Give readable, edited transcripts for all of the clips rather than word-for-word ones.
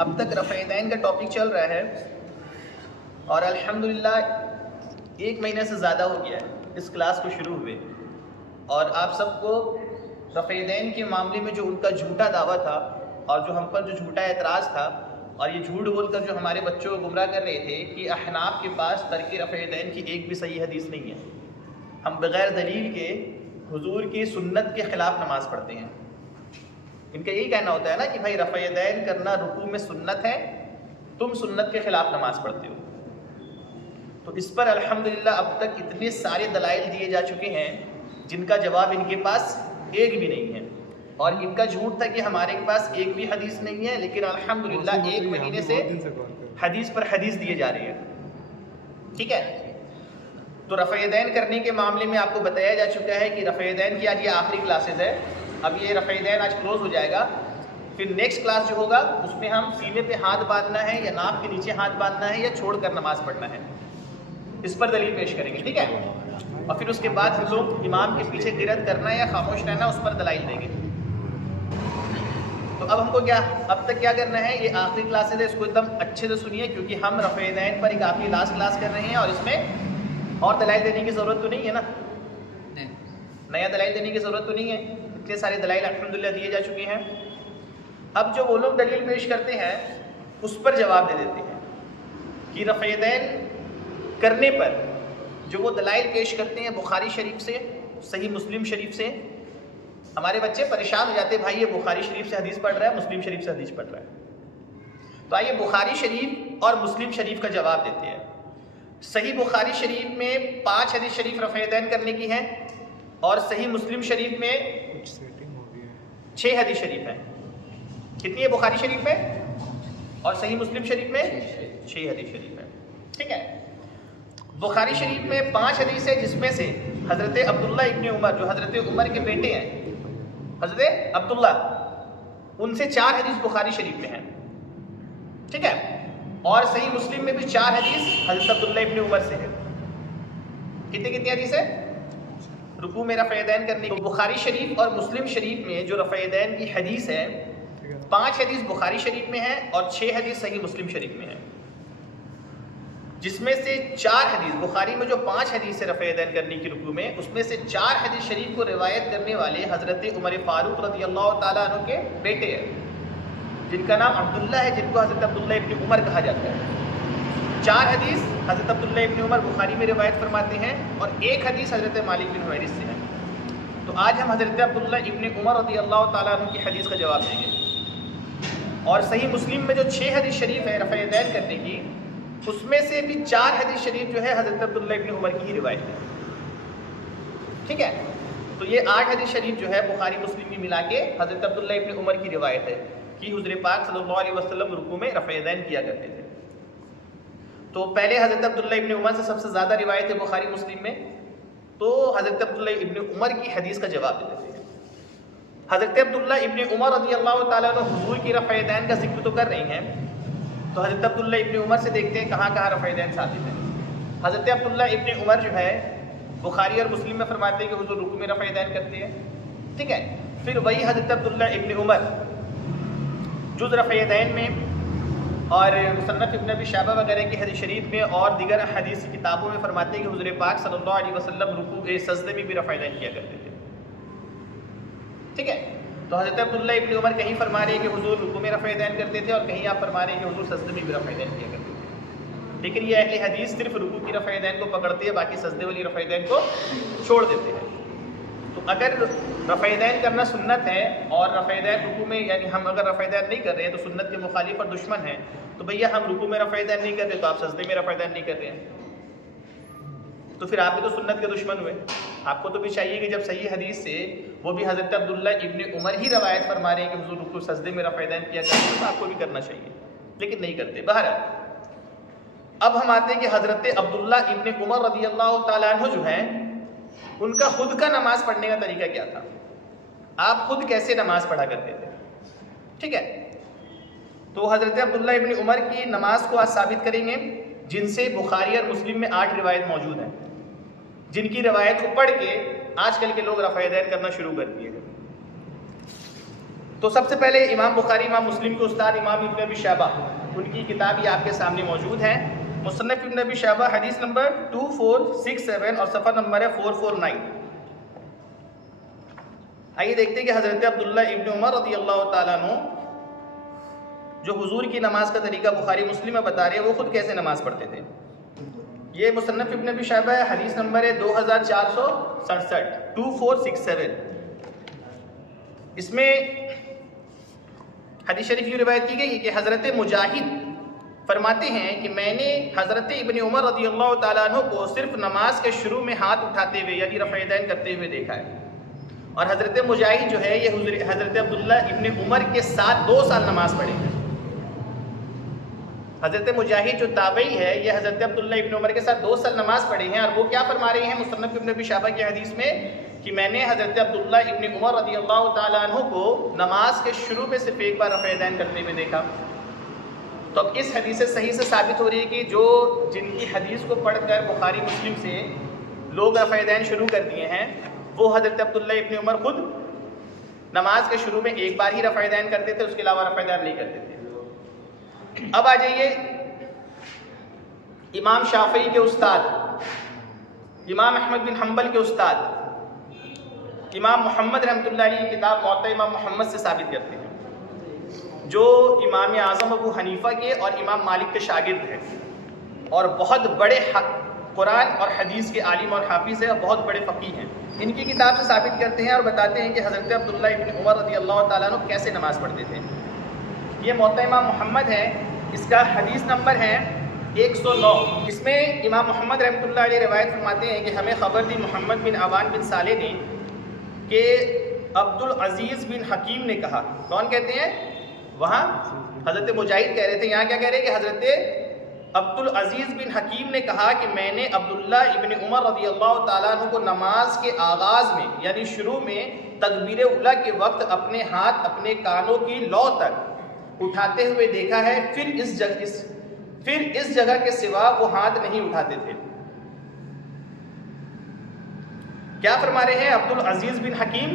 अब तक रफ़-ए-दैन का टॉपिक चल रहा है और अल्हम्दुलिल्लाह 1 महीने से ज़्यादा हो गया है इस क्लास को शुरू हुए, और आप सबको रफ़-ए-दैन के मामले में जो उनका झूठा दावा था और जो हम पर जो झूठा एतराज़ था और ये झूठ बोलकर जो हमारे बच्चों को गुमराह कर रहे थे कि अहनाफ के पास तर्क रफ़-ए-दैन की एक भी सही हदीस नहीं है, हम बग़ैर दलील के हुजूर की सुन्नत के ख़िलाफ़ नमाज़ पढ़ते हैं। इनका यही कहना होता है ना कि भाई रफ़-ए-दैन करना रुकू में सुन्नत है, तुम सुन्नत के ख़िलाफ़ नमाज़ पढ़ते हो। तो इस पर अल्हम्दुलिल्लाह अब तक इतने सारे दलाइल दिए जा चुके हैं जिनका जवाब इनके पास एक भी नहीं है, और इनका झूठ था कि हमारे पास एक भी हदीस नहीं है, लेकिन अल्हम्दुलिल्लाह 1 महीने से हदीस पर हदीस दिए जा रही है। ठीक है, तो रफ़-ए-दैन करने के मामले में आपको बताया जा चुका है कि रफ़-ए-दैन की आज ये आखिरी क्लासेस है। अब ये रफ़-ए-दैन आज क्लोज हो जाएगा, फिर नेक्स्ट क्लास जो होगा उसमें हम सीने पे हाथ बांधना है या नाक के नीचे हाथ बांधना है या छोड़कर नमाज पढ़ना है, इस पर दलील पेश करेंगे। ठीक है, और फिर उसके बाद हम लोग इमाम के पीछे गिरत करना या खामोश रहना, उस पर दलाइल देंगे। तो अब हमको क्या, अब तक क्या करना है, ये आखिरी क्लासेस है, इसको एकदम अच्छे से सुनिए क्योंकि हम रफ़-ए-दैन पर एक आखिरी लास्ट क्लास कर रहे हैं और इसमें और दलाइल देने की ज़रूरत तो नहीं है ना, नया दलाइल देने की ज़रूरत तो नहीं है, इतने सारे दलाइल अल्हम्दुलिल्लाह दिए जा चुके हैं। अब जो वो लोग दलील पेश करते हैं उस पर जवाब दे देते हैं कि रफ़-ए-दैन करने पर जो वो दलाइल पेश करते हैं बुखारी शरीफ से, सही मुस्लिम शरीफ से, हमारे बच्चे परेशान हो जाते हैं, भाई ये बुखारी शरीफ से हदीस पढ़ रहा है, मुस्लिम शरीफ से हदीस पढ़ रहा है। तो आइए बुखारी शरीफ और मुस्लिम शरीफ का जवाब देते हैं। सही बुखारी शरीफ में 5 हदीस शरीफ रफ़-ए-दैन करने की हैं और सही मुस्लिम शरीफ में 6 हदीस शरीफ है। कितनी है बुखारी शरीफ में और सही मुस्लिम शरीफ में? 6 हदीस शरीफ है। ठीक है, बुखारी शरीफ में 5 हदीस है जिसमें से हज़रत अब्दुल्ला इब्न उमर, जो हज़रत उमर के बेटे हैं, हज़रत अब्दुल्ला, उनसे 4 हदीस बुखारी शरीफ में है। ठीक है, और सही मुस्लिम में भी 4 हदीस हज़रत अब्दुल्ला इब्न उमर से है। कितनी हदीस है रुकू में रफ़-ए-दैन करने की? तो बुखारी शरीफ और मुस्लिम शरीफ में जो रफ़-ए-दैन की हदीस है, 5 हदीस बुखारी शरीफ में है और 6 हदीस सही मुस्लिम शरीफ में है, जिसमें से 4 हदीस बुखारी में जो 5 हदीस है रफ़-ए-दैन करने की रुकू में, उसमें से 4 हदीस शरीफ को रिवायत करने वाले हज़रत उमर फ़ारूक रज़ियल्लाहु ताला अन्हु के बेटे हैं, जिनका नाम अब्दुल्ला है, जिनको हज़रत अब्दुल्ला इब्न उमर कहा जाता है। 4 हदीस हज़रत अब्दुल्ला इब्न उमर बुखारी में रिवायत फरमाते हैं और 1 हदीस हज़रत मालिक बिन हुवैरिस से है। तो आज हम हज़रत अब्दुल्ला इब्न उमर रज़ियल्लाहु ताला अन्हु की हदीस का जवाब देंगे। और सही मुस्लिम में जो 6 हदीस शरीफ है रफ़-ए-दैन करने की, उसमें से भी 4 हदीस शरीफ जो है हज़रत अब्दुल्ला इब्न उमर की ही रिवायत है। ठीक है, तो ये 8 हदीस शरीफ जो है बुखारी मुस्लिम में मिला के हज़रत अब्दुल्ला इब्न उमर की रिवायत है कि हुज़ूर पाक सल्लल्लाहु अलैहि वसल्लम रुकू में रफ़-ए-दैन किया करते थे। तो पहले हज़रत अब्दुल्ला इब्न उमर से सबसे ज़्यादा रिवायत है बुखारी मुस्लिम में, तो हज़रत अब्दुल्ला इब्न उमर की हदीस का जवाब दे देते हैं। हज़रत अब्दुल्ला इब्न उमर रज़ियल्लाहु ताला अन्हु हुज़ूर की रफ़-ए-दैन का जिक्र तो कर रही हैं, तो हज़रत अब्दुल्ला इब्न उमर से देखते हैं कहाँ कहाँ रफ़-ए-दैन साबित है। हज़रत अब्दुल्ला इब्न उमर जो है बुखारी और मुस्लिम में फरमाते हैं कि हुज़ूर रुकू में रफ़-ए-दैन करते हैं। ठीक है, फिर वही हज़रत अब्दुल्ला इब्न उमर जुज़ रफ़-ए-दैन में और मुसन्नफ़ इब्न अबी शैबा वगैरह की हदीस शरीफ में और दीगर हदीस की किताबों में फरमाते हैं कि हुज़ूर पाक सल्लल्लाहु अलैहि वसल्लम रुकू सजदे में भी रफ़-ए-दैन किया करते थे। ठीक है, तो हज़रत अब्दुल्ला इब्न उमर कहीं फरमा रहे हैं कि हुज़ूर रुकू में रफ़-ए-दैन करते थे और कहीं आप फरमा रहे हैं कि हुज़ूर सजदे में भी रफ़-ए-दैन किया करते थे। लेकिन ये अहले हदीस सिर्फ रुकू की रफ़-ए-दैन को पकड़ते हैं, बाकी सजदे वाली रफ़-ए-दैन को छोड़ देते हैं। तो अगर रफ़-ए-दैन करना सुन्नत है और रफ़-ए-दैन रुकू में, यानी हम अगर रफ़-ए-दैन नहीं कर रहे हैं तो सुन्नत के मुखालिफ और दुश्मन हैं, तो भैया हम रुकू में रफ़-ए-दैन नहीं कर रहे तो आप सजदे में रफ़-ए-दैन नहीं कर रहे हैं, तो फिर आप भी तो सुन्नत के दुश्मन हुए। आपको तो भी चाहिए कि जब सही हदीस से वो भी हज़रत अब्दुल्ला इब्न उमर ही रवायत फरमा रहे हैं कि हुज़ूर रुकू सजदे में रफ़-ए-दैन किया करते हैं, तो आपको भी करना चाहिए, लेकिन नहीं करते। बहरहाल अब हम आते हैं कि हज़रत अब्दुल्ला इब्न उमर रज़ियल्लाहु ताला अन्हु जो हैं, उनका खुद का नमाज पढ़ने का तरीका क्या था, आप खुद कैसे नमाज पढ़ा करते थे। ठीक है, तो हज़रत अब्दुल्ला इब्न उमर की नमाज को आज साबित करेंगे, जिनसे बुखारी और मुस्लिम में 8 रिवायत मौजूद हैं, जिनकी रिवायत को पढ़ के आजकल के लोग रफ़-ए-दैन करना शुरू कर दिए। तो सबसे पहले इमाम बुखारी इमाम मुस्लिम के उस्ताद इमाम इब्न अबी शैबा, उनकी किताब ये आपके सामने मौजूद है, मुसन्नफ इब्न अबी शैबा, हदीस नंबर 2467 और सफ़र नंबर है 449। आइए देखते हैं कि हज़रत अब्दुल्ला इब्न उमर रज़ियल्लाहु ताला अन्हु जो हुजूर की नमाज का तरीका बुखारी मुस्लिम में बता रहे हैं, वो खुद कैसे नमाज पढ़ते थे। ये मुसन्नफ इब्न अबी शैबा है, हदीस नंबर है 2467 2467। इसमें हदीस शरीफ की रिवायत की गई है कि हज़रत मुजाहिद फरमाते हैं कि मैंने हज़रत इब्न उमर रज़ियल्लाहु ताला अन्हु को सिर्फ नमाज के शुरू में हाथ उठाते हुए यानी रफ़अ-यदैन करते हुए देखा है। और हज़रत मुजाहिद जो है ये हज़रत अब्दुल्ला इब्न उमर के साथ 2 साल नमाज पढ़े हैं। हज़रत मुजाहिद जो ताबई है ये हज़रत अब्दुल्ला इब्न उमर के साथ 2 साल नमाज पढ़े हैं। और वो क्या फरमा रहे हैं मुसन्नफ इब्न अबी शैबा की हदीस में कि मैंने हज़रत अब्दुल्ला इब्न उमर रज़ियल्लाहु ताला अन्हु को नमाज के शुरू में सिर्फ एक बार रफ़अ-यदैन करते हुए देखा। तो अब इस हदीस से सही से साबित हो रही है कि जो जिनकी हदीस को पढ़कर बुखारी मुस्लिम से लोग रफ़अ-यदैन शुरू कर दिए हैं, वो हज़रत अब्दुल्ला इब्न उमर खुद नमाज के शुरू में एक बार ही रफ़अ-यदैन करते थे, उसके अलावा रफ़अ-यदैन नहीं करते थे। अब आ जाइए इमाम शाफई के उस्ताद, इमाम अहमद बिन हम्बल के उस्ताद इमाम मोहम्मद रहमतुल्लाह अलैह की किताब मुअत्ता इमाम मोहम्मद से साबित करते हैं, जो इमाम आज़म अबू हनीफ़ा के और इमाम मालिक के शागिर्द हैं और बहुत बड़े कुरान और हदीस के आलिम और हाफिज़ हैं और बहुत बड़े फ़क़ीह हैं। इनकी किताब से साबित करते हैं और बताते हैं कि हज़रत अब्दुल्ला इब्न उमर रज़ियल्लाहु ताला अन्हु कैसे नमाज़ पढ़ते थे। ये मुअत्ता इमाम मोहम्मद है, इसका हदीस नंबर है 109। इसमें इमाम मोहम्मद रहमतुल्लाह अलैह रिवायत फरमाते हैं कि हमें ख़बर दी मोहम्मद बिन अवान बिन साले ने कि अब्दुल अज़ीज़ बिन हकीम ने कहा। कौन कहते हैं? वहाँ हज़रत मुजाहिद कह रहे थे, यहाँ क्या कह रहे हैं कि हज़रत अब्दुल अज़ीज़ बिन हकीम ने कहा कि मैंने अब्दुल्ला इब्न उमर रज़ियल्लाहु ताला अन्हु को नमाज के आगाज़ में यानी शुरू में तकबीर उला के वक्त अपने हाथ अपने कानों की लौ तक उठाते हुए देखा है, फिर इस जगह के सिवा वो हाथ नहीं उठाते थे। क्या फरमा रहे हैं अब्दुल अज़ीज़ बिन हकीम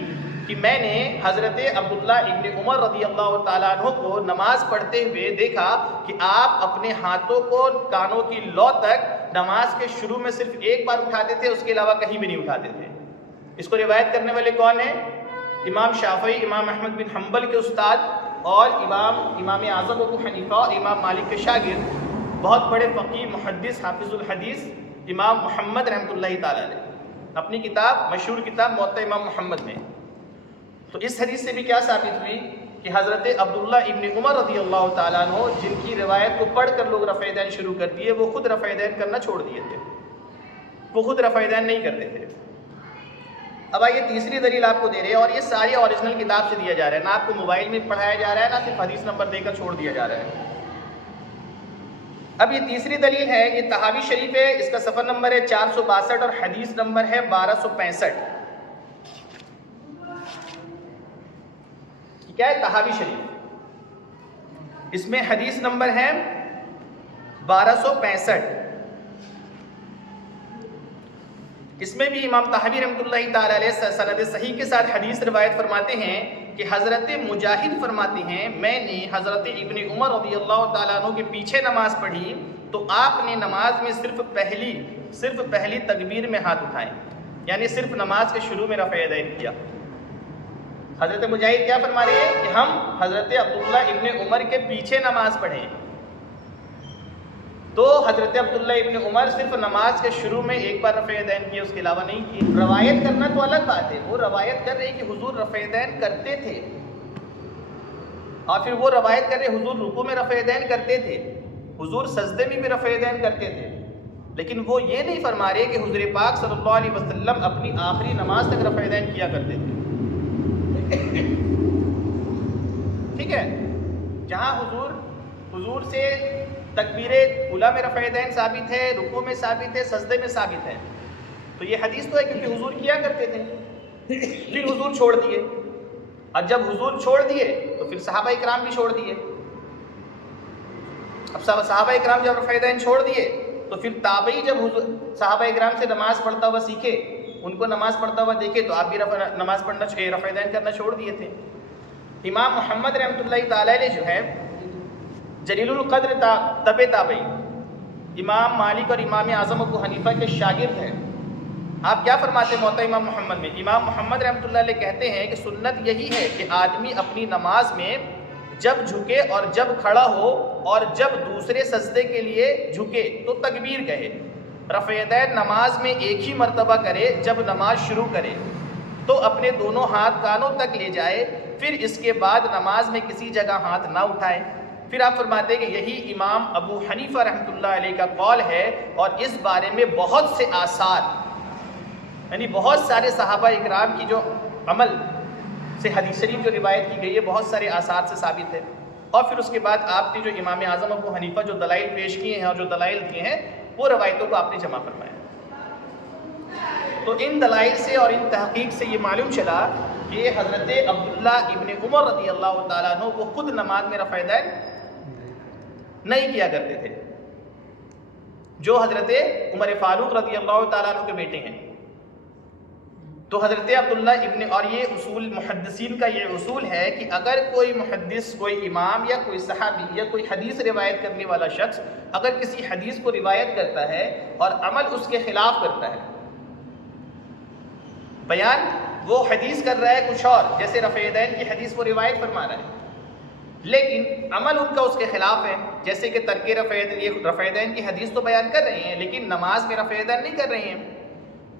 कि मैंने हज़रत अब्दुल्ला इब्न उमर रज़ियल्लाहु ताला अन्हु को नमाज पढ़ते हुए देखा कि आप अपने हाथों को कानों की लौ तक नमाज के शुरू में सिर्फ एक बार उठाते थे, उसके अलावा कहीं भी नहीं उठाते थे। इसको रिवायत करने वाले कौन है? इमाम शाफई, इमाम अहमद बिन हम्बल के उस्ताद और इमाम आज़म अबू हनीफ़ा और इमाम मालिक के शागिर्द, बहुत बड़े फ़क़ीह मुहद्दिस हाफिज़ुल हदीस इमाम मोहम्मद रहमतुल्लाहि ताला अलैह, अपनी किताब मशहूर किताब मुअत्ता इमाम मोहम्मद में। तो इस हदीस से भी क्या साबित हुई कि हज़रत अब्दुल्ला इब्न उमर रज़ियल्लाहु ताला अन्हु जिनकी रिवायत को पढ़कर लोग रफ़अ-यदैन शुरू कर दिए, वो खुद रफ़अ-यदैन करना छोड़ दिए थे, वो खुद रफ़अ-यदैन नहीं करते थे। अब आइए तीसरी दलील आपको दे रहे हैं, और ये सारी ओरिजिनल किताब से दिया जा रहा है, ना आपको मोबाइल में पढ़ाया जा रहा है, ना सिर्फ हदीस नंबर देकर छोड़ दिया जा रहा है। अब ये तीसरी दलील है, ये तहावी शरीफ है, इसका सफ़र नंबर है 462 और हदीस नंबर है 1265। क्या है तहावी शरीफ? इसमें हदीस नंबर है 1265। इसमें भी इमाम तहावी रहमतुल्लाहि ताला अलैह सनद सही के साथ हदीस रिवायत फरमाते हैं कि हज़रत मुजाहिद फरमाते हैं मैंने हज़रत इब्न उमर रज़ियल्लाहु ताला अन्हु के पीछे नमाज पढ़ी तो आपने नमाज में सिर्फ पहली तकबीर में हाथ उठाए, यानी सिर्फ नमाज के शुरू में रफ़अ-यदैन किया। हज़रत मुजाहिद क्या फरमा रहे हैं कि हम हज़रत अब्दुल्ला इब्न उमर के पीछे नमाज पढ़े, तो हज़रत अब्दुल्ला इब्न उमर सिर्फ नमाज के शुरू में एक बार रफ़अ-यदैन किए, उसके अलावा नहीं किए। रवायत करना तो अलग बात है, वो रवायत कर रहे कि हुजूर रफ़अ-यदैन करते थे, और फिर वो रवायत कर रहे हुजूर रुकू में रफ़अ-यदैन करते थे, हुजूर सजदे में भी रफ़अ-यदैन करते थे, लेकिन वो ये नहीं फरमा रहे कि हुजूर पाक सल्लल्लाहु अलैहि वसल्लम अपनी आखिरी नमाज तक रफ़अ-यदैन किया करते थे। ठीक है, जहाँ हुजूर से तकबीरे उला में रफ़अ-यदैन साबित है, रुकू में साबित है, सजदे में साबित है, तो ये हदीस तो है क्योंकि हुजूर किया करते थे, फिर हुजूर छोड़ दिए, और जब हुजूर छोड़ दिए तो फिर सहाबा इकराम भी छोड़ दिए। अब सहाबा इकराम जब रफ़अ-यदैन छोड़ दिए तो फिर ताबई जब सहाबा इकराम से नमाज पढ़ता हुआ सीखे, उनको नमाज पढ़ता हुआ देखे, तो आप भी नमाज पढ़ना रफ़अ-यदैन करना छोड़ दिए थे। इमाम मोहम्मद रहमतुल्लाहि तआला अलैह जो है जलीलुल क़द्र तबे ताबई इमाम मालिक और इमाम आज़म अबू हनीफा के शागिर्द हैं। आप क्या फरमाते हैं मोहत्ता इमाम मोहम्मद में? इमाम मोहम्मद रहमतुल्लाहि अलैह कहते हैं कि सुन्नत यही है कि आदमी अपनी नमाज में जब झुके और जब खड़ा हो और जब दूसरे सजदे के लिए झुके तो तकबीर कहे। रफ़ेदैन नमाज में एक ही मर्तबा करे, जब नमाज शुरू करे तो अपने दोनों हाथ कानों तक ले जाए, फिर इसके बाद नमाज में किसी जगह हाथ ना उठाए। फिर आप फरमाते हैं कि यही इमाम अबू हनीफा रहमतुल्लाह अलैह का कौल है और इस बारे में बहुत से आसार यानी बहुत सारे सहाबा इकराम की जो अमल से हदीस शरीफ जो रिवायत की गई है बहुत सारे आसार से साबित है। और फिर उसके बाद आपने जो इमाम आज़म अबू हनीफा जो दलाइल पेश किए हैं और जो दलाइल दिए हैं वो रवायतों को आपने जमा फरमाया। तो इन दलाइल से और इन तहकीक से ये मालूम चला कि हज़रत अब्दुल्ला इब्न उमर रज़ी अल्लाह तआला अन्हु वो खुद नमाज में रफ़ेदैन नहीं किया करते थे, जो हज़रत उमर फ़ारूक रज़ी अल्लाह तआला अन्हु के बेटे हैं। तो हज़रत अब्दुल्ला इब्न और ये उसूल मुहद्दिसीन का ये उसूल है कि अगर कोई मुहद्दिस, कोई इमाम या कोई सहाबी या कोई हदीस रिवायत करने वाला शख्स अगर किसी हदीस को रिवायत करता है और अमल उसके खिलाफ करता है, बयान वो हदीस कर रहा है कुछ और, जैसे रफ़ेदैन की हदीस वो रिवायत फरमा रहा है लेकिन अमल उनका उसके खिलाफ है, जैसे कि तर्के रफ़ेदैन की हदीस तो बयान कर रहे हैं लेकिन नमाज में रफ़ेदैन नहीं कर रहे हैं।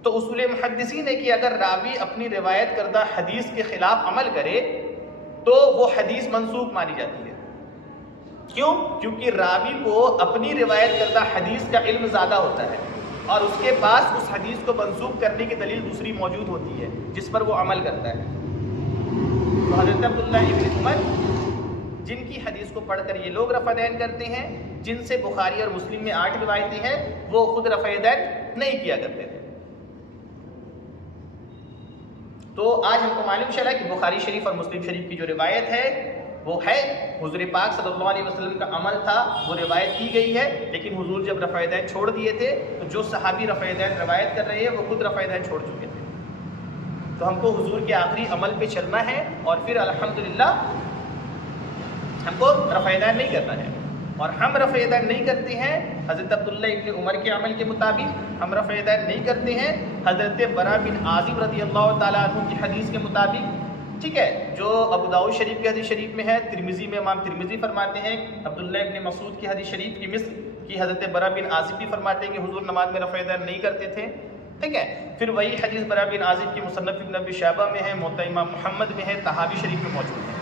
तो उसूल मुहद्दिसीन है कि अगर रावी अपनी रिवायत करदा हदीस के खिलाफ अमल करे तो वो हदीस मंसूख मानी जाती है। क्यों? क्योंकि रावी को अपनी रिवायत करदा हदीस का इल्म ज़्यादा होता है और उसके पास उस हदीस को मंसूख करने की दलील दूसरी मौजूद होती है जिस पर वो अमल करता है। तो हज़रत अब्दुल्ला इब्न उमर जिनकी हदीस को पढ़कर ये लोग रफ़ेदैन करते हैं, जिनसे बुखारी और मुस्लिम में 8 रिवायतें हैं, वो खुद रफ़ेदैन नहीं किया करते थे। तो आज हमको मालूम चला कि बुखारी शरीफ और मुस्लिम शरीफ की जो रिवायत है वो है हुज़ूर पाक सल्लल्लाहु अलैहि वसल्लम का अमल था, वो रिवायत की गई है। लेकिन हुज़ूर जब रफ़ेदैन छोड़ दिए थे तो जो सहाबी रफ़ेदैन रिवायत कर रहे हैं वो खुद रफ़ेदैन छोड़ चुके थे। तो हमको हुज़ूर के आखिरी अमल पे चलना है और फिर अल्हम्दुलिल्लाह हमको रफ़ेदैन नहीं करना है। और हम रफ़ेदैन नहीं करते हैं हज़रत अब्दुल्ला इब्न उमर के अमल के मुताबिक, हम रफ़ेदैन नहीं करते हैं हज़रत बरा बिन आज़िब रज़ी अल्लाह तआला अन्हु की हदीस के मुताबिक, ठीक है, जो अबू दाऊद शरीफ की हदीस शरीफ में है, तिरमिज़ी में इमाम तिरमिज़ी फरमाते हैं, अब्दुल्ला इब्न मसूद की हदीस शरीफ की मिस्र की हज़रत बरा बिन आज़िब भी फरमाते हैं कि हुज़ूर नमाज में रफ़ेदैन नहीं करते थे, ठीक है। फिर वही हदीस बरा बिन आज़िब की मुसन्नफ़ इब्न अबी शैबा में है, मुवत्ता इमाम मोहम्मद में है, तहावी शरीफ में मौजूद है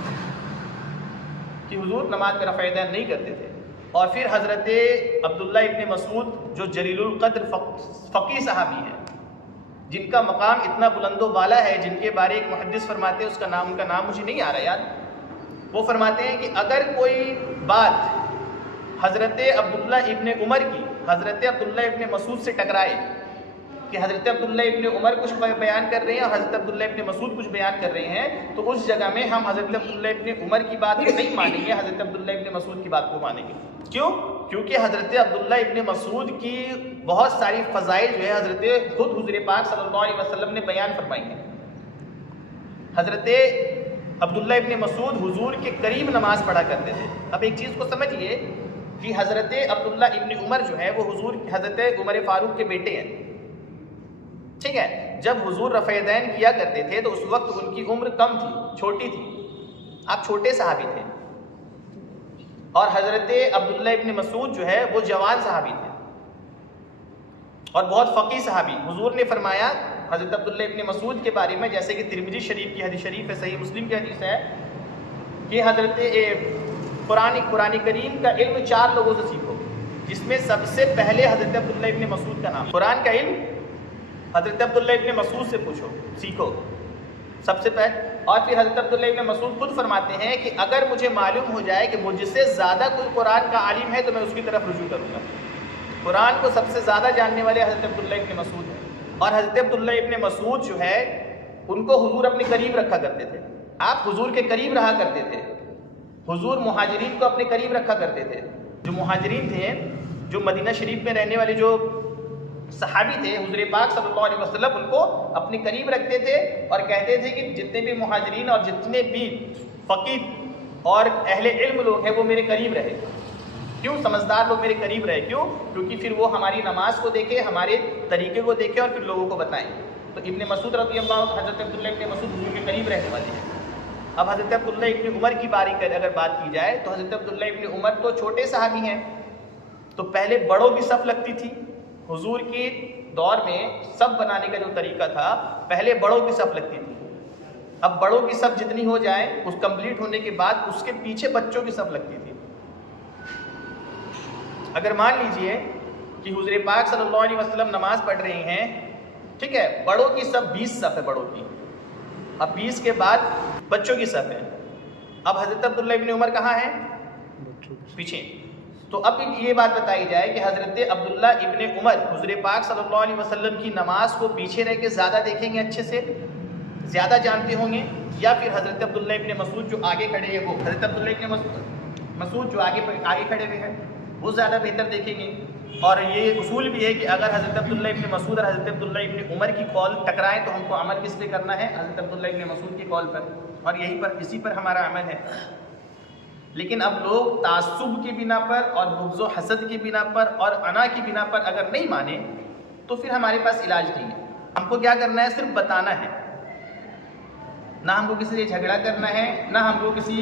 कि हुज़ूर नमाज में रफ़ेदैन नहीं करते थे। और फिर हज़रत अब्दुल्ला इब्न मसूद जो जलीलुल क़द्र फ़क़ीह सहाबी हैं, जिनका मकाम इतना बुलंदो बाला है, जिनके बारे एक मुहद्दिस फरमाते हैं, उनका नाम मुझे नहीं आ रहा यार, वो फरमाते हैं कि अगर कोई बात हज़रत अब्दुल्ला इब्न उमर की हज़रत अब्दुल्ला इब्न मसूद से टकराए कि हज़रत अब्दुल्ला इब्न उमर कुछ बयान कर रहे हैं और हज़रत अब्दुल्ला इब्न मसूद कुछ बयान कर रहे हैं, तो उस जगह में हम हज़रत अब्दुल्ला इब्न उमर की बात नहीं मानेंगे, हज़रत अब्दुल्ला इब्न मसूद की बात को मानेंगे। क्यों? क्योंकि हज़रत अब्दुल्ला इब्न मसूद की बहुत सारी फ़ज़ाइल जो है हज़रत खुद हुज़ूर पाक सल्लल्लाहु अलैहि वसल्लम ने बयान फरमाई हैं। हज़रत अब्दुल्ला इब्न मसूद हुज़ूर के करीब नमाज पढ़ा करते थे। अब एक चीज़ को समझिए कि हज़रत अब्दुल्ला इब्न उमर जो है वो हुज़ूर हज़रत उमर फ़ारूक के बेटे हैं, ठीक है। जब हुज़ूर रफ़ेदैन किया करते थे तो उस वक्त उनकी उम्र कम थी, छोटी थी, आप छोटे सहाबी थे। और हज़रत अब्दुल्ला इब्न मसूद जो है वो जवान सहाबी थे और बहुत फ़क़ीह सहाबी। हुज़ूर ने फरमाया हज़रत अब्दुल्ला इब्न मसूद के बारे में, जैसे कि तिरमिज़ी शरीफ की हदीस शरीफ है, सही मुस्लिम की हदीस है कि हज़रत कुरान करीम का इल्म 4 लोगों से सीखो, जिसमें सबसे पहले हज़रत अब्दुल्ला इब्न मसूद का नाम। कुरान का इल्म हज़रत अब्दुल्ला इब्न मसूद से पूछो, सीखो सबसे पहले। और फिर हज़रत अब्दुल्ला इब्न मसूद खुद फरमाते हैं कि अगर मुझे मालूम हो जाए कि मुझसे ज़्यादा कोई कुरान का आलिम है तो मैं उसकी तरफ रुजू करूँगा। कुरान को सबसे ज़्यादा जानने वाले हज़रत अब्दुल्ला इब्न मसूद हैं। और हज़रत अब्दुल्ला इब्न मसूद जो है उनको हुज़ूर अपने करीब रखा करते थे। आप हुज़ूर के करीब रहा करते थे, हुज़ूर मुहाजिरीन को अपने करीब रखा करते थे। जो मुहाजिरीन थे, जो मदीना शरीफ में रहने वाले जो सहाबी थे, हुज़ूर पाक सल्लल्लाहु अलैहि वसल्लम उनको अपने करीब रखते थे और कहते थे कि जितने भी मुहाजिरीन और जितने भी फ़क़ीह और अहले इल्म लोग हैं वो मेरे करीब रहे। क्यों? समझदार लोग मेरे करीब रहे। क्यों? क्योंकि फिर वो हमारी नमाज को देखे, हमारे तरीके को देखे और फिर लोगों को बताएं। तो इब्ने मसूद रज़ियल्लाहु, हज़रत अब्दुल्लाह इब्ने मसूद हुजूर के करीब रहने वाले हैं। अब हज़रत अब्दुल्लाह इब्ने उमर की बारी कर अगर बात की जाए तो हज़रत अब्दुल्लाह इब्ने उमर तो छोटे सहाबी हैं, तो पहले बड़ों की सफ़ लगती थी। हुजूर के दौर में सब बनाने का जो तरीका था, पहले बड़ों की सफ़ लगती थी। अब बड़ों की सफ़ जितनी हो जाए उस कंप्लीट होने के बाद उसके पीछे बच्चों की सफ़ लगती थी। अगर मान लीजिए कि हुज़ूर पाक सल्लल्लाहु अलैहि वसल्लम नमाज पढ़ रहे हैं, ठीक है, बड़ों की सफ़ 20 सफ़ है बड़ों की, अब 20 के बाद बच्चों की सफ़ है। अब हज़रत अब्दुल्लाह इब्ने उमर कहाँ हैं? पीछे। तो अब ये बात बताई जाए कि हज़रत अब्दुल्लाह इब्ने उमर हुज़ूर पाक सल्लल्लाहु अलैहि वसल्लम की नमाज को पीछे रह के ज़्यादा देखेंगे, अच्छे से ज़्यादा जानते होंगे, या फिर हज़रत अब्दुल्लाह इब्ने मसूद जो आगे खड़े हैं, वो हज़रत अब्दुल्लाह इब्ने मसूद जो आगे खड़े हुए हैं वो ज़्यादा बेहतर देखेंगे। और ये उसूल भी है कि अगर हज़रत अब्दुल्लाह इब्ने मसूद और हज़रत अब्दुल्लाह इब्ने उमर की कॉल टकराएं तो हमको अमल किस पे करना है? हज़रत अब्दुल्लाह इब्ने मसूद की कॉल पर, और यही पर इसी पर हमारा अमल है। लेकिन अब लोग तासुब की बिना पर और बुग़्ज़ व हसद की बिना पर और अना की बिना पर अगर नहीं माने तो फिर हमारे पास इलाज नहीं है। हमको क्या करना है? सिर्फ बताना है, ना हमको किसी से झगड़ा करना है, ना हमको किसी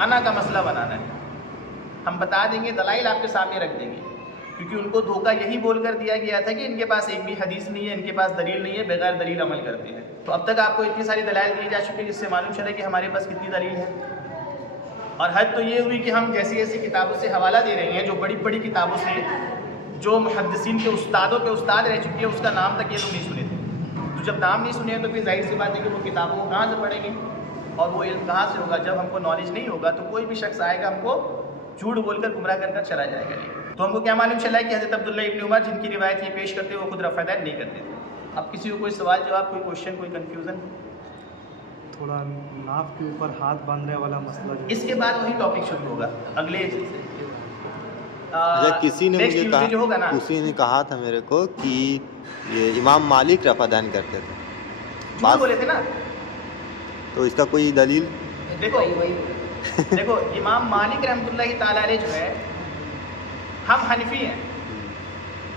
अना का मसला बनाना है। हम बता देंगे, दलाइल आपके सामने रख देंगे, क्योंकि उनको धोखा यही बोलकर दिया गया था कि इनके पास एक भी हदीस नहीं है, इनके पास दलील नहीं है, बगैर दलील अमल करते हैं। तो अब तक आपको इतनी सारी दलाइल दी जा चुकी है जिससे मालूम चले कि हमारे पास कितनी दलील है। और हद तो ये हुई कि हम जैसी ऐसी किताबों से हवाला दे रहे हैं, जो बड़ी बड़ी किताबों से, जो मुहद्दिसीन के उस्तादों के उस्ताद रह चुकी है, उसका नाम तक ये लोग नहीं सुने थे। तो जब नाम नहीं सुने तो फिर जाहिर सी बात है कि वो किताबों को कहाँ से पढ़ेंगे और वो इल्म कहाँ से होगा? जब हमको नॉलेज नहीं होगा तो कोई भी शख्स आएगा हमको झूठ बोलकर गुमराह कर चला जाएगा। नहीं तो हमको क्या मालूम चला है कि हज़रत अब्दुल्लाह इब्ने उमर जिनकी रिवायत ये पेश करते वो खुद रफ़ादान नहीं करते थे। अब किसी को कोई सवाल जवाब, कोई क्वेश्चन, कोई कन्फ्यूज़न? थोड़ा नाव के ऊपर हाथ बांधने वाला मसला जो इसके बाद वही टॉपिक शुरू होगा अगले किसी ने मुझे कहा, जो होगा ना, किसी ने कहा था मेरे को कि ये इमाम मालिक रफ़ादान करते थे, बात बोले थे ना, तो इसका कोई दलील? देखो इमाम मालिक रहमतुल्लाहि ताला अलैह जो है, हम हनफी हैं,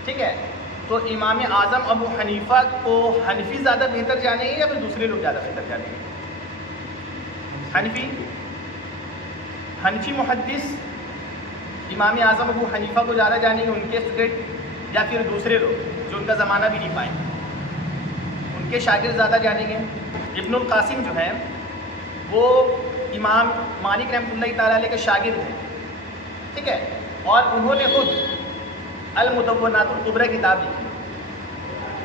ठीक है, तो इमाम आज़म अबू हनीफ़ा को हनफी ज़्यादा बेहतर जानेंगे या फिर दूसरे लोग ज़्यादा बेहतर जानेंगे? हनफी मुहद्दिस इमाम आज़म अबू हनीफ़ा को ज़्यादा जानेंगे, उनके स्टूडेंट, या फिर दूसरे लोग जो उनका ज़माना भी नहीं पाए उनके शागिर्द ज़्यादा जानेंगे? इब्नुल कासिम जो है वो इमाम मालिक रहमतुल्लाहि ताला अलैह के शागिर्द हैं, ठीक है, और उन्होंने खुद अल-मुदव्वनातुल कुब्रा किताब लिखी,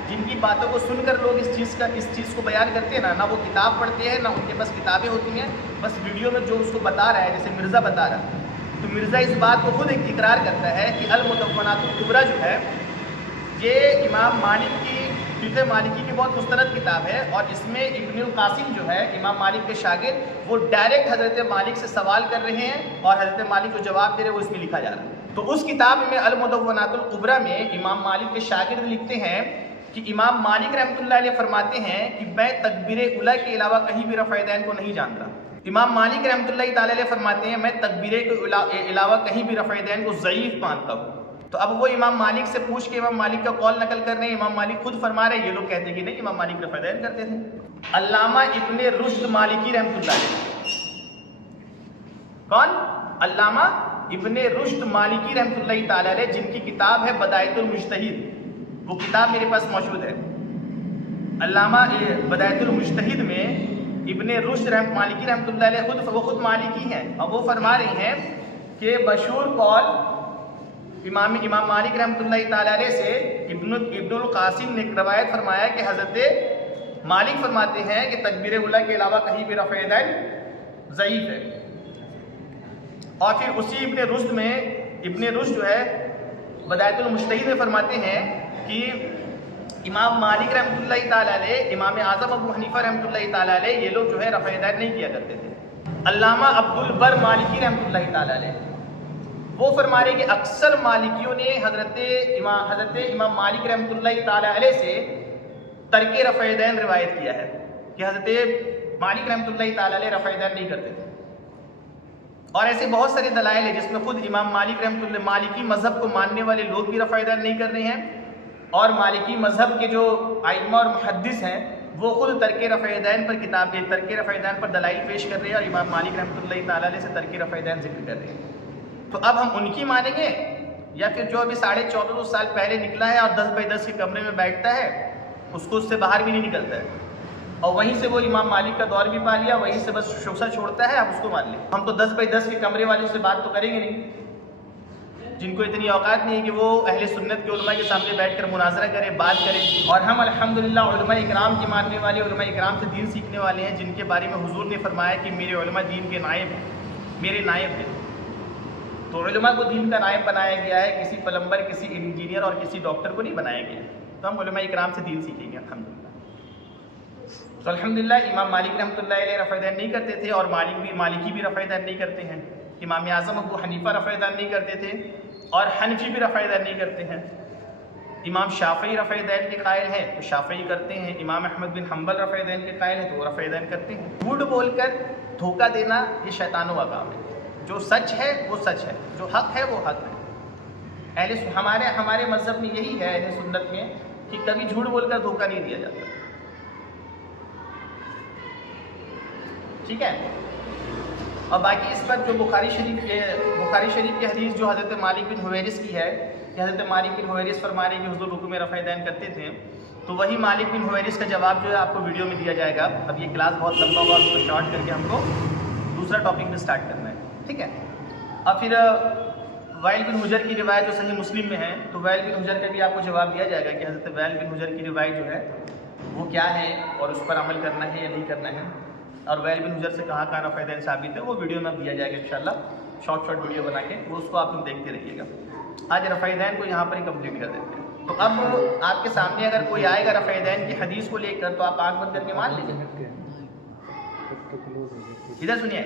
जिनकी बातों को सुनकर लोग इस चीज़ को बयान करते हैं ना वो किताब पढ़ते हैं, ना उनके पास किताबें होती हैं, बस वीडियो में जो उसको बता रहा है, जैसे मिर्ज़ा बता रहा है, तो मिर्ज़ा इस बात को खुद इकरार करता है कि अल-मुदव्वनातुल कुब्रा जो है ये इमाम मालिक की फिक़्ह मालिकी की बहुत मुस्तनद किताब है, और इसमें इब्नुल कासिम जो है इमाम मालिक के शागिर्द, वो डायरेक्ट हज़रत मालिक से सवाल कर रहे हैं और हज़रत मालिक जो जवाब दे रहे हैं वो इसमें लिखा जा रहा है। तो उस किताब में अल-मुदव्वनातुल कुब्रा में इमाम मालिक के शागिर्द लिखते हैं कि इमाम मालिक रहमतुल्लाह अलैह फरमाते हैं कि मैं तकबीर उला के अलावा कहीं भी रफ़अदैन को नहीं जानता। इमाम मालिक रहमतुल्लाह ताला अलैह फरमाते हैं मैं तकबीर के अलावा कहीं भी रफ़अदैन को ज़ईफ़ मानता हूँ। तो अब वो इमाम मालिक से पूछ के इमाम मालिक का कॉल नकल कर रहे हैं, इमाम मालिक खुद फरमा रहे हैं, ये लोग कहते हैं कि नहीं इमाम मालिक रफ़अदैन करते थे। अल्लामा इब्ने रुश्द मालिकी रहमतुल्लाह अलैह, कौन? अल्लामा इब्ने रुश्द मालिकी रहमतुल्लाह ताला अलैह, जिनकी किताब है बदायतुल मुज्तहिद, वो किताब मेरे पास मौजूद है। अल्लामा बदायतुल मुज्तहिद में इब्ने रुश्द मालिकी रहमतुल्लाह अलैह वो खुद मालिकी हैं, और वो फरमा रहे हैं कि मशहूर कौल इमाम मालिक रहमतुल्लाह ताला अलैह से इब्नुल कासिम ने रवायत फरमाया कि हज़रत मालिक फरमाते हैं कि तकबीर उला के अलावा कहीं भी रफ़अदैन ज़ईफ़ है। और फिर उसी इब्ने रुश्द में इब्ने रुश्द जो है बदायतुल मुज्तहिद में फरमाते हैं कि इमाम मालिक रहमतुल्लाह ताला अलैह, इमाम आज़म अबू हनीफ़ा रहमतुल्लाह ताला अलैह, ये लोग जो है रफ़अदैन नहीं किया करते थे। अल्लामा अब्दुल बर मालिकी रहमतुल्लाह ताला अलैह वो फरमा रहे कि अक्सर मालिकियों ने हज़रत इमाम मालिक रहमतुल्लाह ताला अलैह से तर्के रफ़अदैन रिवायत किया है कि हज़रत मालिक रहमतुल्लाह ताला अलैह रफ़अदैन नहीं करते थे। और ऐसे बहुत सारे दलाइल है जिसमें खुद इमाम मालिक रहमतुल्लाह मालिकी मज़हब को मानने वाले लोग भी रफ़ा यदैन नहीं कर रहे हैं और मालिकी मज़हब के जो आइम्मा और मुहद्दिस हैं वो खुद तर्के रफ़ा यदैन पर किताबें तर्के रफ़ा यदैन पर दलाइल पेश कर रहे हैं और इमाम मालिक रहमतुल्लाह ताला अलैह से तर्के रफ़ा यदैन जिक्र कर रहे हैं। तो अब हम उनकी मानेंगे या फिर जो अभी 1450 साल पहले निकला है और 10x10 के कमरे में बैठता है उसको उससे बाहर भी नहीं निकलता है और वहीं से वो इमाम मालिक का दौर भी पा लिया, वहीं से बस शोसा छोड़ता है, आप उसको मान लें। हम तो 10x10 के कमरे वाले से बात तो करेंगे नहीं, जिनको इतनी औकात नहीं है कि वो अहले सुन्नत के उलमा के सामने बैठकर मुनाजरा करें, बात करें। और हम अल्हम्दुलिल्लाह उलमा इकराम के मानने वाले, उलमा इकराम से दीन सीखने वाले हैं, जिनके बारे में हुजूर ने फरमाया कि मेरे उलमा दीन के नायब हैं, मेरे नायब हैं। तो उलमा को दीन का नायब बनाया गया है, किसी प्लम्बर, किसी इंजीनियर और किसी डॉक्टर को नहीं बनाया गया। तो हम उलमा इकराम से दीन सीखेंगे अल्हम्दुलिल्लाह। तो अल्हम्दुलिल्लाह इमाम मालिक रहमतुल्लाह अलैह रफ़ा यदैन नहीं करते थे और मालिकी भी रफ़ा यदैन नहीं करते हैं। इमाम आज़म अबू हनीफ़ा रफ़ा यदैन नहीं करते थे और हनफी भी रफ़ा यदैन नहीं करते हैं। इमाम शाफ़ई रफ़ा यदैन के कायल हैं तो शाफ़ई करते हैं, इमाम अहमद बिन हम्बल रफ़ा यदैन के कायल हैं तो वो रफ़ा यदैन करते हैं। झूठ बोलकर धोखा देना ये शैतानों का काम है। जो सच है वो सच है, जो हक़ है वो हक़ है। हमारे मज़हब में यही है, अहले सुन्नत में, कि कभी झूठ बोलकर धोखा नहीं दिया जाता। ठीक है। और बाकी इस पर जो बुखारी शरीफ की हदीस जो हज़रत मालिक बिन हुवैरिस की है कि हज़रत मालिक बिन हुवैरिस फरमा रहे कि हुज़ूर रुकू में रफ़ा यदैन करते थे, तो वही मालिक बिन हुवैरिस का जवाब जो है आपको वीडियो में दिया जाएगा। अब ये क्लास बहुत लंबा हुआ, उसको शॉर्ट करके हमको दूसरा टॉपिक में स्टार्ट करना है। ठीक है। अब फिर वाइल बिन हुजर की रिवायत जो सही मुस्लिम में है, तो वाइल बिन हुजर का भी आपको जवाब दिया जाएगा कि हज़रत वाइल बिन हुजर की रिवायत जो है वो क्या है और उस पर अमल करना है या नहीं करना है, और वाइल बिन हुजर से कहाँ कहाँ रफ़ा यदैन साबित है, वो वीडियो में दिया जाएगा इंशाल्लाह, शॉर्ट वीडियो बना के, वो उसको आप लोग देखते रहिएगा। आज रफ़ा यदैन को यहाँ पर ही कंप्लीट कर देते हैं। तो अब आपके सामने अगर कोई आएगा रफ़ा यदैन की हदीस को लेकर तो आप आँख बंद करके मान लीजिए। इधर सुनिए,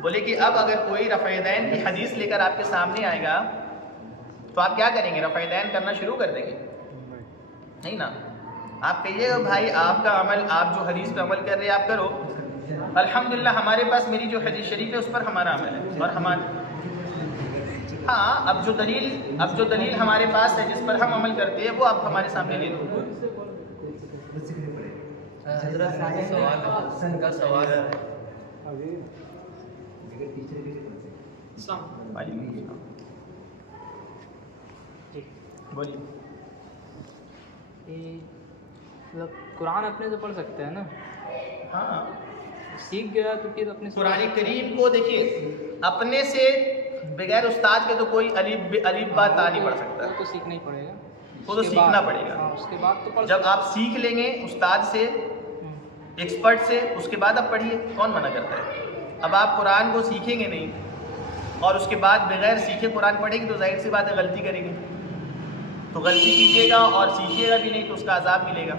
बोले कि अब अगर कोई रफ़ा यदैन की हदीस लेकर आपके सामने आएगा तो आप क्या करेंगे? रफ़ा यदैन करना शुरू कर देंगे? नहीं ना। आप कहिएगा भाई आपका अमल, आप जो हदीस पर अमल कर रहे हैं आप करो, अल्हम्दुलिल्लाह हमारे पास मेरी जो हदीस शरीफ है उस पर हमारा अमल है और अब जो दलील हमारे पास है जिस पर हम अमल करते हैं वो आप हमारे सामने ले लो। सवाल है। बोलिए। मतलब कुरान अपने से पढ़ सकते हैं ना? हाँ, सीख गया तो फिर अपने कुरान करीम को देखिए, अपने से बगैर उस्ताद के तो कोई अलीफ बा ता नहीं पढ़ सकता, तो सीखना ही पड़ेगा, वो तो सीखना पड़ेगा। उसके बाद तो पढ़, जब आप सीख लेंगे उस्ताद से, एक्सपर्ट से, उसके बाद आप पढ़िए, कौन मना करता है? अब आप कुरान को सीखेंगे नहीं और उसके बाद बगैर सीखे कुरान पढ़ेंगे तो जाहिर सी बात है गलती करेंगे, तो गलती कीजिएगा और सीखिएगा भी नहीं तो उसका अजाब मिलेगा।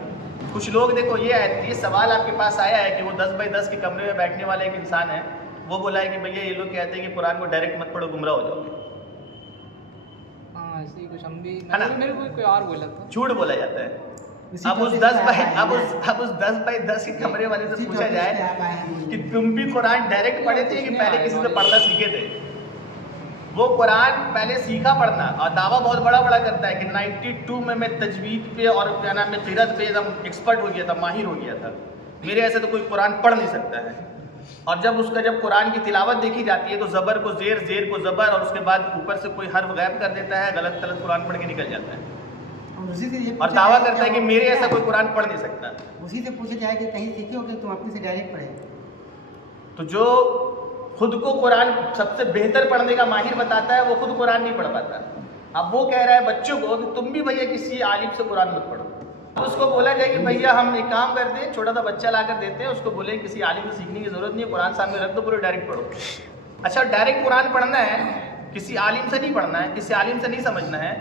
कुछ लोग देखो, ये सवाल आपके पास आया है कि वो 10x10 के कमरे में बैठने वाला एक इंसान है, वो बोला है कि भैया ये लोग कहते हैं कि कुरान को डायरेक्ट मत पढ़ो, गुमराह हो जाओगे। हाँ, ऐसे ही कुछ हम भी, है ना? मेरे को कोई और बोला था, झूठ बोला जाता है। अब उस 10x10 के कमरे वाले से पूछा जाए कि तुम भी कुरान डायरेक्ट पढ़े थे कि पहले किसी से पढ़ना सीखे थे? वो कुरान पहले सीखा पढ़ना और दावा बहुत बड़ा करता है कि 92 में मैं तजवीद पे और क्या नाम है क़िरात पे एकदम एक्सपर्ट हो गया था, माहिर हो गया था, मेरे ऐसे तो कोई कुरान पढ़ नहीं सकता है। और जब कुरान की तिलावत देखी जाती है तो ज़बर को ज़ेर, ज़ेर को ज़बर और उसके बाद ऊपर से कोई हर्फ गायब कर देता है, गलत तलत कुरान पढ़ के निकल जाता है और दावा करता है कि मेरे ऐसा कोई कुरान पढ़ नहीं सकता। उसी से पूछा जाए कि कहीं सीखे हो कि तुम अपने से डायरेक्ट पढ़े? तो जो खुद को कुरान सबसे बेहतर पढ़ने का माहिर बताता है वो खुद कुरान नहीं पढ़ पाता। अब वो कह रहा है बच्चों को कि तुम भी भैया किसी आलिम से कुरान मत पढ़ो। तो उसको बोला जाए कि भैया हम एक काम करते हैं, छोटा सा बच्चा ला कर देते हैं, उसको बोले किसी आलिम से सीखने की ज़रूरत नहीं है, कुरान सामने रख दो, पूरे डायरेक्ट पढ़ो। अच्छा, डायरेक्ट कुरान पढ़ना है, किसी आलिम से नहीं पढ़ना है, किसी आलिम से नहीं समझना है,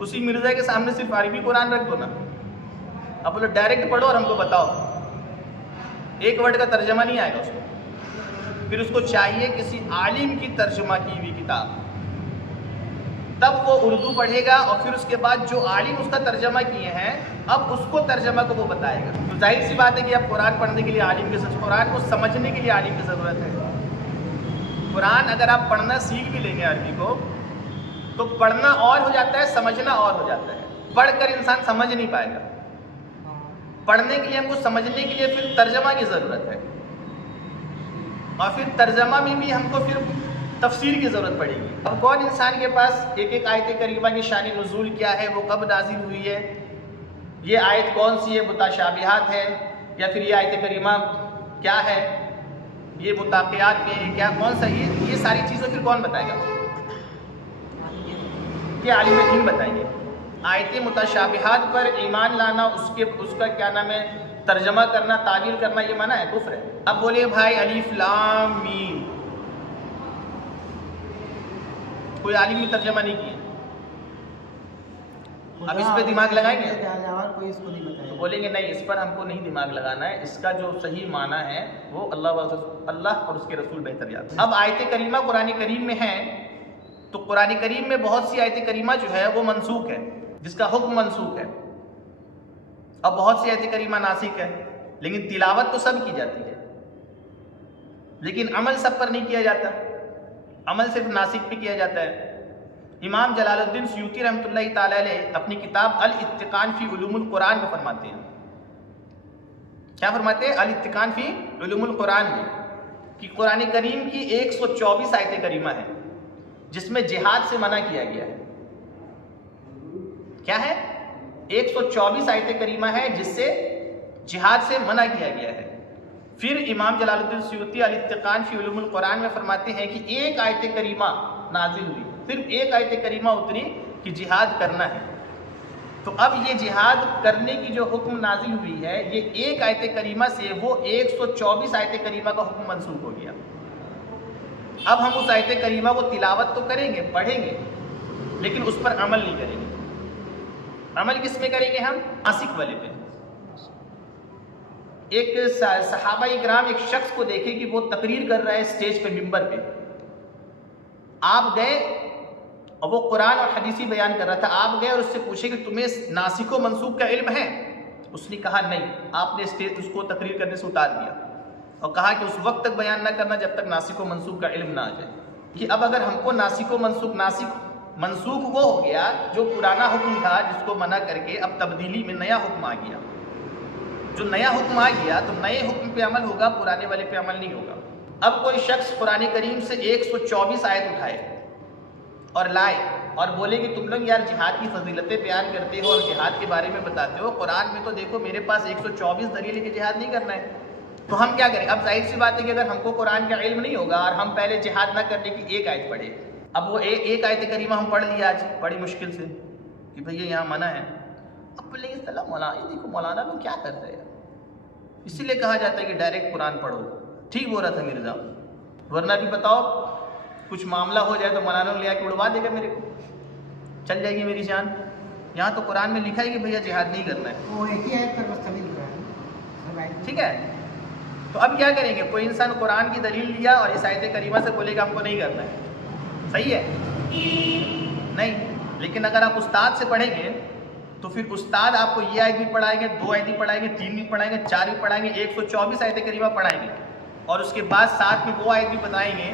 उसी मिर्ज़ा के सामने सिर्फ अरबी कुरान रख दो ना। अब बोलो डायरेक्ट पढ़ो और हमको बताओ, एक वर्ड का तर्जमा नहीं आएगा उसको, फिर उसको चाहिए किसी आलिम की तर्जुमा की हुई किताब, तब वो उर्दू पढ़ेगा और फिर उसके बाद जो आलिम उसका तर्जमा किए हैं अब उसको तर्जमा को वो बताएगा। तो जाहिर सी बात है कि अब कुरान पढ़ने के लिए आलिम की, कुरान को समझने के लिए आलिम की ज़रूरत है। कुरान अगर आप पढ़ना सीख भी लेंगे अरबी को, तो पढ़ना और हो जाता है, समझना और हो जाता है। पढ़कर इंसान समझ नहीं पाएगा, पढ़ने के लिए हमको समझने के लिए फिर तर्जमा की ज़रूरत है, और फिर तर्जमा में भी हमको फिर तफसीर की ज़रूरत पड़ेगी। अब कौन इंसान के पास एक एक आयत करीमा की शान नुज़ूल क्या है, वो कब नाजिल हुई है, ये आयत कौन सी है, मुताशाबिहात है, या फिर ये आयत करीमा क्या है, ये मुताक़ियात में है क्या, कौन सा, ये सारी चीज़ें फिर कौन बताएगा? ये आलिम दीन बताएंगे। आयत मुताशाबिहात पर ईमान लाना, उसका क्या नाम है, तर्जमा करना, तावील करना, ये मना है, कुफ्र है। अब बोले भाई अलिफ लाम मीम, कोई आलिम ने तर्जमा नहीं किया, अब इस पे दिमाग लगाएंगे? कोई इसको नहीं बताया। तो बोलेंगे नहीं, इस पर हमको नहीं दिमाग लगाना है, इसका जो सही माना है वो अल्लाह और उसके रसूल बेहतर जानते हैं। अब आयत करीमा कुरान करीम में है, तो कुरान करीम में बहुत सी आयत करीमा जो है वो मनसूख है, जिसका हुक्म मनसूख है। अब बहुत सी आयत करीमा नासिक है, लेकिन तिलावत तो सब की जाती है, लेकिन अमल सब पर नहीं किया जाता, अमल सिर्फ नासिक पे किया जाता है। इमाम जलालुद्दीन सुयूती रहमतुल्लाहि ताला अलैह अपनी किताब अल इत्तिकान फी उलूमुल कुरान में फरमाते हैं, क्या फरमाते हैं? अल इत्तिकान फी उलूमुल कुरान में कि कुरान करीम की 124 आयत करीमा है जिसमें जिहाद से मना किया गया है। क्या है? 124 आयत करीमा है जिससे जिहाद से मना किया गया है। फिर इमाम जलालुद्दीन सुयूती अल इत्तिकान फी उलूमुल कुरान में फरमाते हैं कि एक आयत करीमा नाजिल हुई, सिर्फ एक आयत करीमा उतरी कि जिहाद करना है। तो अब ये जिहाद करने की जो हुक्म नाजिल हुई है, ये एक आयत करीमा से वो 124 आयत करीमा का हुक्म मंसूख हो गया। अब हम उस आयत करीमा को तिलावत तो करेंगे, पढ़ेंगे, लेकिन उस पर अमल नहीं करेंगे। अमल किस में करेंगे हम? नासिक वाले पे। एक सहाबा इकराम एक शख्स को देखे कि वो तकरीर कर रहा है स्टेज पे, मिंबर पे। आप गए और वो कुरान और हदीसी बयान कर रहा था, आप गए और उससे पूछे कि तुम्हें नासिक व मनसूख का इल्म है? उसने कहा नहीं। आपने स्टेज उसको तकरीर करने से उतार दिया और कहा कि उस वक्त तक बयान ना करना जब तक नासिक व मनसूख का इल्म ना आ जाए। कि अब अगर हमको नासिक व मनसूख वो हो गया जो पुराना हुक्म था जिसको मना करके अब तब्दीली में नया हुक्म आ गया। जो नया हुक्म आ गया तो नए हुक्म पे अमल होगा, पुराने वाले पे अमल नहीं होगा। अब कोई शख्स कुरान करीम से 124 आयत उठाए और लाए और बोले कि तुम लोग यार जिहाद की फजीलतें बयान करते हो और जिहाद के बारे में बताते हो, कुरान में तो देखो मेरे पास 124 दलील लेके जिहाद नहीं करना है, तो हम क्या करें? अब जाहिर सी बात है कि अगर हमको कुरान का इल्म नहीं होगा और हम पहले जिहाद ना करने की एक आयत पढ़े, अब वो एक आयत करीमा हम पढ़ लिया आज बड़ी मुश्किल से कि भैया यहाँ मना है। अब बोले मौलाना, देखो मौलाना लोग क्या कर रहे हैं, इसीलिए कहा जाता है कि डायरेक्ट कुरान पढ़ो। ठीक बोल रहा था मिर्जा, वरना भी बताओ कुछ मामला हो जाए तो मौलाना ले आके उड़वा देगा मेरे को, चल जाएगी मेरी जान। यहाँ तो कुरान में लिखा है कि भैया जिहाद नहीं करना है, वो एक ही आयत पर मुश्तमिल हो रहा है। ठीक है। तो अब क्या करेंगे? कोई इंसान कुरान की दलील लिया और इस आयत करीमा से बोलेगा हमको नहीं करना है, सही है? नहीं। लेकिन अगर आप उस्ताद से पढ़ेंगे तो फिर उस्ताद आपको ये आयत भी पढ़ाएंगे, 2 आयत भी पढ़ाएंगे, 3 भी पढ़ाएंगे, 4 भी पढ़ाएंगे, 124 आयत करीमा पढ़ाएंगे और उसके बाद साथ में वो आयत भी बताएंगे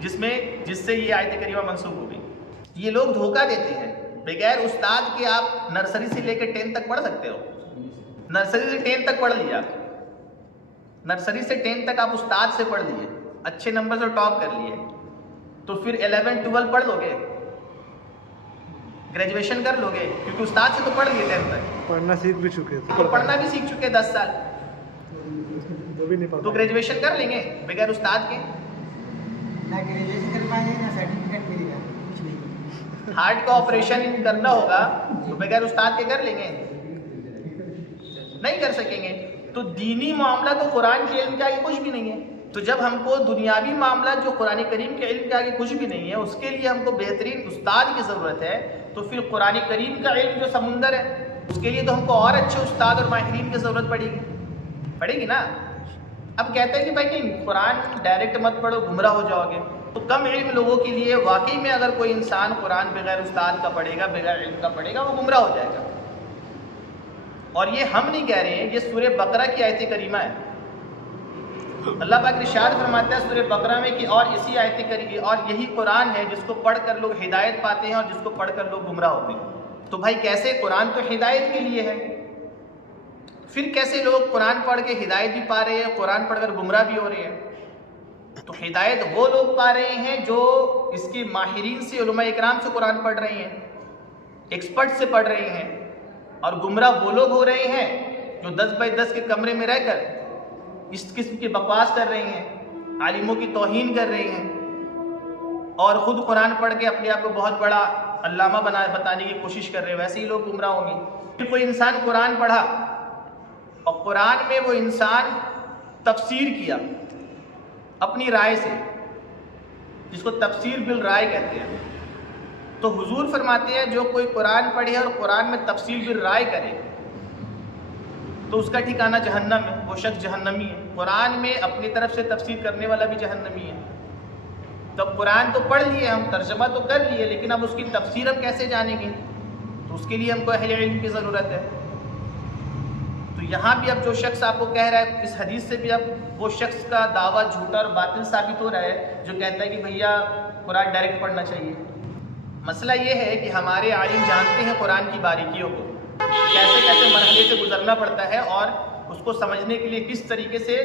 जिससे ये आयत करीमा मंसूख हो गई। ये लोग धोखा देते हैं। बगैर उस्ताद के आप नर्सरी से लेकर 10 तक पढ़ सकते हो। नर्सरी से 10 तक पढ़ लिया, नर्सरी से 10 तक आप उस्ताद से पढ़ लिए, अच्छे नंबर से टॉप कर लिए, तो फिर 11 12 पढ़ लोगे, ग्रेजुएशन कर लोगे, क्योंकि उस्ताद से तो पढ़ लिए 10 तक, पढ़ना सीख भी चुके थे, तो पढ़ना भी सीख चुके 10 साल, वो भी नहीं पढ़ा, तो ग्रेजुएशन कर लेंगे बगैर उस्ताद के। ना ग्रेजुएशन कर पाएंगे ना सर्टिफिकेट मिलेगा, कुछ नहीं। हार्ट का ऑपरेशन करना होगा तो बगैर उस्ताद के कर लेंगे? नहीं कर सकेंगे। तो दीनी मामला तो कुरान के इल्म के आगे कुछ भी नहीं है। तो जब हमको दुनियावी मामला जो कुरान करीम के इल्म के आगे कुछ भी नहीं है, उसके लिए हमको बेहतरीन उस्ताद की ज़रूरत है, तो फिर कुरान करीम का इल्म जो समुंदर है उसके लिए तो हमको और अच्छे उस्ताद और माहिरीन की ज़रूरत पड़ेगी ना। अब कहते हैं कि भाई नहीं, कुरान डायरेक्ट मत पढ़ो, गुमराह हो जाओगे। तो कम इल्म लोगों के लिए वाकई में अगर कोई इंसान कुरान बगैर उस्ताद का पढ़ेगा, बगैर इल्म का पढ़ेगा, वो गुमराह हो जाएगा। और ये हम नहीं कह रहे हैं, ये सूरह बकरा की आयत करीमा है। अल्लाह पाक इरशाद फरमाता है सूरह बकरा में कि और इसी आयत करीम और यही कुरान है जिसको पढ़कर लोग हिदायत पाते हैं और जिसको पढ़कर लोग गुमराह होते हैं। तो भाई कैसे, कुरान तो हिदायत के लिए है, फिर कैसे लोग कुरान पढ़ के हिदायत भी पा रहे हैं, कुरान पढ़कर गुमराह भी हो रहे हैं? तो हिदायत वो लोग पा रहे हैं जो इसके माहिरीन से, उलमा इकराम से कुरान पढ़ रहे हैं, एक्सपर्ट से पढ़ रहे हैं, और गुमराह वो लोग हो रहे हैं जो 10 बाई 10 के कमरे में रहकर इस किस्म की बकवास कर रहे हैं, आलिमों की तौहीन कर रहे हैं और ख़ुद कुरान पढ़ के अपने आप को बहुत बड़ा अल्लामा बताने की कोशिश कर रहे हैं। वैसे ही लोग गुमराह होंगे। फिर कोई इंसान कुरान पढ़ा और कुरान में वो इंसान तफसीर किया अपनी राय से, जिसको तफसीर बिल राय कहते हैं, तो हुजूर फरमाते हैं जो कोई कुरान पढ़े और कुरान में तफसीर बिल राय करे तो उसका ठिकाना जहन्नम है, वो शख्स जहन्नमी है। कुरान में अपनी तरफ से तफसीर करने वाला भी जहन्नमी है। तो कुरान तो पढ़ लिए हम, तर्जमा तो कर लिए, लेकिन अब उसकी तफसीर हम कैसे जानेंगे? तो उसके लिए हमको अहले इल्म की ज़रूरत है। तो यहाँ भी अब जो शख्स आपको कह रहा है, इस हदीस से भी अब वो शख्स का दावा झूठा और बातिल साबित हो रहा है जो कहता है कि भैया कुरान डायरेक्ट पढ़ना चाहिए। मसला ये है कि हमारे आलिम जानते हैं कुरान की बारीकियों को, कैसे कैसे मरहले से गुजरना पड़ता है और उसको समझने के लिए किस तरीके से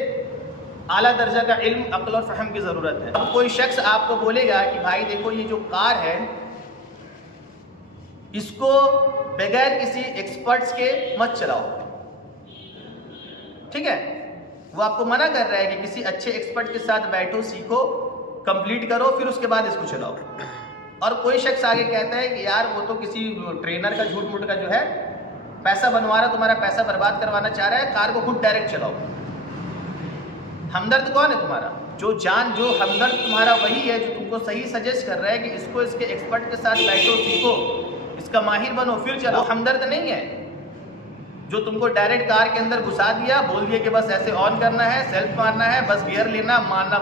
आला दर्जा का इल्म, अक्ल और फहम की ज़रूरत है। अब कोई शख्स आपको बोलेगा कि भाई देखो ये जो कार है इसको बगैर किसी एक्सपर्ट्स के मत चलाओ, ठीक है? वो आपको मना कर रहा है कि किसी अच्छे एक्सपर्ट के साथ बैठो, सीखो, कंप्लीट करो, फिर उसके बाद इसको चलाओ। और कोई शख्स आगे कहता है कि यार वो तो किसी ट्रेनर का झूठ मूठ का जो है पैसा बनवा रहा, तुम्हारा पैसा बर्बाद करवाना चाह रहा है, कार को खुद डायरेक्ट चलाओ। हमदर्द कौन है तुम्हारा? जो हमदर्द तुम्हारा वही है जो तुमको सही सजेस्ट कर रहा है कि इसको इसके एक्सपर्ट के साथ बैठो, सीखो, इसका माहिर बनो, फिर चलाओ। हमदर्द नहीं है जो तुमको डायरेक्ट कार के अंदर घुसा दिया, बोल दिया कि बस ऐसे ऑन करना है, सेल्फ मारना है, बस गियर लेना, मारना,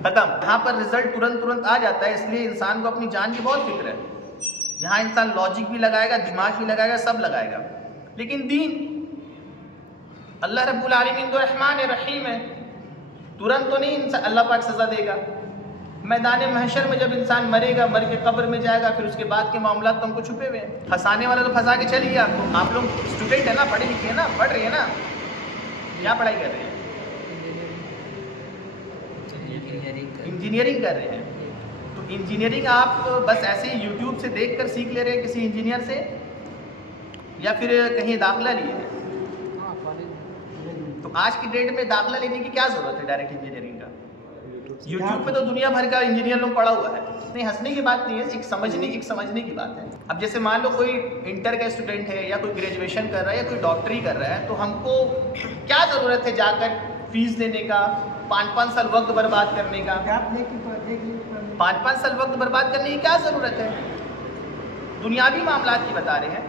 खत्म। यहाँ पर रिजल्ट तुरंत आ जाता है, इसलिए इंसान को अपनी जान की बहुत फिक्र है। यहाँ इंसान लॉजिक भी लगाएगा, दिमाग भी लगाएगा, सब लगाएगा, लेकिन दीन, अल्लाह रब्बुल आलमीन तो रहमान रहीम है, तुरंत तो नहीं अल्लाह पाक सज़ा देगा। मैदान महशर में जब इंसान मरेगा, मर के कब्र में जाएगा, फिर उसके बाद के मामला तो हमको छुपे हुए हैं। फंसाने वाला तो फंसा के चलिए आपको। आप लोग स्टूडेंट है ना, पढ़े लिखे हैं ना, पढ़ रहे हैं ना, क्या पढ़ाई कर रहे हैं? इंजीनियरिंग कर रहे हैं। तो इंजीनियरिंग आप बस ऐसे ही यूट्यूब से देख कर सीख ले रहे हैं किसी इंजीनियर से, या फिर कहीं दाखिला लिए हैं? तो आज की डेट में दाखिला लेने की क्या ज़रूरत है डायरेक्ट इंजीनियरिंग का? यूट्यूब पे तो दुनिया भर का इंजीनियर लोग पढ़ा हुआ है। नहीं, हंसने की बात नहीं है, एक समझने की बात है। अब जैसे मान लो कोई इंटर का स्टूडेंट है या कोई ग्रेजुएशन कर रहा है या कोई डॉक्टरी कर रहा है, तो हमको क्या ज़रूरत है जाकर फीस देने का, 5-5 साल वक्त बर्बाद करने का? 5-5 साल वक्त बर्बाद करने की क्या ज़रूरत है? दुनियावी मामलात की बता रहे हैं।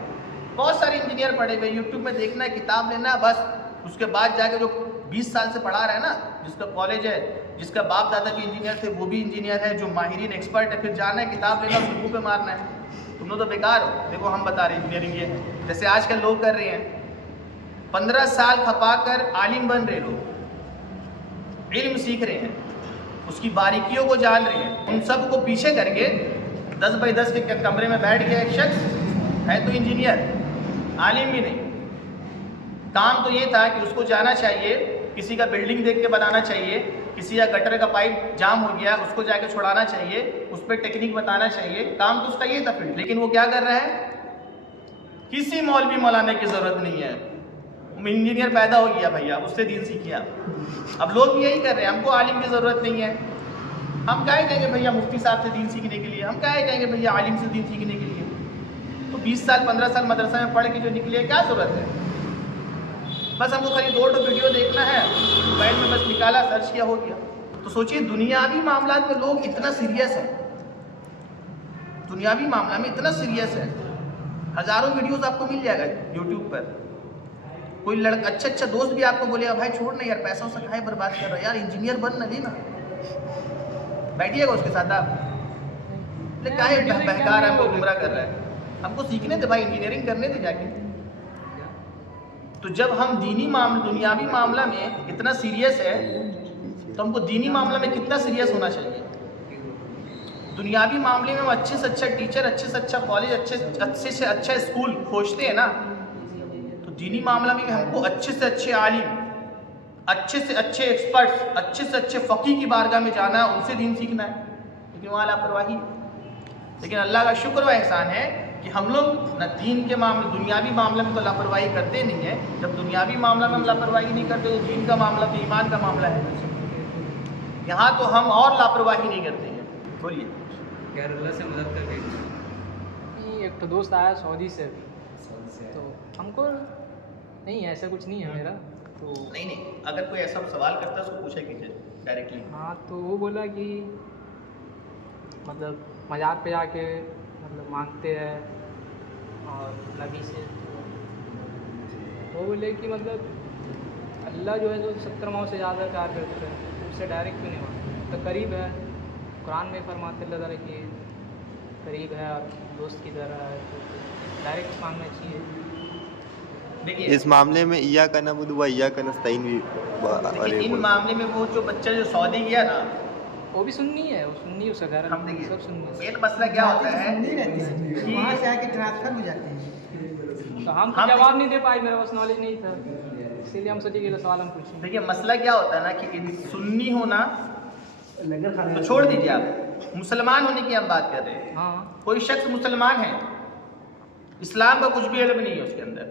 बहुत सारे इंजीनियर पढ़े हुए, यूट्यूब में देखना है, किताब लेना है, बस उसके बाद जाके जो 20 साल से पढ़ा रहा है ना, जिसका कॉलेज है, जिसका बाप दादा भी इंजीनियर थे, वो भी इंजीनियर है, जो माहिरीन एक्सपर्ट है, फिर जाना है किताब लेना, उसके मुँह पे मारना है, तुम लोग तो बेकार हो। देखो हम बता रहे हैं इंजीनियरिंग ये है। जैसे आजकल लोग कर रहे हैं, 15 साल खपा कर आलिम बन रहे लोग, इल्म सीख रहे हैं, उसकी बारीकियों को जान रहे हैं, उन सब को पीछे करके 10 बाई 10 के कमरे में बैठ गया एक शख्स है, तो इंजीनियर, आलिम भी नहीं। काम तो ये था कि उसको जाना चाहिए, किसी का बिल्डिंग देख के बनाना चाहिए, किसी का गटर का पाइप जाम हो गया उसको जाके छुड़ाना चाहिए, उस पर टेक्निक बताना चाहिए, काम तो उसका ये था फील्ड। लेकिन वो क्या कर रहा है? किसी मौलवी मौलाना की ज़रूरत नहीं है, इंजीनियर पैदा हो गया भैया, उससे दीन सीखिए आप। अब लोग भी यही कर रहे हैं, हमको आलिम की ज़रूरत नहीं है, हम क्या कहेंगे भैया मुफ्ती साहब से दीन सीखने के लिए, हम क्या कहेंगे भैया आलिम से दीन सीखने के लिए? तो 20 साल 15 साल मदरसा में पढ़ के जो निकले, क्या ज़रूरत है? बस हमको खाली 2 वीडियो देखना है, मोबाइल में बस निकाला, सर्च किया, हो गया। तो सोचिए दुनियावी मामलात में लोग इतना सीरियस है, दुनियावी मामला में इतना सीरियस है। हज़ारों वीडियोस आपको मिल जाएगा यूट्यूब पर। कोई लड़का अच्छा दोस्त भी आपको बोलेगा भाई छोड़ ना यार, पैसा उससे खाए बर्बाद कर रहा है यार, इंजीनियर बन ना, लेना, बैठिएगा उसके साथ आप, लेकिन काहे बहका रहा है, हमको गुमराह कर रहा है। हमको सीखने थे भाई, इंजीनियरिंग करने थे जाके। तो जब हम दुनियावी मामला में इतना सीरियस है तो हमको दीनी मामला में कितना सीरियस होना चाहिए। दुनियावी मामले में हम अच्छे से अच्छा टीचर, अच्छे से अच्छा कॉलेज, अच्छे से अच्छा स्कूल खोजते हैं ना, तो दीनी मामला में भी हमको अच्छे से अच्छे आलिम, अच्छे से अच्छे एक्सपर्ट्स, अच्छे से अच्छे फ़कीह की बारगाह में जाना है, उनसे दीन सीखना है। लेकिन वहाँ लापरवाही। लेकिन अल्लाह का शुक्र व एहसान है कि हम लोग न दीन के मामले, दुनियावी मामले में तो लापरवाही करते नहीं है। जब दुनियावी मामला में हम लापरवाही नहीं करते तो दीन का मामला तो ईमान का मामला है। यहाँ तो हम और लापरवाही नहीं करते हैं। बोलिए। गैरुल्लाह से मदद कर गई। एक तो दोस्त आया सऊदी से, तो हमको नहीं ऐसा कुछ नहीं है मेरा, तो नहीं, अगर कोई ऐसा सवाल करता है उसको पूछे कीजिए डायरेक्टली। हाँ, तो वो बोला कि मतलब मज़ार पे जाके मतलब मांगते हैं और नबी से, वो बोले कि मतलब अल्लाह जो है जो 70 माओ से ज़्यादा प्यार करते हैं, उससे डायरेक्ट क्यों नहीं मांगते? तो करीब है, कुरान में फरमाते अल्लाह ताला कि करीब है और दोस्त की तरह है, तो डायरेक्ट मांगना चाहिए। देखिए इस मामले में इया का नबुद व इया का नस्तईन भी देखिए, इन मामले में वो जो बच्चा जो सऊदी गया ना, वो भी सुन्नी है, वो सुन्नी उसका घर हम देखिए सब सुन्नी है। मेन मसला क्या होता है नहीं रहती है, कि वहाँ से आके ट्रांसफर हो जाते हैं। तो हम हम- जवाब नहीं दे पाए, मेरे पास नॉलेज नहीं था, इसीलिए हम सोचे कि ये सवाल हम पूछें। देखिए मसला क्या होता है ना कि सुन्नी होना तो छोड़ दीजिए, आप मुसलमान होने की हम बात कर रहे हैं। हाँ, कोई शख्स मुसलमान है, इस्लाम का कुछ भी इल्म नहीं है उसके अंदर,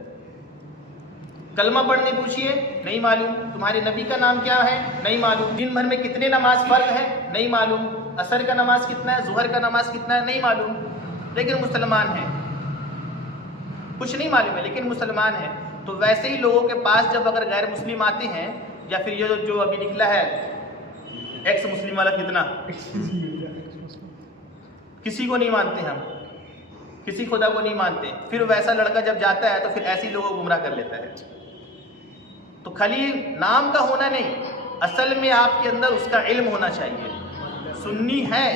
कलमा पढ़ने पूछिए नहीं मालूम, तुम्हारे नबी का नाम क्या है नहीं मालूम, दिन भर में कितने नमाज फर्ज है नहीं मालूम, असर का नमाज कितना है, जुहर का नमाज कितना है नहीं मालूम, लेकिन मुसलमान है। कुछ नहीं मालूम है लेकिन मुसलमान है। तो वैसे ही लोगों के पास जब अगर गैर मुस्लिम आते हैं, या फिर ये जो अभी निकला है एक्स मुस्लिम वाला कितना, किसी को नहीं मानते हम, किसी खुदा को नहीं मानते। फिर वैसा लड़का जब जाता है तो फिर ऐसे ही लोगों को गुमराह कर लेता है। तो खाली नाम का होना नहीं, असल में आपके अंदर उसका इल्म होना चाहिए। सुन्नी है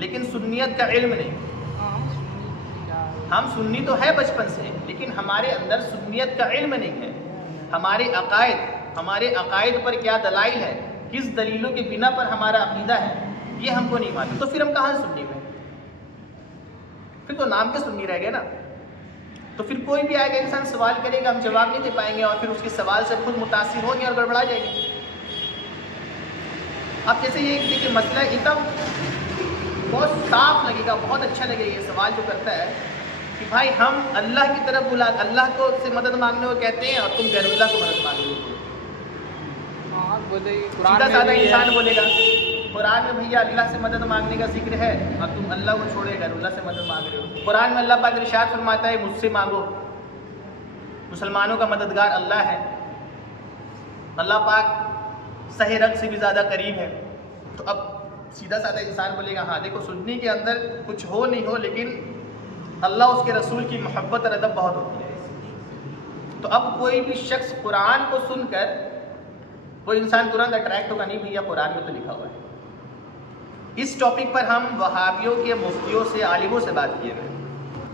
लेकिन सुन्नियत का इल्म नहीं। हाँ, हम सुन्नी क्या है? हम सुन्नी तो है बचपन से, लेकिन हमारे अंदर सुन्नियत का इल्म नहीं है। हमारे अकायद पर क्या दलाइल है, किस दलीलों के बिना पर हमारा अकीदा है, ये हमको नहीं मालूम। तो फिर हम कहाँ से सुन्नी में, फिर तो नाम के सुन्नी रह गए ना। तो फिर कोई भी आएगा इंसान सवाल करेगा, हम जवाब नहीं दे पाएंगे और फिर उसके सवाल से खुद मुतासिर होंगे और गड़बड़ा जाएंगे। अब जैसे ये देखिए मसला एकदम बहुत साफ लगेगा, बहुत अच्छा लगेगा ये सवाल जो करता है कि भाई हम अल्लाह की तरफ अल्लाह को से मदद मांगने को कहते हैं और तुम गैरुल्लाह को मदद मांग रहे हो। हाँ, बोले कुरान सीधा में साधा भी है। इंसान बोलेगा कुरान में भैया अल्लाह से मदद मांगने का जिक्र है और तुम अल्लाह को छोड़े गैरुल्लाह से मदद मांग रहे हो। कुरान में अल्लाह पाक इरशाद फरमाता है मुझसे मांगो, मुसलमानों का मददगार अल्लाह है, अल्लाह पाक सहे रग से भी ज़्यादा करीब है। तो अब सीधा साधा इंसान बोलेगा हाँ देखो सुन्नी के अंदर कुछ हो नहीं हो लेकिन अल्लाह उसके रसूल की मोहब्बत और अदब बहुत होती है। तो अब कोई भी शख्स कुरान को सुनकर वो इंसान तुरंत अट्रैक्ट होगा, नहीं भैया कुरान में तो लिखा हुआ है। इस टॉपिक पर हम वहाबियों के मुफ्तियों से, आलिमों से बात किए गए।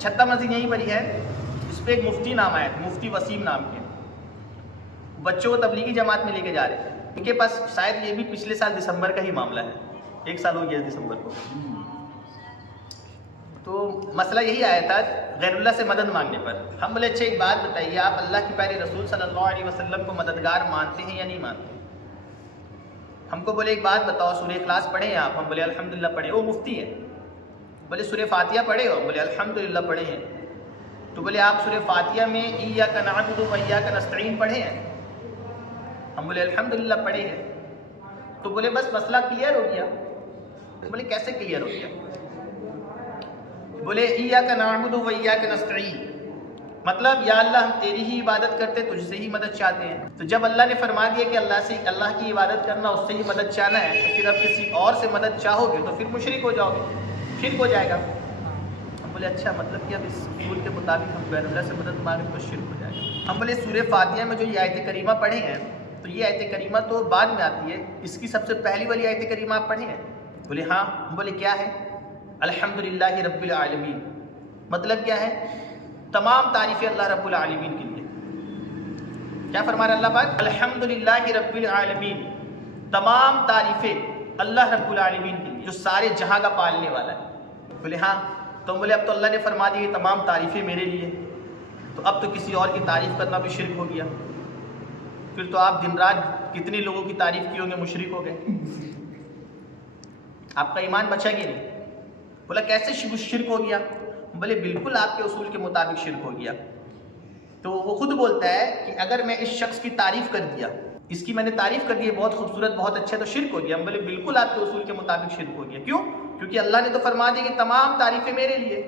छत्ता मस्जिद यहीं पर ही है, इस पर एक मुफ्ती नाम आया था, मुफ्ती वसीम नाम के। बच्चों को तबलीगी जमात में लेके जा रहे थे। इनके पास शायद ये भी पिछले साल दिसंबर का ही मामला है, 1 साल हो गया दिसंबर को। तो मसला यही आया था गैरुल्लाह से मदद मांगने पर। हम बोले अच्छा एक बात बताइए, आप अल्लाह के प्यारे रसूल सल्लल्लाहु अलैहि वसल्लम को मददगार मानते हैं या नहीं मानते? हमको बोले एक बात बताओ, सूरह इखलास पढ़े हैं आप? हम बोले अल्हम्दुलिल्लाह पढ़े। वो मुफ्ती है। बोले सूरह फातिहा पढ़े हो? बोले अल्हम्दुलिल्लाह पढ़े हैं। तो बोले आप सूरह फातिहा में इय्याका नअबुदु व इय्याका नस्तईन पढ़े हैं? हम बोले अल्हम्दुलिल्लाह पढ़े हैं। तो बोले बस मसला क्लियर हो गया। बोले कैसे क्लियर हो गया? बोले इय्याका नअबुदु व इय्याका नस्तईन, मतलब या अल्लाह हम तेरी ही इबादत करते, तुझसे ही मदद चाहते हैं। तो जब अल्लाह ने फरमा दिया कि अल्लाह की इबादत करना, उससे ही मदद चाहना है, तो फिर अब किसी और से मदद चाहोगे तो फिर मुशरिक हो जाओगे, शिर्क हो जाएगा। हम बोले अच्छा, मतलब कि अब इस रूल के मुताबिक हम गैरुल्लाह से मदद मांगे तो शिर्क हो जाएगा। हम बोले सूरह फातिहा में जो ये आयत करीमा पढ़े हैं, तो ये आयत करीमा तो बाद में आती है, इसकी सबसे पहली वाली आयत करीमा आप पढ़े हैं? बोले हाँ। हम बोले क्या है? अल्हम्दुलिल्लाहि रब्बिल आलमीन, मतलब क्या है? तमाम तारीफ़ें अल्लाह रब्बुल आलमीन के लिए। क्या फरमा रहा अल्लाह पाक? अल्हम्दुलिल्लाहि रब्बिल आलमीन, तमाम तारीफें अल्लाह रब्बुल आलमीन के लिए जो सारे जहां का पालने वाला है। बोले हाँ, तो बोले अब तो अल्लाह ने फरमा दी तमाम तारीफें मेरे लिए, तो अब तो किसी और की तारीफ करना भी शिर्क हो गया। फिर तो आप दिन रात कितने लोगों की तारीफ की होंगे, मुशरिक हो गए, आपका ईमान बचा कि नहीं? बोला कैसे शिर्क हो गया? बोले बिल्कुल आपके उसूल के मुताबिक शिर्क हो गया। तो वो खुद बोलता है कि अगर मैं इस शख्स की तारीफ कर दिया, इसकी मैंने तारीफ कर दी है बहुत खूबसूरत बहुत अच्छा, तो शिर्क हो गया। हम बोले बिल्कुल आपके उसूल के मुताबिक शिर्क हो गया। क्यों? क्योंकि अल्लाह ने तो फरमा दी कि तमाम तारीफें मेरे लिए।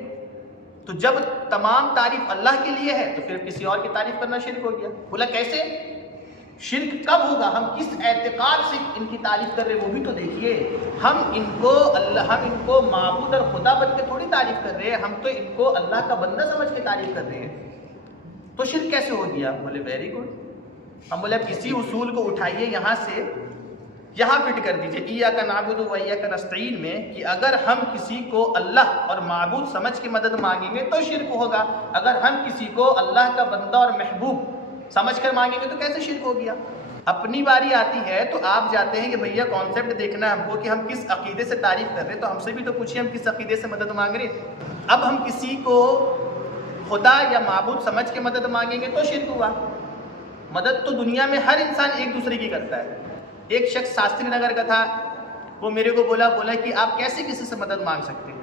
तो जब तमाम तारीफ अल्लाह के लिए है तो फिर किसी और की तारीफ करना शिर्क हो गया। बोला कैसे? शिर्क कब होगा? हम किस एतकाद से इनकी तारीफ कर रहे हैं वो भी तो देखिए। हम इनको माबूद और खुदा बन के थोड़ी तारीफ कर रहे हैं, हम तो इनको अल्लाह का बंदा समझ के तारीफ कर रहे हैं। तो शिर्क कैसे हो गया? बोले वेरी गुड। हम बोले अब इसी उसूल को उठाइए, यहाँ से यहाँ फिट कर दीजिए इय्याका नअबुदु व इय्याका नस्तईन में, कि अगर हम किसी को अल्लाह और माबूद समझ के मदद मांगेंगे तो शिर्क होगा, अगर हम किसी को अल्लाह का बंदा और महबूब समझ कर मांगेंगे तो कैसे शिर्क हो गया? अपनी बारी आती है तो आप जाते हैं कि भैया कॉन्सेप्ट देखना है हमको कि हम किस अकीदे से तारीफ कर रहे हैं, तो हमसे भी तो पूछिए हम किस अकीदे से मदद मांग रहे हैं। अब हम किसी को खुदा या माबूद समझ के मदद मांगेंगे तो शिर्क हुआ। मदद तो दुनिया में हर इंसान एक दूसरे की करता है। एक शख्स शास्त्री नगर का था, वो मेरे को बोला कि आप कैसे किसी से मदद मांग सकते हैं,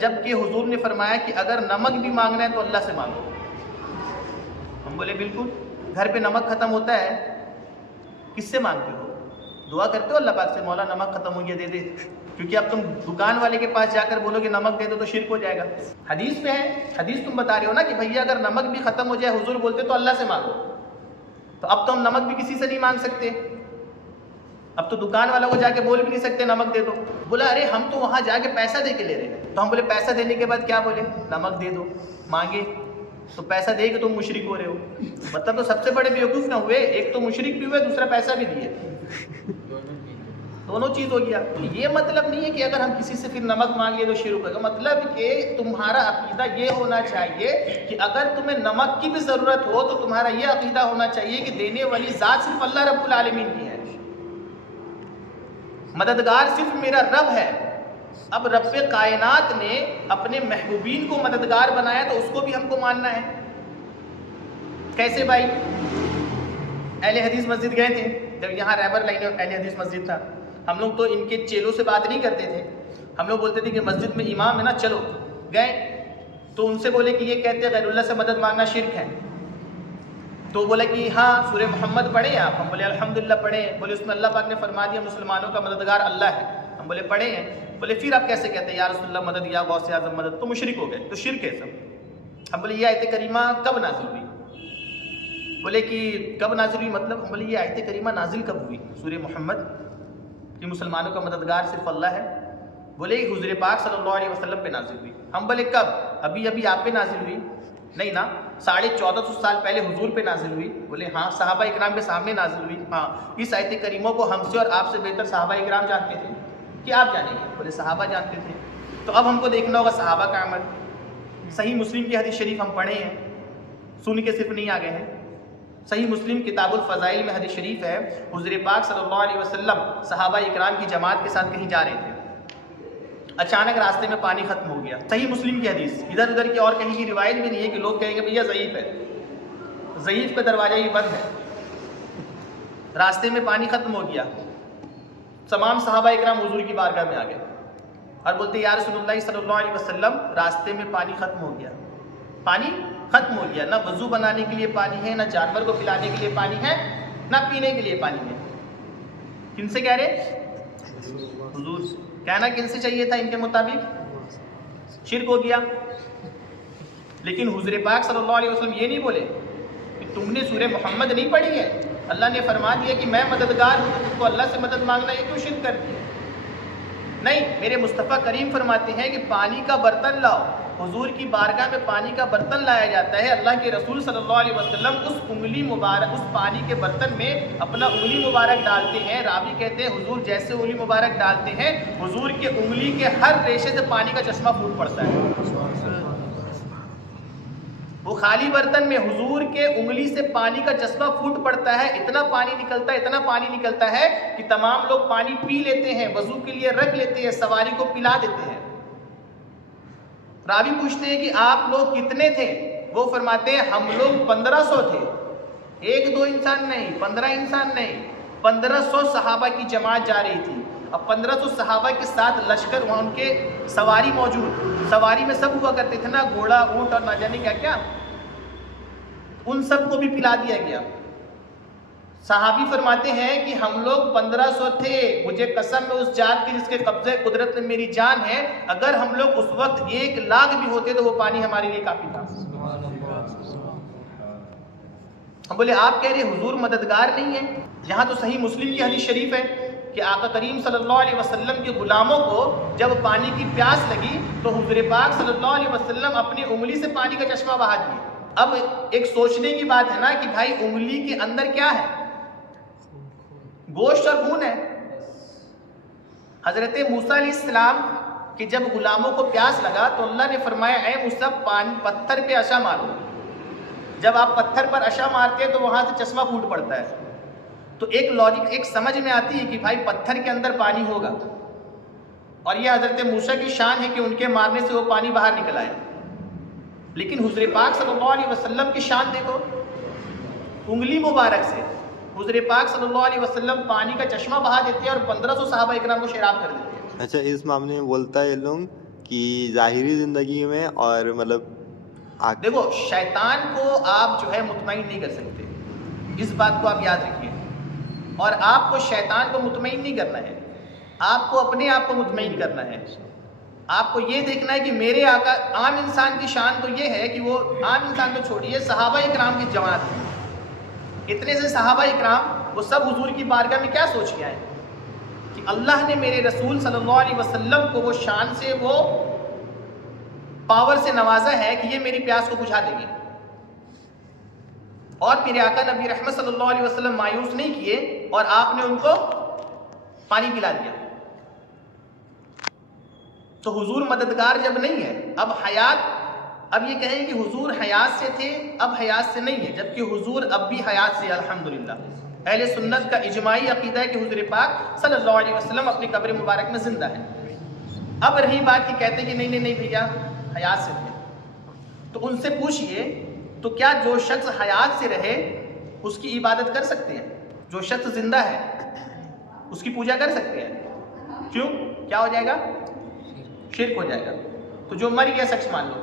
जबकि हुजूर ने फरमाया कि अगर नमक भी मांगना है तो अल्लाह से मांगो। हम बोले बिल्कुल। घर पे नमक खत्म होता है, किससे मांगते हो? दुआ करते हो अल्लाह पाक से, मौला नमक खत्म हो गया दे दे। क्योंकि अब तुम दुकान वाले के पास जाकर बोलोगे नमक दे दो तो शिर्क हो जाएगा। हदीस में है, हदीस तुम बता रहे हो ना कि भैया अगर नमक भी खत्म हो जाए, हुजूर बोलते तो अल्लाह से मांगो। तो अब तो हम नमक भी किसी से नहीं मांग सकते, अब तो दुकान वाला को जाके बोल भी नहीं सकते नमक दे दो। बोला अरे हम तो वहां जाके पैसा दे के ले रहे हैं। तो हम बोले पैसा देने के बाद क्या बोले? नमक दे दो। मांगे तो पैसा दे के तुम मुशरिक हो रहे हो। मतलब तो सबसे बड़े बेवकूफ़ ना हुए, एक तो मुशरिक भी हुए, दूसरा पैसा भी दिए, दोनों चीज़ हो गया। तो ये मतलब नहीं है कि अगर हम किसी से फिर नमक मांगे तो शिर्क होगा। मतलब कि तुम्हारा अकीदा ये होना चाहिए कि अगर तुम्हें नमक की भी ज़रूरत हो तो तुम्हारा ये अकीदा होना चाहिए कि देने वाली ज़ात सिर्फ अल्लाह रब्बुल आलमीन की है, मददगार सिर्फ मेरा रब है। अब रब्बे कायनात ने अपने महबूबीन को मददगार बनाया तो उसको भी हमको मानना है। कैसे भाई? अहले हदीस मस्जिद गए थे, जब यहाँ रैबर लाइन में अहले हदीस मस्जिद था, हम लोग तो इनके चेलों से बात नहीं करते थे। हम लोग बोलते थे कि मस्जिद में इमाम है ना, चलो। गए तो उनसे बोले कि ये कहते हैं गैरुल्लाह से मदद मांगना शिर्क है। तो बोला कि हाँ सूरह मोहम्मद पढ़े हैं आप? हम बोले अल्हम्दुलिल्लाह पढ़े हैं। बोले उसमें अल्लाह पाक ने फरमा दिया मुसलमानों का मददगार अल्लाह है। हम बोले पढ़े हैं। बोले फिर आप कैसे कहते हैं या रसूलुल्लाह मदद या गौसे आज़म मदद? तो मुशरिक हो गए, तो शिर्क है सब। हम बोले ये आयत करीमा कब नाजिल हुई? बोले कि कब नाजिल हुई मतलब? हम बोले ये आयत करीमा नाजिल कब हुई? सूरह मोहम्मद कि मुसलमानों का मददगार सिर्फ अल्लाह है। बोले हुज़ूर पाक सल्लल्लाहु अलैहि वसल्लम पे नाजिल हुई। हम बोले कब? अभी आप पे नाजिल हुई? नहीं ना, 1450 साल पहले हुजूर पे नाजिल हुई। बोले हाँ। सहाबा इकराम के सामने नाजिल हुई? हाँ। इस आयत करीमों को हमसे और आपसे बेहतर सहाबा इकराम जानते थे कि आप जानेंगे? बोले सहाबा जानते थे। तो अब हमको देखना होगा सहाबा का अमल। सही मुस्लिम की हदीस शरीफ हम पढ़े हैं, सुन के सिर्फ नहीं आ गए हैं। सही मुस्लिम किताबुल फ़ज़ाइल में हदीस शरीफ है, हुज़ूर पाक सल्लल्लाहु अलैहि वसल्लम सहाबा इकराम की जमात के साथ कहीं जा रहे थे, अचानक रास्ते में पानी खत्म हो गया। सही मुस्लिम की हदीस, इधर उधर की और कहीं की रिवायत भी नहीं है कि लोग कहेंगे भैया ज़ईफ़ है, ज़ईफ़ का दरवाज़ा ही बंद है। रास्ते में पानी खत्म हो गया, तमाम सहाबा इकराम हुजूर की बारगाह में आ गए और बोलते या रसूलुल्लाह सल्लल्लाहु अलैहि वसल्लम रास्ते में पानी खत्म हो गया। पानी खत्म हो गया, ना वज़ू बनाने के लिए पानी है, ना जानवर को पिलाने के लिए पानी है, ना पीने के लिए पानी है। किनसे कह रहे? हुजूर से। कहना किनसे चाहिए था इनके मुताबिक? शिर्क हो गया। लेकिन हुज़ूर पाक सल्लल्लाहु अलैहि वसल्लम ये नहीं बोले कि तुमने सूरह मोहम्मद नहीं पढ़ी है, अल्लाह ने फरमा दिया कि मैं मददगार हूँ, तुमको अल्लाह से मदद मांगना ये क्यों शिर्क करती है? नहीं, मेरे मुस्तफ़ा करीम फरमाते हैं कि पानी का बर्तन लाओ। हुजूर की बारगाह में पानी का बर्तन लाया जाता है। अल्लाह के रसूल सल्लल्लाहु अलैहि वसल्लम उस उंगली मुबारक, उस पानी के बर्तन में अपना उंगली मुबारक डालते हैं। रावी कहते हैं हुजूर जैसे उंगली मुबारक डालते हैं, हुजूर के उंगली के हर रेशे से पानी का चश्मा फूट पड़ता है। वो खाली बर्तन में हुजूर के उंगली से पानी का चश्मा फूट पड़ता है, इतना पानी निकलता है कि तमाम लोग पानी पी लेते हैं, वजू के लिए रख लेते हैं, सवारी को पिला देते हैं। रावी पूछते हैं कि आप लोग कितने थे? वो फरमाते हैं हम लोग 1500 थे, 1-2 इंसान नहीं, 15 इंसान नहीं, 1500 सहाबा की जमात जा रही थी। अब 1500 सहाबा के साथ लश्कर, वहाँ उनके सवारी मौजूद, सवारी में सब हुआ करते थे ना, घोड़ा, ऊंट और ना जाने क्या क्या, उन सबको भी पिला दिया गया। सहाबी फरमाते हैं कि हम लोग 1500 थे, मुझे कसम है उस जात की जिसके कब्जे कुदरत में मेरी जान है, अगर हम लोग उस वक्त 1 लाख भी होते तो वो पानी हमारे लिए काफी था। हम बोले आप कह रहे हुजूर मददगार नहीं है? यहाँ तो सही मुस्लिम की हदीस शरीफ है कि आका करीम सल्लल्लाहु अलैहि वसल्लम के गुलामों को जब पानी की प्यास लगी तो हुजूर पाक सल्लल्लाहु अलैहि वसल्लम अपनी उंगली से पानी का चश्मा बहा दिए। अब एक सोचने की बात है ना कि भाई उंगली के अंदर क्या है? गोश्त और खून है। हजरत मूसा अलैहिस्सलाम के जब गुलामों को प्यास लगा तो अल्लाह ने फरमाया ऐ मूसा पत्थर पे अशा मारो। जब आप पत्थर पर अशा मारते हैं तो वहां से चश्मा फूट पड़ता है। तो एक लॉजिक, एक समझ में आती है कि भाई पत्थर के अंदर पानी होगा, और यह हजरत मूसा की शान है कि उनके मारने से वो पानी बाहर निकल आए। लेकिन हुजूर पाक सल्लल्लाहु अलैहि वसल्लम की शान देखो, उंगली मुबारक से हुजूर पाक सल्लल्लाहु अलैहि वसल्लम पानी का चश्मा बहा देते हैं और 1500 सहाबा इकराम को शराब कर देते हैं। अच्छा, इस मामले में बोलता है लोग कि ज़ाहिरी ज़िंदगी में और मतलब देखो, शैतान को आप जो है मुतमईन नहीं कर सकते, इस बात को आप याद रखिए। और आपको शैतान को मुतमईन नहीं करना है, आपको अपने आप को मुतमईन करना है। आपको ये देखना है कि मेरे आका, आम इंसान की शान तो ये है कि वो, आम इंसान तो छोड़िए, सहाबा इकराम की जमात है, इतने से सहाबा इकराम वो सब हुजूर की बारगाह में क्या सोच के आए कि अल्लाह ने मेरे रसूल सल्लल्लाहु अलैहि वसल्लम को वो शान से, वो पावर से नवाजा है कि ये मेरी प्यास को बुझा देंगे। और मेरे आका नबी रहमत सल्लल्लाहु अलैहि वसल्लम मायूस नहीं किए और आपने उनको पानी पिला दिया। तो हुजूर मददगार जब नहीं है, अब हयात, अब ये कहें कि हुजूर हयात से थे, अब हयात से नहीं है, जबकि हुजूर अब भी हयात से। अल्हम्दुलिल्लाह, अहले सुन्नत का इजमाई अकीदा है कि हुजूर पाक सल्लल्लाहु अलैहि वसल्लम अपनी कब्र मुबारक में जिंदा है। अब रही बात कि कहते हैं कि नहीं भैया हयात से थे, तो उनसे पूछिए तो क्या जो शख्स हयात से रहे उसकी इबादत कर सकते हैं? जो शख्स जिंदा है उसकी पूजा कर सकते हैं? क्यों? क्या हो जाएगा? शिर्क हो जाएगा। तो जो मर गया शख्स मान लो,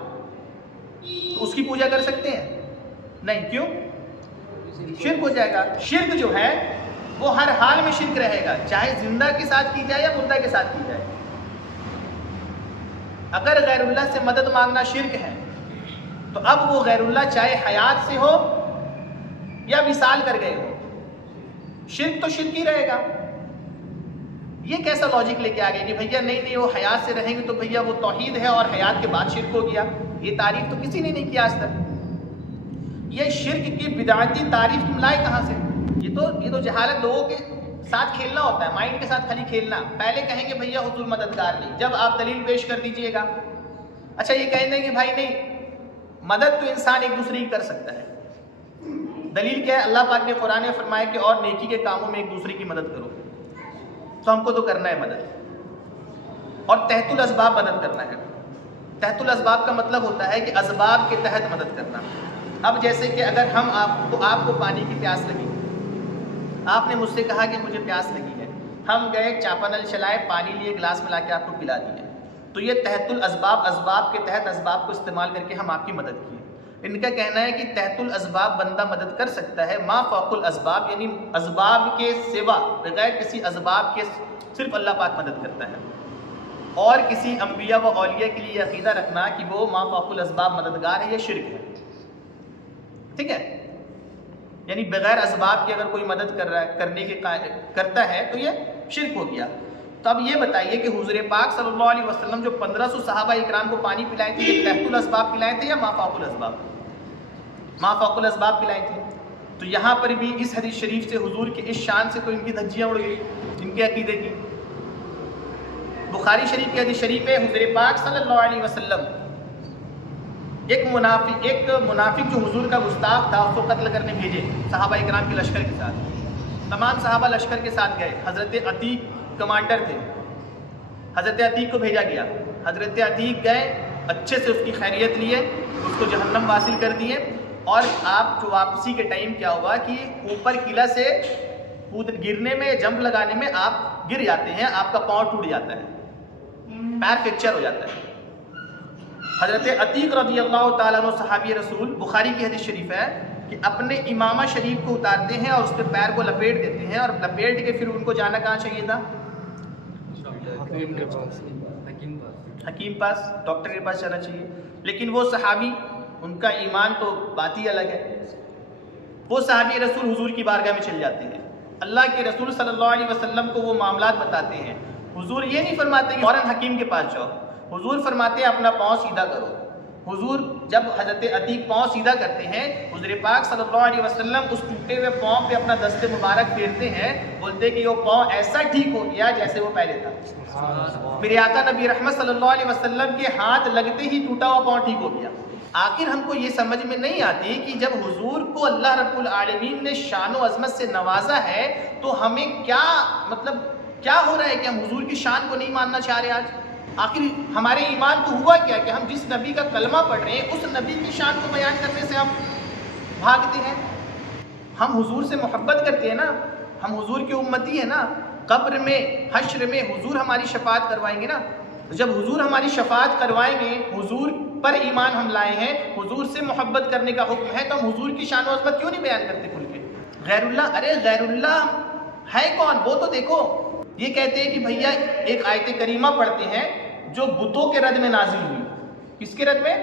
तो उसकी पूजा कर सकते हैं? नहीं। क्यों? शिर्क हो जाएगा। शिर्क जो है वो हर हाल में शिर्क रहेगा, चाहे जिंदा के साथ की जाए या मुर्दा के साथ की जाए। अगर गैरुल्लाह से मदद मांगना शिर्क है तो अब वो गैरुल्लाह चाहे हयात से हो या विसाल कर गए हो, शिर्क तो शिर्क ही रहेगा। ये कैसा लॉजिक लेके आ गया कि भैया नहीं वो हयात से रहेंगे तो भैया वो तौहीद है और हयात के बाद शिर्क हो गया? ये तारीफ तो किसी ने नहीं किया आज तक। ये शिर्क की बिदअती तारीफ तुम लाए कहाँ से? ये तो जहालत, लोगों के साथ खेलना होता है, माइंड के साथ खाली खेलना। पहले कहेंगे भैया हुजूर मददगार नहीं, जब आप दलील पेश कर दीजिएगा। अच्छा, ये कहेंगे कि भाई नहीं, मदद तो इंसान एक दूसरे की कर सकता है। दलील क्या है? अल्लाह पाक ने कुरान में फरमाया कि और नेकी के कामों में एक दूसरे की मदद करो। तो हमको तो करना है मदद, और तहतुल असबाब मदद करना है। तहतुल असबाब का मतलब होता है कि असबाब के तहत मदद करना। अब जैसे कि अगर हम आपको पानी की प्यास लगी, आपने मुझसे कहा कि मुझे प्यास लगी है, हम गए चापानल चलाए, पानी लिए, गिलास मिला के आपको पिला दिए, तो ये तहतुल असबाब, असबाब के तहत असबाब को इस्तेमाल करके हम आपकी मदद किए। इनका कहना है कि तहतुल असबाब बंदा मदद कर सकता है, मा फौकुल असबाब, यानी असबाब के सिवा बगैर किसी असबाब के सिर्फ अल्लाह पाक मदद करता है। और किसी अंबिया व औलिया के लिए अकीदा रखना कि वो मा फौकुल असबाब मददगार है, ये शिर्क है। ठीक है, यानी बगैर असबाब के अगर कोई मदद कर रहा है, करता है तो ये शिर्क हो गया। तो अब ये बताइए कि हुजूर पाक सल्लल्लाहु अलैहि वसल्लम जो 1500 सहाबा इकराम को पानी पिलाए थे, ये तहतुल असबाब पिलाए थे या माफाकुल असबाब? माफाकुल असबाब पिलाए थे। तो यहाँ पर भी इस हदीस शरीफ से, हुजूर के इस शान से तो इनकी धज्जियाँ उड़ गई, इनके अकीदे की। बुखारी शरीफ की हदीस शरीफ है, हुजूर पाक सल्लल्लाहु अलैहि वसल्लम एक मुनाफिक जो हुजूर का गुस्ताख था उसको कत्ल करने भेजे सहाबा इकराम के लश्कर के साथ। तमाम सहाबा लश्कर के साथ गए। हज़रत अतीक कमांडर थे, हज़रत अतीक को भेजा गया। हज़रत अतीक गए, अच्छे से उसकी खैरियत लिए, उसको जहन्नम वासिल कर दिए। और आप जो वापसी के टाइम क्या हुआ कि ऊपर किला से गिरने में, जंप लगाने में आप गिर जाते हैं, आपका पाँव टूट जाता है, पैर फ्रैक्चर हो जाता है। हज़रत अतीक रज़ियल्लाहु ताला अन्हु सहाबी रसूल, बुखारी की हदीस शरीफ है कि अपने इमामा शरीफ को उतारते हैं और उस पर पैर को लपेट देते हैं, और लपेट के फिर उनको जाना कहाँ चाहिए था? हकीम पास, डॉक्टर के पास जाना चाहिए। लेकिन वो सहाबी, उनका ईमान तो बात ही अलग है। वो सहाबी रसूल हुजूर की बारगाह में चल जाते हैं, अल्लाह के रसूल सल्लल्लाहु अलैहि वसल्लम को वो मामलात बताते हैं। हुजूर ये नहीं फरमाते कि फौरन हकीम के पास जाओ, हुजूर फरमाते हैं अपना पाँव सीधा करो। हुजूर जब हज़रत अतीक पाँव सीधा करते हैं, हुज़ूर पाक सल्लल्लाहु अलैहि वसल्लम उस टूटे हुए पाँव पे अपना दस्ते मुबारक फेरते हैं, बोलते हैं कि वो पाँव ऐसा ठीक हो गया जैसे वो पहले था। मेरे आका नबी रहमत सल्लल्लाहु अलैहि वसल्लम के हाथ लगते ही टूटा हुआ पाँव ठीक हो गया। आखिर हमको ये समझ में नहीं आती कि जब हुजूर को अल्लाह रब्बुल आलमीन ने शान व अज़मत से नवाजा है, तो हमें क्या मतलब क्या हो रहा है कि हम हुजूर की शान को नहीं मानना चाह रहे आज? आखिर हमारे ईमान को हुआ क्या कि हम जिस नबी का कलमा पढ़ रहे हैं उस नबी की शान को बयान करने से हम भागते हैं। हम हुजूर से मोहब्बत करते हैं ना, हम हुजूर के उम्मती हैं ना। कब्र में, हश्र में हुजूर हमारी शफात करवाएंगे ना। जब हुजूर हमारी शफात करवाएंगे, हुजूर पर ईमान हम लाए हैं, हुजूर से मोहब्बत करने का हुक्म है, तो हम हुजूर की शान व अज़मत क्यों नहीं बयान करते खुल के? गैरुल्लाह, अरे गैरुल्लाह है कौन वो तो देखो। ये कहते हैं कि भैया एक आयत करीमा पढ़ते हैं जो बुतों के रद में नाजिल हुई। किसके रद में?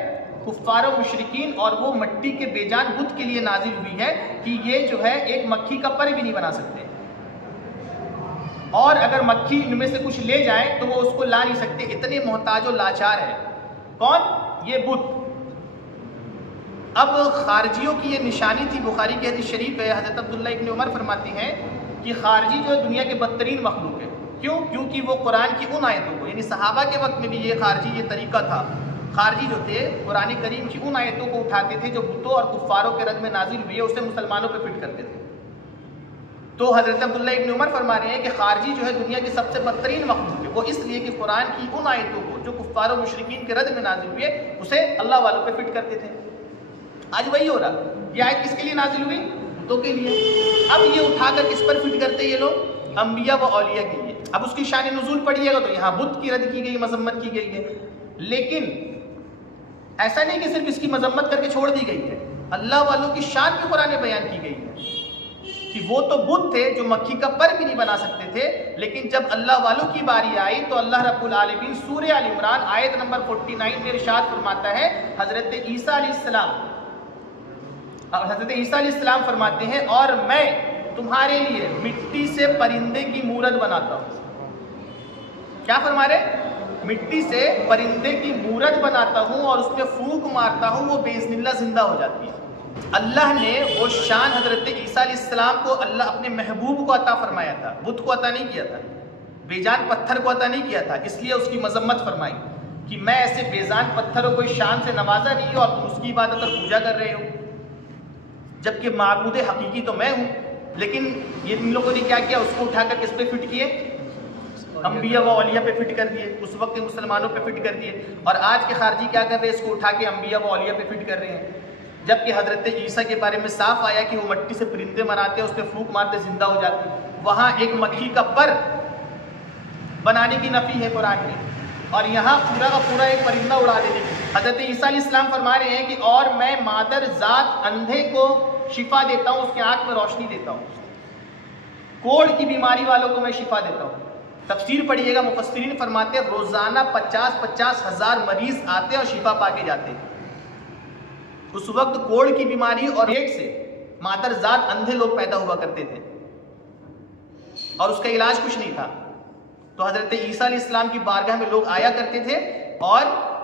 कुफ्फार व मुशरिकीन, और वो मिट्टी के बेजान बुत के लिए नाजिल हुई है कि ये जो है एक मक्खी का पर भी नहीं बना सकते, और अगर मक्खी इनमें से कुछ ले जाए तो वो उसको ला नहीं सकते, इतने मोहताज और लाचार है। कौन? ये बुत। अब खारजियों की ये निशानी थी। बुखारी की हदीस शरीफ है, हज़रत अब्दुल्लाह इब्न उमर फरमाते हैं कि खारजी जो है दुनिया के बदतरीन मखलूक है। क्यों? क्योंकि वो कुरान की उन आयतों को, यानी सहाबा के वक्त में भी ये खारजी ये तरीका था। खारजी जो थे कुरान करीम की उन आयतों को उठाते थे जो बुतों और कुफ्फारों के रद में नाजिल हुई है, उसे मुसलमानों पे फिट करते थे। तो हज़रत अब्दुल्लाह इब्न उमर फरमा रहे हैं कि खारजी जो है दुनिया की सबसे बदतरीन मखलूक है। वो इसलिए कि कुरान की उन आयतों को जो कुफ्फार और मुशरिकीन के रद में नाजिल हुई है, उसे अल्लाह वालों पे फिट करते थे। आज वही हो रहा। ये आयत किसके लिए नाजिल हुई? बुतों के लिए। अब ये उठाकर किस पर फिट करते ये लोग? अंबिया व औलिया के लिए। अब उसकी शान नुज़ूल पढ़िएगा तो यहाँ बुत की रद्द की गई, मजम्मत की गई है। लेकिन ऐसा नहीं कि सिर्फ इसकी मजम्मत करके छोड़ दी गई है, अल्लाह वालों की शान भी कुरान में बयान की गई है कि वो तो बुत थे जो मक्खी का पर भी नहीं बना सकते थे। लेकिन जब अल्लाह वालों की बारी आई तो अल्लाह रब्बुल आलमीन सूरह आल इमरान आयत नंबर 49 में इरशाद फरमाता है, हज़रत ईसा अलैहिस्सलाम फरमाते हैं, और मैं तुम्हारे लिए मिट्टी से परिंदे की मूरत बनाता हूँ। क्या फरमा रहे? मिट्टी से परिंदे की मूरत बनाता हूँ और उसमें फूंक मारता हूँ, वो बेइज़्निल्लाह जिंदा हो जाती है। अल्लाह ने वो शान हज़रत ईसा अलैहिस्सलाम को अल्लाह अपने महबूब को अता फरमाया था, बुत को अता नहीं किया था, बेजान पत्थर को अता नहीं किया था। इसलिए उसकी मजम्मत फरमाई कि मैं ऐसे बेजान पत्थरों को इस शान से नवाजा नहीं और तुम उसकी इबादत और पूजा कर रहे हो, जबकि माबूद हकीकी तो मैं हूँ। लेकिन ये इन लोगों ने क्या किया? उसको उठाकर किस पे फिट किए? अंबिया व औलिया पे फिट कर दिए। उस वक्त के मुसलमानों पे फिट कर दिए। और आज के खारजी क्या कर रहे हैं? इसको उठा के अंबिया व औलिया पे फिट कर रहे हैं। जबकि हज़रत ईसा के बारे में साफ आया कि वो मिट्टी से परिंदे बनाते, उस पर फूंक मारते जिंदा हो जाते। वहाँ एक मक्खी का पर बनाने की नफी है कुरान में, और यहाँ पूरा का पूरा एक परिंदा उड़ा देने की। हज़रत ईसा अलैहिस्सलाम फरमा रहे हैं कि और मैं मादर ज़ात अंधे को शिफा देता हूँ, उसके आँख में रोशनी देता हूँ, कोढ़ की बीमारी वालों को मैं शिफा देता हूँ। तफसीर पढ़िएगा, मुफस्सिरीन फरमाते हैं रोज़ाना 50-50 हज़ार मरीज आते और शिफा पाके जाते। उस वक्त कोढ़ की बीमारी और पेट से मादरजात अंधे लोग पैदा हुआ करते थे और उसका इलाज कुछ नहीं था। तो हज़रत ईसा अलैहिस्सलाम की बारगाह में लोग आया करते थे और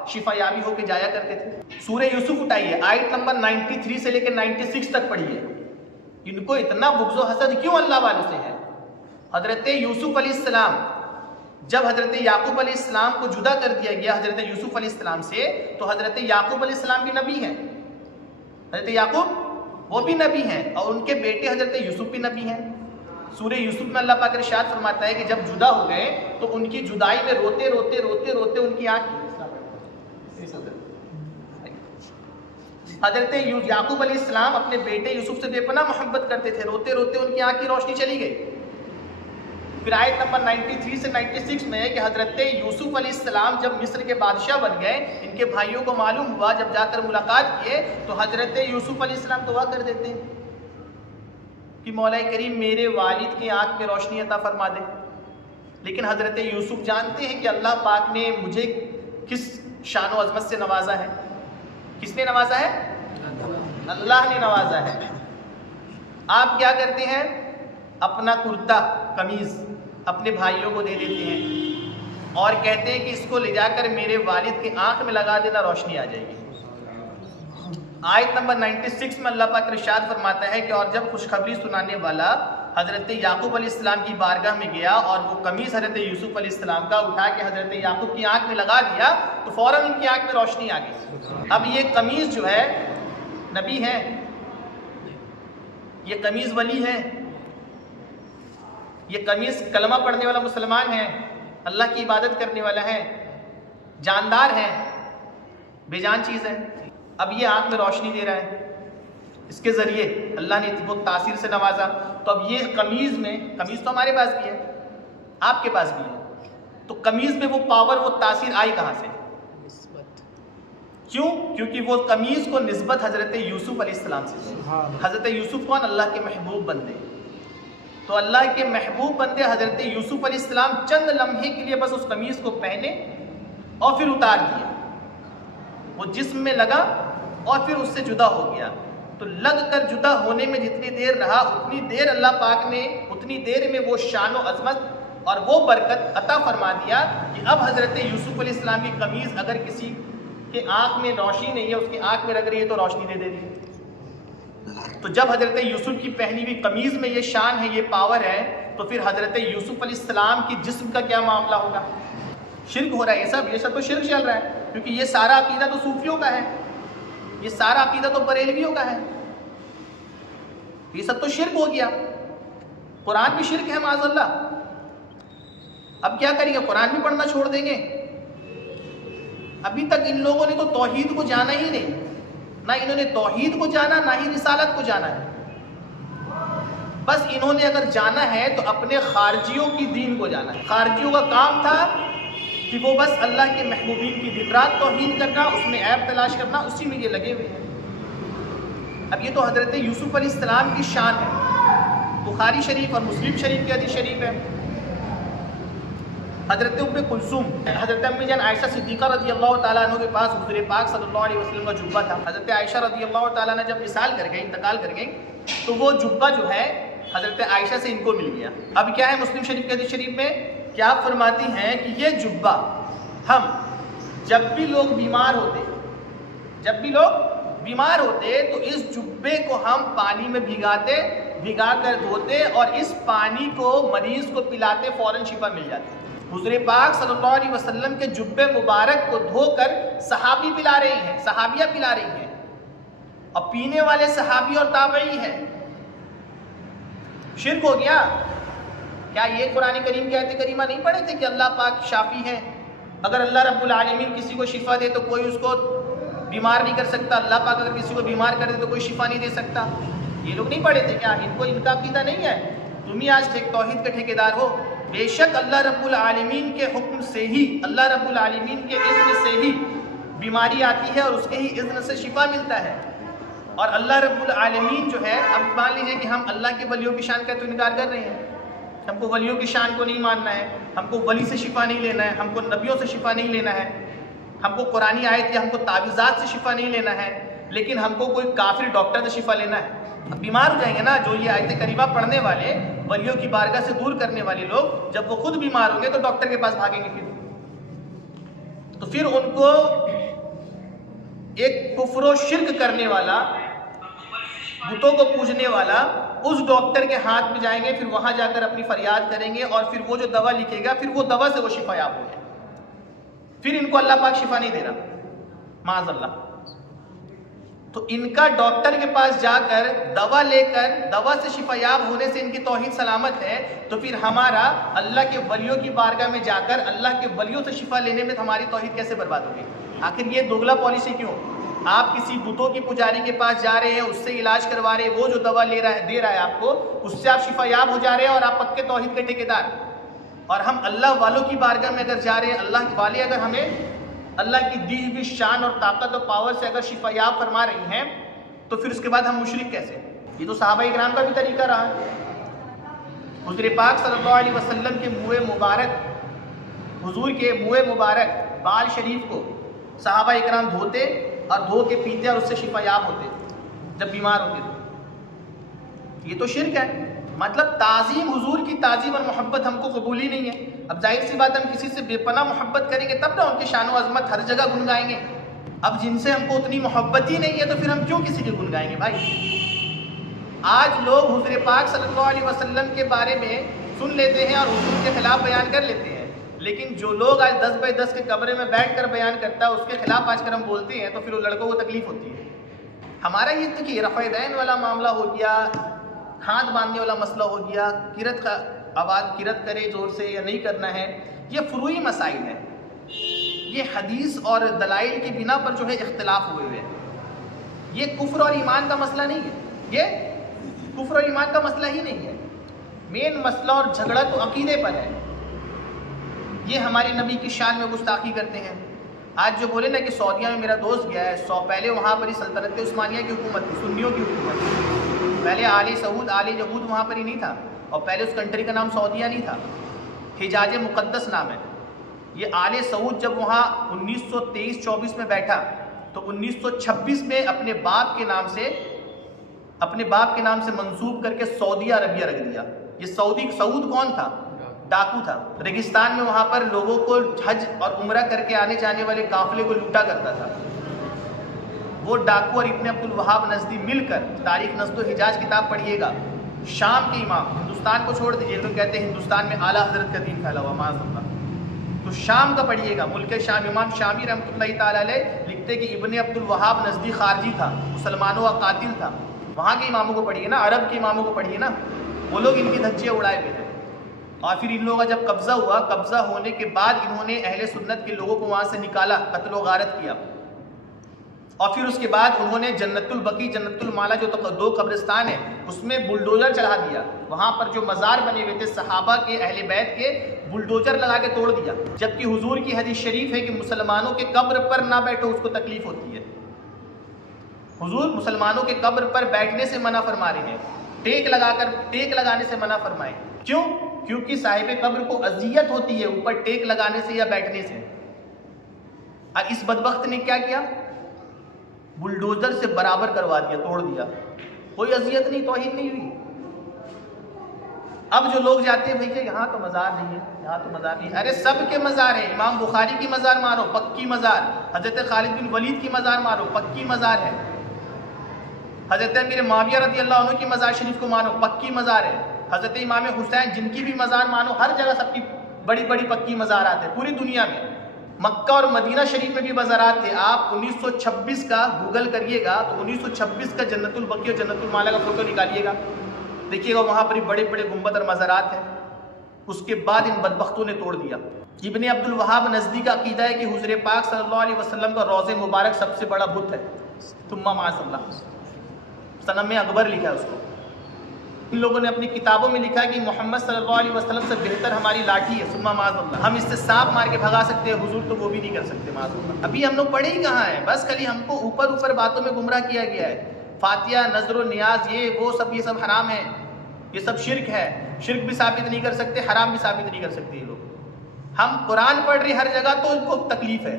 शिफायाबी होकर जाया करते थे। सूरह यूसुफ उठाइए, आयत नंबर 93 से लेकर 96 तक पढ़िए। इनको इतना बुग़्ज़ व हसद क्यों अल्लाह वालों से है? हज़रत यूसुफ अलैहिस्सलाम जब हजरत याकूब अलैहिस्सलाम को जुदा कर दिया गया हजरत यूसुफ अलैहिस्सलाम से, तो हजरत याकूब अलैहिस्सलाम भी नबी हैं, हजरत याकूब वो भी नबी हैं और उनके बेटे हजरत यूसुफ भी नबी हैं। सूरह यूसुफ में अल्लाह पाक इरशाद फरमाता है कि जब जुदा हो गए तो उनकी जुदाई में रोते रोते रोते रोते उनकी आंख, हजरत याकूब अलैहिस्सलाम अपने बेटे यूसुफ से बेपनाह मोहब्बत करते थे, रोते रोते उनकी आंख की रोशनी चली गई। फिर आयत नंबर 93 से 96 में है कि हजरत यूसुफ अलैहिस्सलाम जब मिस्र के बादशाह बन गए, इनके भाइयों को मालूम हुआ, जब जाकर मुलाकात किए तो हजरत यूसुफ अलैहिस्सलाम दुआ कर देते हैं कि मौला करीम मेरे वालिद की आंख में रोशनी अता फरमा दे। लेकिन हजरत यूसुफ जानते हैं कि अल्लाह पाक ने मुझे किस शान व अज़मत से नवाजा है। किसने नवाजा है? अल्लाह ने नवाजा है। आप क्या करते हैं? अपना कुर्ता कमीज अपने भाइयों को दे देते हैं और कहते हैं कि इसको ले जाकर मेरे वालिद की आंख में लगा देना, रोशनी आ जाएगी। आयत नंबर 96 में अल्लाह पाक इरशाद फरमाता है कि और जब खुशखबरी सुनाने वाला हजरत याकूब अलैहिस्सलाम की बारगाह में गया और वो कमीज हजरत यूसुफ अलैहिस्सलाम का उठा के हजरत याकूब की आंख में लगा दिया तो फौरन उनकी आंख में रोशनी आ गई। अब ये कमीज जो है नबी है, ये कमीज वली है, ये कमीज कलमा पढ़ने वाला मुसलमान है, अल्लाह की इबादत करने वाला है, जानदार है, बेजान चीज़ है। अब ये आंख में रोशनी दे रहा है, इसके ज़रिए अल्लाह ने बहुत तासीर से नवाजा। तो अब ये कमीज़ में, कमीज़ तो हमारे पास भी है, आपके पास भी है, तो कमीज़ में वो पावर, वो तासीर आई कहाँ से? क्यों? क्योंकि वो कमीज़ को निस्बत हज़रत यूसुफ अलैहिस्सलाम से। हज़रत यूसुफ कौन? अल्लाह के महबूब बंदे। तो अल्लाह के महबूब बंदे हज़रत यूसुफ अलैहिस्सलाम चंद लम्हे के लिए बस उस कमीज़ को पहने और फिर उतार दिया, वो जिस्म में लगा और फिर उससे जुदा हो गया। तो लग कर जुदा होने में जितनी देर रहा उतनी देर अल्लाह पाक ने, उतनी देर में वो शान व अज़मत और वो बरकत अता फरमा दिया कि अब हज़रत यूसुफ अलैहिस्सलाम की कमीज़ अगर किसी के आँख में रोशनी नहीं है, उसकी आँख में लग रही है तो रोशनी दे दे रही है। तो जब हज़रत यूसुफ की पहनी हुई कमीज़ में ये शान है, ये पावर है, तो फिर हज़रत यूसुफ अलैहिस्सलाम की जिस्म का क्या मामला होगा? शिर्क हो रहा है, ये सब तो शिर्क चल रहा है, क्योंकि ये सारा अकीदा तो सूफियों का है, ये सारा अकीदा तो बरेलवियों का है, ये सब तो शिर्क हो गया। कुरान भी शिर्क है माज़अल्लाह। अब क्या करेंगे? कुरान भी पढ़ना छोड़ देंगे? अभी तक इन लोगों ने तो तौहीद को जाना ही नहीं, ना इन्होंने तौहीद को जाना, ना ही रिसालत को जाना है। बस इन्होंने अगर जाना है तो अपने खारजियों की दीन को जाना है। खारजियों का काम था कि वो बस अल्लाह के महबूबीन की दिन रात तौहीद करना, उसमें ऐब तलाश करना, उसी में ये लगे हुए हैं। अब ये तो हज़रत यूसुफ अलैहिस्सलाम की शान है। बुखारी शरीफ और मुस्लिम शरीफ की हदीस शरीफ है, हज़रत उम्मे कुलसूम, हज़रत अम्मी जान आयशा सिद्दीक़ा रज़ियल्लाहु ताला अन्हा के पास हुज़ूर पाक सल्लल्लाहु अलैहि वसल्लम का जुब्बा था। हज़रत आयशा रज़ियल्लाहु ताला अन्हा जब विसाल कर गई, इंतकाल कर गई, तो वो जुब्बा जो है हज़रत आयशा से इनको मिल गया। अब क्या है मुस्लिम शरीफ के हदीस शरीफ में क्या फरमाती हैं कि ये जुब्बा हम जब भी लोग बीमार होते तो इस जुब्बे को हम पानी में भिगा कर धोते और इस पानी को मरीज को पिलाते, फौरन शिफा मिल जाती। हुज़ूर पाक सल्लल्लाहु अलैहि वसल्लम के जुब्बे मुबारक को धोकर सहाबी पिला रही हैं, सहाबिया पिला रही हैं, और पीने वाले सहाबी और ताबई हैं। शिर्क हो गया। क्या ये कुरान करीम की आयत करीमा नहीं पढ़े थे कि अल्लाह पाक शाफी है? अगर अल्लाह रब्बुल आलमीन किसी को शिफा दे तो कोई उसको बीमार नहीं कर सकता, अल्लाह पाक अगर किसी को बीमार कर दे तो कोई शिफा नहीं दे सकता। ये लोग नहीं पढ़े थे क्या? इनको इनका अकीदा नहीं है? तुम ही आज तौहीद के ठेकेदार हो। बेशक अल्लाह रब्बुल आलमीन के हुक्म से ही, अल्लाह रब्बुल आलमीन के इज़्न से ही बीमारी आती है और उसके ही इज़्न से शिफा मिलता है। और अल्लाह रब्बुल आलमीन जो है, अब मान लीजिए कि हम अल्लाह के वलियों की शान का तो इनकार कर रहे हैं, हमको वलियों की शान को नहीं मानना है, हमको वली से शिफा नहीं लेना है, हमको नबियों से शिफा नहीं लेना है, हमको कुरानी आयत या हमको तावीज़ात से शिफा नहीं लेना है, लेकिन हमको कोई काफिर डॉक्टर से शिफा लेना है। अब बीमार हो जाएंगे ना, जो ये आयत करीमा पढ़ने वाले, वलियों की बारगाह से दूर करने वाले लोग, जब वो खुद बीमार होंगे तो डॉक्टर के पास भागेंगे। तो फिर उनको एक कुफ्र व शिर्क करने वाला बुतों को पूजने वाला उस डॉक्टर के हाथ में जाएंगे, फिर वहां जाकर अपनी फरियाद करेंगे और फिर वो जो दवा लिखेगा फिर वो दवा से वो शिफायाब हो गए। फिर इनको अल्लाह पाक शिफा नहीं दे रहा माज़अल्लाह। तो इनका डॉक्टर के पास जाकर दवा लेकर दवा से शिफायाब होने से इनकी तौहीद सलामत है, तो फिर हमारा अल्लाह के वलियों की बारगाह में जाकर अल्लाह के वलियों से शिफा लेने में हमारी तौहीद कैसे बर्बाद होगी? आखिर ये दोगला पॉलिसी क्यों? आप किसी बुतों की पुजारी के पास जा रहे हैं, उससे इलाज करवा रहे हैं, वो जो दवा दे रहा है आपको, उससे आप शिफायाब हो जा रहे हैं और आप पक्के तौहीद के ठेकेदार। और हम अल्लाह वालों की बारगाह में अगर जा रहे हैं, अल्लाह वाले अगर हमें अल्लाह की दी हुई शान और ताकत और पावर से अगर शिफायाब फरमा रही हैं, तो फिर उसके बाद हम मुशरिक कैसे? ये तो सहाबा इकराम का भी तरीका रहा। हुज़ूर पाक सल्लल्लाहु अलैहि वसल्लम के मुँह मुबारक, हुजूर के मुँह मुबारक बाल शरीफ को सहाबा इकराम धोते और धो के पीते और उससे शिफायाब होते जब बीमार होते थे। ये तो शिर्क है। मतलब ताज़ीम, हुजूर की ताज़ीम और मोहब्बत हमको कबूल ही नहीं है। अब जाहिर सी बात, हम किसी से बेपनाह मोहब्बत करेंगे तब ना उनकी शान व अज़मत हर जगह गुन गाएंगे। अब जिनसे हमको उतनी मोहब्बत ही नहीं है तो फिर हम क्यों किसी के गुन गाएंगे भाई? आज लोग हुज़ूर पाक सल्लल्लाहु अलैहि वसल्लम के बारे में सुन लेते हैं और हुजूर के खिलाफ बयान कर लेते हैं, लेकिन जो लोग आज 10 बाई 10 के कमरे में बैठ कर बयान करता है उसके खिलाफ आजकल हम बोलते हैं तो फिर वो लड़कों को तकलीफ होती है। हमारा ये तो कि रफ़ा दैन वाला मामला हो गया, हाथ बांधने वाला मसला हो गया, किरत का आवाज़ किरत करे ज़ोर से या नहीं करना है, ये फ़ुरूई मसाइल है। ये हदीस और दलाइल की बिना पर जो है इख्तिलाफ हुए हुए हैं। ये कुफ्र और ईमान का मसला नहीं है, ये कुफ्र और ईमान का मसला ही नहीं है। मेन मसला और झगड़ा तो अकीदे पर है। ये हमारे नबी की शान में गुस्ताखी करते हैं। आज जो बोले ना कि सऊदीया में मेरा दोस्त गया है, पहले वहाँ पर ही सल्तनत उस्मानिया की हुकूमत थी, सुन्नियों की हुकूमत थी। पहले आले सऊद आले यहूद वहाँ पर ही नहीं था, और पहले उस कंट्री का नाम सऊदीया नहीं था, हिजाज मुक़द्दस नाम है। ये आले सऊद जब वहाँ 1923-24 में बैठा तो 1926 में अपने बाप के नाम से मंसूब करके सऊदी अरबिया रख दिया। ये सऊद कौन था? डाकू था। रेगिस्तान में वहाँ पर लोगों को हज और उम्रा करके आने जाने वाले काफिले को लूटा करता था। वो डाकू और इब्न अब्दुल वहाब नज़दी मिलकर, तारीख नस्ल हिजाज किताब पढ़िएगा, शाम के इमाम, हिंदुस्तान को छोड़ दीजिए, लोग कहते हैं हिंदुस्तान में आला हजरत का दीन फैला हुआ माज़अल्लाह, तो शाम का पढ़िएगा, मुल्क शाम। इमाम शामी रहमतुल्लाहि तआला अलैह लिखते कि इब्न अब्दुल वहाब नज़दी खारजी था, मुसलमानों का कातिल था। वहाँ के इमामों को पढ़िए ना, अरब के इमामों को पढ़िए ना, वो लोग इनकी धज्जियाँ उड़ाए हुए थे। और फिर इन लोगों का जब कब्ज़ा हुआ, कब्ज़ा होने के बाद इन्होंने अहले सुन्नत के लोगों को वहाँ से निकाला, कत्ल व गारत किया। और फिर उसके बाद उन्होंने जन्नतुल बकी, जन्नतुल माला जो तो 2 कब्रिस्तान है, उसमें बुलडोज़र चढ़ा दिया। वहाँ पर जो मज़ार बने हुए थे सहाबा के, अहले बैत के, बुलडोज़र लगा के तोड़ दिया। जबकि हुजूर की हदीस शरीफ है कि मुसलमानों के कब्र पर ना बैठो, उसको तकलीफ़ होती है। हुजूर मुसलमानों के कब्र पर बैठने से मना फरमा रहे हैं, टेक लगाने से मना फरमाए। क्यों? क्योंकि साहिब कब्र को अजियत होती है ऊपर टेक लगाने से या बैठने से। और इस बदबख्त ने क्या किया? बुलडोजर से बराबर करवा दिया, तोड़ दिया। कोई अजियत नहीं, तौहीद नहीं हुई। अब जो लोग जाते हैं भैया यहाँ तो मज़ार नहीं है, यहाँ तो मज़ार नहीं है, अरे सब के मज़ार है। इमाम बुखारी की मज़ार मारो, पक्की मज़ार। हज़रत खालिद बिन वलीद की मज़ार मारो, पक्की मज़ार है। हज़रत अमीर मुआविया रज़ी अल्लाह अन्हु की मज़ार शरीफ को मानो, पक्की मज़ार है। हज़रत इमाम हुसैन जिनकी भी मज़ार मानो, हर जगह सबकी बड़ी बड़ी पक्की मज़ारात है पूरी दुनिया में। मक्का और मदीना शरीफ में भी मज़ारात थे। आप 1926 का गूगल करिएगा तो 1926 का जन्नतुल बकी और जन्नतुल माला का फ़ोटो निकालिएगा, देखिएगा वहाँ पर बड़े बड़े गुंबद और मज़ारात हैं। उसके बाद इन बदबख्तों ने तोड़ दिया। इब्न अब्दुल वहाब नज़दी का अक़ीदा है कि हुज़ूर पाक सल्लल्लाहु अलैहि वसल्लम का रोज़े मुबारक सबसे बड़ा बुत है। तुम्मा माशअल्लाह, सनम में अकबर लिखा है उसको। इन लोगों ने अपनी किताबों में लिखा है कि मोहम्मद सल्लल्लाहु अलैहि वसल्लम से बेहतर हमारी लाठी है, सुम्मा माज़अल्लाह। हम इससे सांप मार के भगा सकते हैं, हुजूर तो वो भी नहीं कर सकते माज़अल्लाह। अभी हम लोग पढ़े ही कहाँ हैं, बस खाली हमको ऊपर बातों में गुमराह किया गया है। फातिया, नज़र व नियाज, ये सब हराम है, ये सब शिर्क है। शिर्क भी साबित नहीं कर सकते, हराम भी साबित नहीं कर सकते ये लोग। हम कुरान पढ़ रहे हर जगह तो इनको तकलीफ है।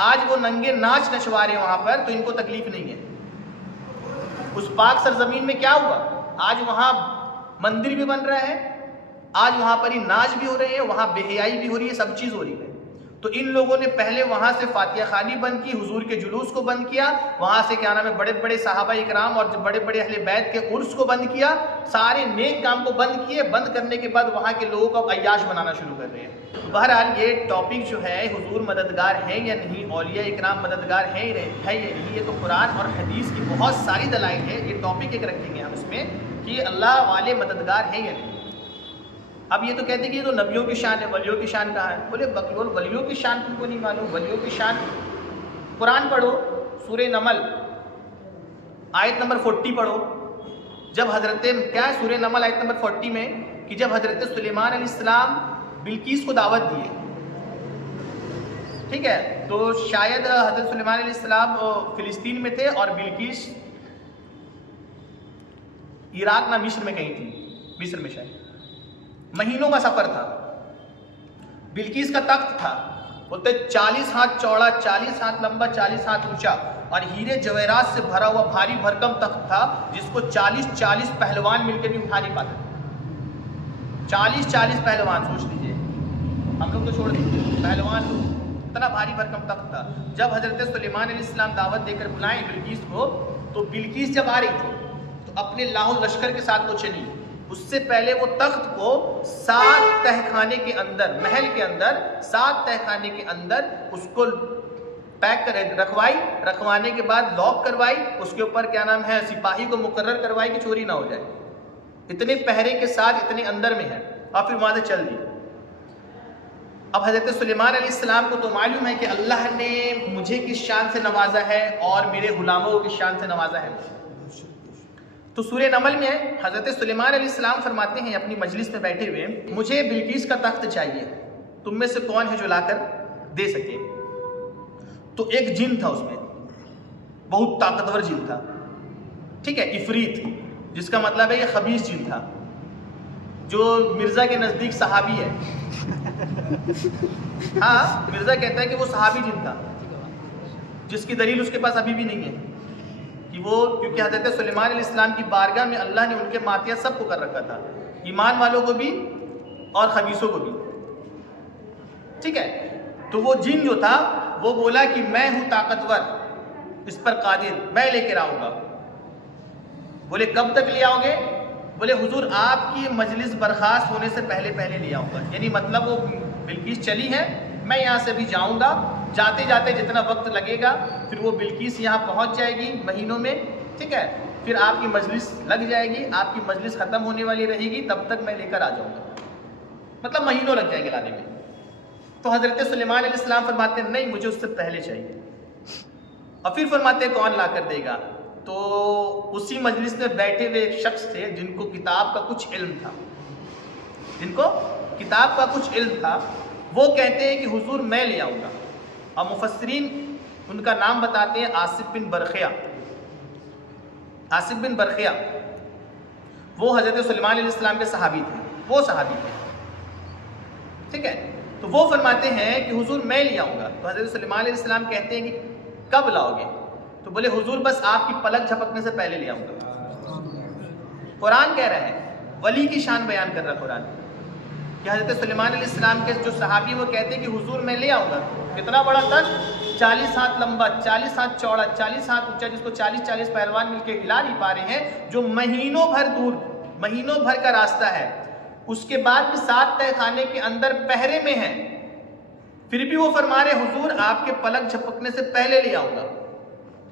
आज वो नंगे नाच नचवा रहे हैं वहाँ पर, तो इनको तकलीफ नहीं है। उस पाक सरजमीन में क्या हुआ? आज वहाँ मंदिर भी बन रहा है, आज वहाँ पर ही नाच भी हो रहे हैं, वहाँ बेहयाई भी हो रही है, सब चीज़ हो रही है। तो इन लोगों ने पहले वहां से फातिहा खानी बंद की, हुजूर के जुलूस को बंद किया, वहां से क्या नाम है बड़े बड़े सहाबा इकराम और बड़े बड़े अहले बैत के उर्स को बंद किया, सारे नेक काम को बंद किए। बंद करने के बाद वहां के लोगों को अब अय्याश बनाना शुरू कर रहे हैं। बहरहाल ये टॉपिक जो है हुजूर मददगार है या नहीं, औलिया इकराम मददगार है या नहीं, ये तो कुरान और हदीस की बहुत सारी दलाइल है। ये टॉपिक एक रखेंगे हम इसमें कि अल्लाह वाले मददगार है या नहीं। अब ये तो कहते हैं कि ये तो नबियों की शान है, वलियों की शान कहाँ है? बोले बकलोल वलियों की शान तुमको नहीं मालूम? वलियों की शान कुरान पढ़ो, सूरे नमल आयत नंबर 40 पढ़ो। जब हजरत क्या है सूरे नमल आयत नंबर 40 में कि जब हजरत सुलेमान अलैहिस्सलाम बिल्कीस को दावत दिए, ठीक है, तो शायद हजरत सुलेमान अलैहिस्सलाम फिलिस्तीन में थे और बिल्कीस इराक ना मिस्र में कहीं थी, मिस्र में शायद। महीनों का सफर था। बिल्कीस का तख्त था, बोलते 40 हाथ चौड़ा, 40 हाथ लंबा, 40 हाथ ऊंचा और हीरे जवेरात से भरा हुआ भारी भरकम तख्त था, जिसको 40 पहलवान मिलकर भी उठा नहीं पाते। 40 पहलवान, सोच लीजिए, हम लोग तो छोड़ दीजिए, पहलवान लोग, इतना भारी भरकम तख्त था। जब हजरत सुलेमान अलैहिस्सलाम दावत देकर बुलाए बिल्कीस को, तो बिल्कीस जब आ रही थी तो अपने लाहौल लश्कर के साथ वो चली। उससे पहले वो तख्त को 7 तहखाने के अंदर, महल के अंदर 7 तहखाने के अंदर उसको पैक कर रखवाने के बाद लॉक करवाई, उसके ऊपर क्या नाम है सिपाही को मुकर्रर करवाई कि चोरी ना हो जाए। इतने पहरे के साथ इतने अंदर में है और फिर वहां से चल दी। अब हजरत सुलेमान अलैहिस्सलाम को तो मालूम है कि अल्लाह ने मुझे किस शान से नवाजा है और मेरे गुलामों को किस शान से नवाजा है। तो सूरे नमल में हजरत सुलेमान अलैहिस्सलाम फरमाते हैं अपनी मजलिस में बैठे हुए, मुझे बिल्कीस का तख्त चाहिए, तुम में से कौन है जो लाकर दे सके? तो एक जिन था उसमें, बहुत ताकतवर जिन था, ठीक है, इफरीत, जिसका मतलब है ये खबीस जिन था, जो मिर्जा के नजदीक सहाबी है। हाँ, मिर्जा कहता है कि वो सहाबी जिन था, जिसकी दलील उसके पास अभी भी नहीं है कि वो, क्योंकि हजरत सुलेमान अलैहिस्सलाम की बारगाह में अल्लाह ने उनके मातिया सबको कर रखा था, ईमान वालों को भी और खबीसों को भी, ठीक है। तो वो जिन जो था वो बोला कि मैं हूं ताकतवर, इस पर कादिर, मैं लेकर आऊंगा। बोले कब तक ले आओगे? बोले हुजूर आपकी मजलिस बर्खास्त होने से पहले पहले ले आऊंगा। यानी मतलब वो बिल्कीस चली है, मैं यहाँ से भी जाऊंगा, जाते जाते जितना वक्त लगेगा फिर वो बिल्कीस यहाँ पहुँच जाएगी महीनों में, ठीक है, फिर आपकी मजलिस लग जाएगी, आपकी मजलिस ख़त्म होने वाली रहेगी, तब तक मैं लेकर आ जाऊँगा। मतलब महीनों लग जाएंगे लाने में। तो हज़रत सुलेमान अलैहिस्सलाम फरमाते हैं नहीं, मुझे उससे पहले चाहिए। और फिर फरमाते हैं कौन ला कर देगा? तो उसी मजलिस में बैठे हुए एक शख्स थे जिनको किताब का कुछ इल्म था, जिनको किताब का कुछ इल्म था। वो कहते हैं कि हुजूर मैं ले आऊँगा। और मुफस्सिरीन उनका नाम बताते हैं आसिफ बिन बरखिया। आसिफ बिन बरखिया वो हज़रत सुलेमान अलैहिस्सलाम के सहाबी थे, वो सहाबी थे, ठीक है। तो वो फरमाते हैं कि हुजूर मैं ले आऊँगा। तो हज़रत सुलेमान अलैहिस्सलाम कहते हैं कि कब लाओगे? तो बोले हुजूर बस आपकी पलक झपकने से पहले ले आऊँगा। कुरान कह रहा है, वली की शान बयान कर रहा कुरान कि हज़रत सुलेमान अलैहिस्सलाम के जो सहाबी वो कहते हैं कि हुजूर मैं ले आऊँगा। कितना बड़ा तख्त, 40 हाथ लंबा, 40 हाथ चौड़ा, 40 हाथ ऊंचा, जिसको 40 पहलवान मिलकर हिला नहीं पा रहे हैं, जो महीनों भर दूर, महीनों भर का रास्ता है, उसके बाद भी 7 तहखाने के अंदर पहरे में है, फिर भी वो फरमा रहे हुजूर आपके पलक झपकने से पहले ले आऊँगा।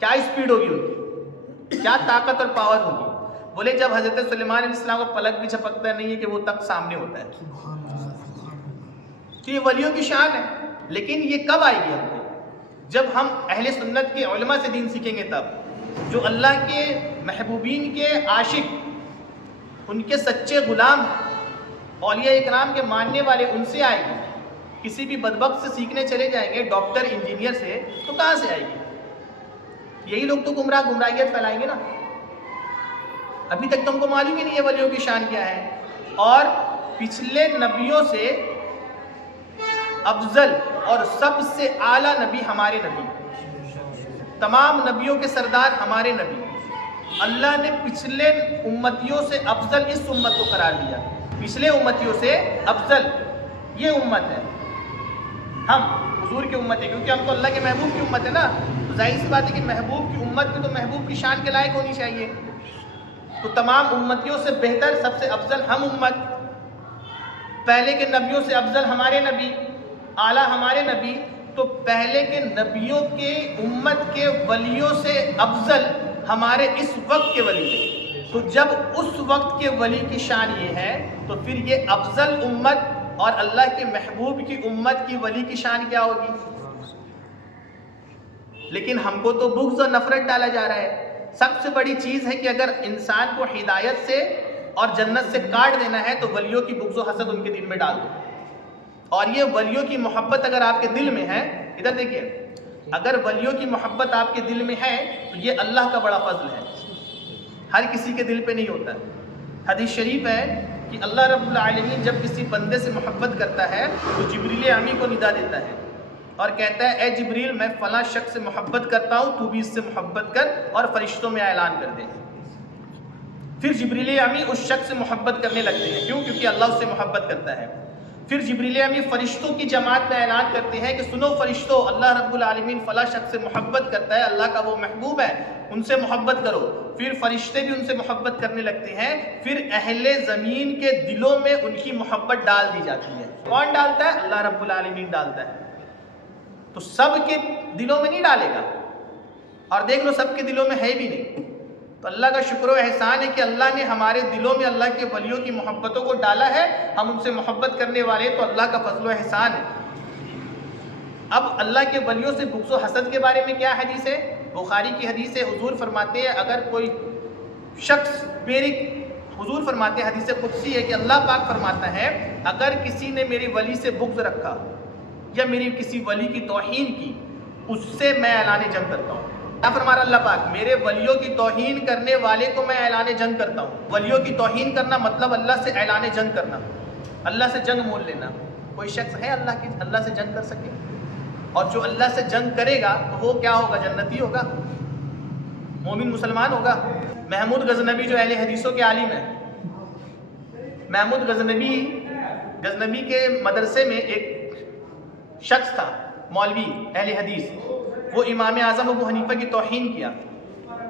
क्या स्पीड होगी उनकी, क्या ताकत और पावर होगी। बोले जब हज़रत सुलेमान अलैहिस्सलाम को पलक भी झपकता नहीं है कि वो तख्त सामने होता है। तो ये वलियों की शान है। लेकिन ये कब आएगी हमको? जब हम अहले सुन्नत के उलमा से दीन सीखेंगे तब। जो अल्लाह के महबूबीन के आशिक, उनके सच्चे गुलाम, औलिया इकराम के मानने वाले, उनसे आएगी। किसी भी बदबख्त से सीखने चले जाएंगे, डॉक्टर इंजीनियर से, तो कहाँ से आएगी? यही लोग तो गुमराहियत फैलाएंगे ना। अभी तक तुमको मालूम ही नहीं है वलियों की शान क्या है। और पिछले नबियों से अफजल और सबसे आला नबी हमारे नबी, तमाम नबियों के सरदार हमारे नबी। अल्लाह ने पिछले उम्मतियों से अफजल इस उम्मत को करार दिया। पिछले उम्मतियों से अफजल ये उम्मत है हम। हुजूर की उम्मत है, क्योंकि हम तो अल्लाह के महबूब की उम्मत है ना, तो जाहिर सी बात है कि महबूब की उम्मत भी तो महबूब की शान के लायक होनी चाहिए। तो तमाम उम्मतियों से बेहतर, सबसे अफजल हम उम्मत, पहले के नबियों से अफजल हमारे नबी, आला हमारे नबी, तो पहले के नबियों के उम्मत के वलियों से अफजल हमारे इस वक्त के वली हैं। तो जब उस वक्त के वली की शान ये है, तो फिर ये अफजल उम्मत और अल्लाह के महबूब की उम्मत की वली की शान क्या होगी? लेकिन हमको तो बुग़्ज़ और नफरत डाला जा रहा है। सबसे बड़ी चीज़ है कि अगर इंसान को हिदायत से और जन्नत से काट देना है तो वलियों की बुग़्ज़ और हसद उनके दिल में डाल दो। और ये वलियों की मोहब्बत अगर आपके दिल में है, इधर देखिए, अगर वलियों की मोहब्बत आपके दिल में है तो ये अल्लाह का बड़ा फजल है, हर किसी के दिल पे नहीं होता। हदीस शरीफ है कि अल्लाह रब्बुल आलमीन जब किसी बंदे से मोहब्बत करता है तो जिब्रील अमी को निदा देता है और कहता है, ए जिब्रील, मैं फ़लाँ शख्स से मोहब्बत करता हूँ, तू भी इससे मोहब्बत कर और फरिश्तों में ऐलान कर दे। फिर जिब्रील अमी उस शख्स से मोहब्बत करने लगते हैं। क्यों? क्योंकि अल्लाह उससे मोहब्बत करता है। फिर जिब्रील अमी फरिश्तों की जमात में ऐलान करते हैं कि सुनो फरिश्तों, अल्लाह रब्बुल आलमीन फ़लाँ शख्स से मोहब्बत करता है, अल्लाह का वो महबूब है, उनसे मोहब्बत करो। फिर फरिश्ते भी उनसे मोहब्बत करने लगते हैं। फिर अहले ज़मीन के दिलों में उनकी मोहब्बत डाल दी जाती है। कौन डालता है? अल्लाह रब्बुल आलमीन डालता है। तो सबके दिलों में नहीं डालेगा, और देख लो सबके दिलों में है भी नहीं। तो अल्लाह का शुक्र व एहसान है कि अल्लाह ने हमारे दिलों में अल्लाह के वलियों की मोहब्बतों को डाला है, हम उनसे मोहब्बत करने वाले, तो अल्लाह का फजल व एहसान है। अब अल्लाह के वलियों से बुग़्ज़ व हसद के बारे में क्या हदीस है? बुखारी की हदीस है। हुजूर फरमाते हैं, अगर कोई शख्स हुजूर फरमाते हैं, हदीस कुदसी है कि अल्लाह पाक फरमाता है, अगर किसी ने मेरे वली से बुग़्ज़ रखा या मेरी किसी वली की तौहीन की, उससे मैं ऐलान जंग करता हूँ। क्या फरमा रहा अल्लाह पाक? मेरे वलियों की तौहीन करने वाले को मैं ऐलान जंग करता हूँ। वलियों की तौहीन करना मतलब अल्लाह से ऐलान जंग करना, अल्लाह से जंग मोल लेना। कोई शख्स है अल्लाह से जंग कर सके? और जो अल्लाह से जंग करेगा तो वो क्या होगा? जन्नती होगा, मोमिन मुसलमान होगा। महमूद गज़नबी जो अहले हदीसों के आलिम है, महमूद गज़नबी के मदरसे में एक शख्स था, मौलवी अहले हदीस, वो इमाम आज़म अबू हनीफा की तौहीन किया।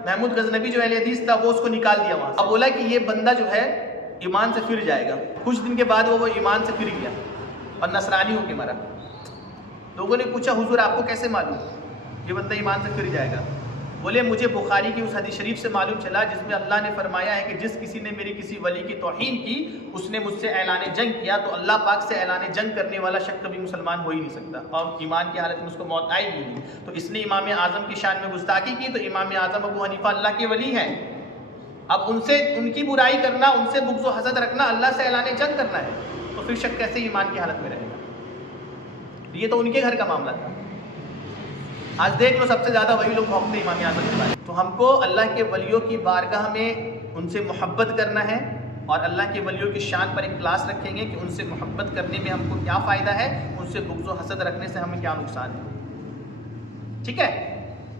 महमूद गज़नबी जो अहले हदीस था वो उसको निकाल दिया वहाँ। अब बोला कि ये बंदा जो है ईमान से फिर जाएगा। कुछ दिन के बाद वो ईमान से फिर गया और नसरानी होके मरा। लोगों ने पूछा, हुजूर आपको कैसे मालूम ये बंदा ईमान से फिर जाएगा? बोले, मुझे बुखारी की उस हदीस शरीफ से मालूम चला जिसमें अल्लाह ने फरमाया है कि जिस किसी ने मेरी किसी वली की तौहीन की, उसने मुझसे ऐलान जंग किया। तो अल्लाह पाक से ऐलान जंग करने वाला शख्स कभी मुसलमान हो ही नहीं सकता, और ईमान की हालत में उसको मौत आएगी नहीं। तो इसने इमाम आज़म की शान में गुस्ताखी की। तो इमाम आज़म अबू हनीफा अल्लाह के वली हैं। अब उनसे उनकी बुराई करना, उनसे बुग़्ज़ व हसद रखना, अल्लाह से ऐलान जंग करना है, तो फिर शख्स कैसे ईमान की हालत में रहेगा? ये तो उनके घर का मामला था। आज देख लो, सबसे ज़्यादा वही लोग भौंकते इमाम आज़म के बारे में। तो हमको अल्लाह के वलियों की बारगाह में उनसे मोहब्बत करना है, और अल्लाह के वलियों की शान पर एक क्लास रखेंगे कि उनसे मोहब्बत करने में हमको क्या फ़ायदा है, उनसे बुग़्ज़ व हसद रखने से हमें क्या नुकसान है। ठीक है?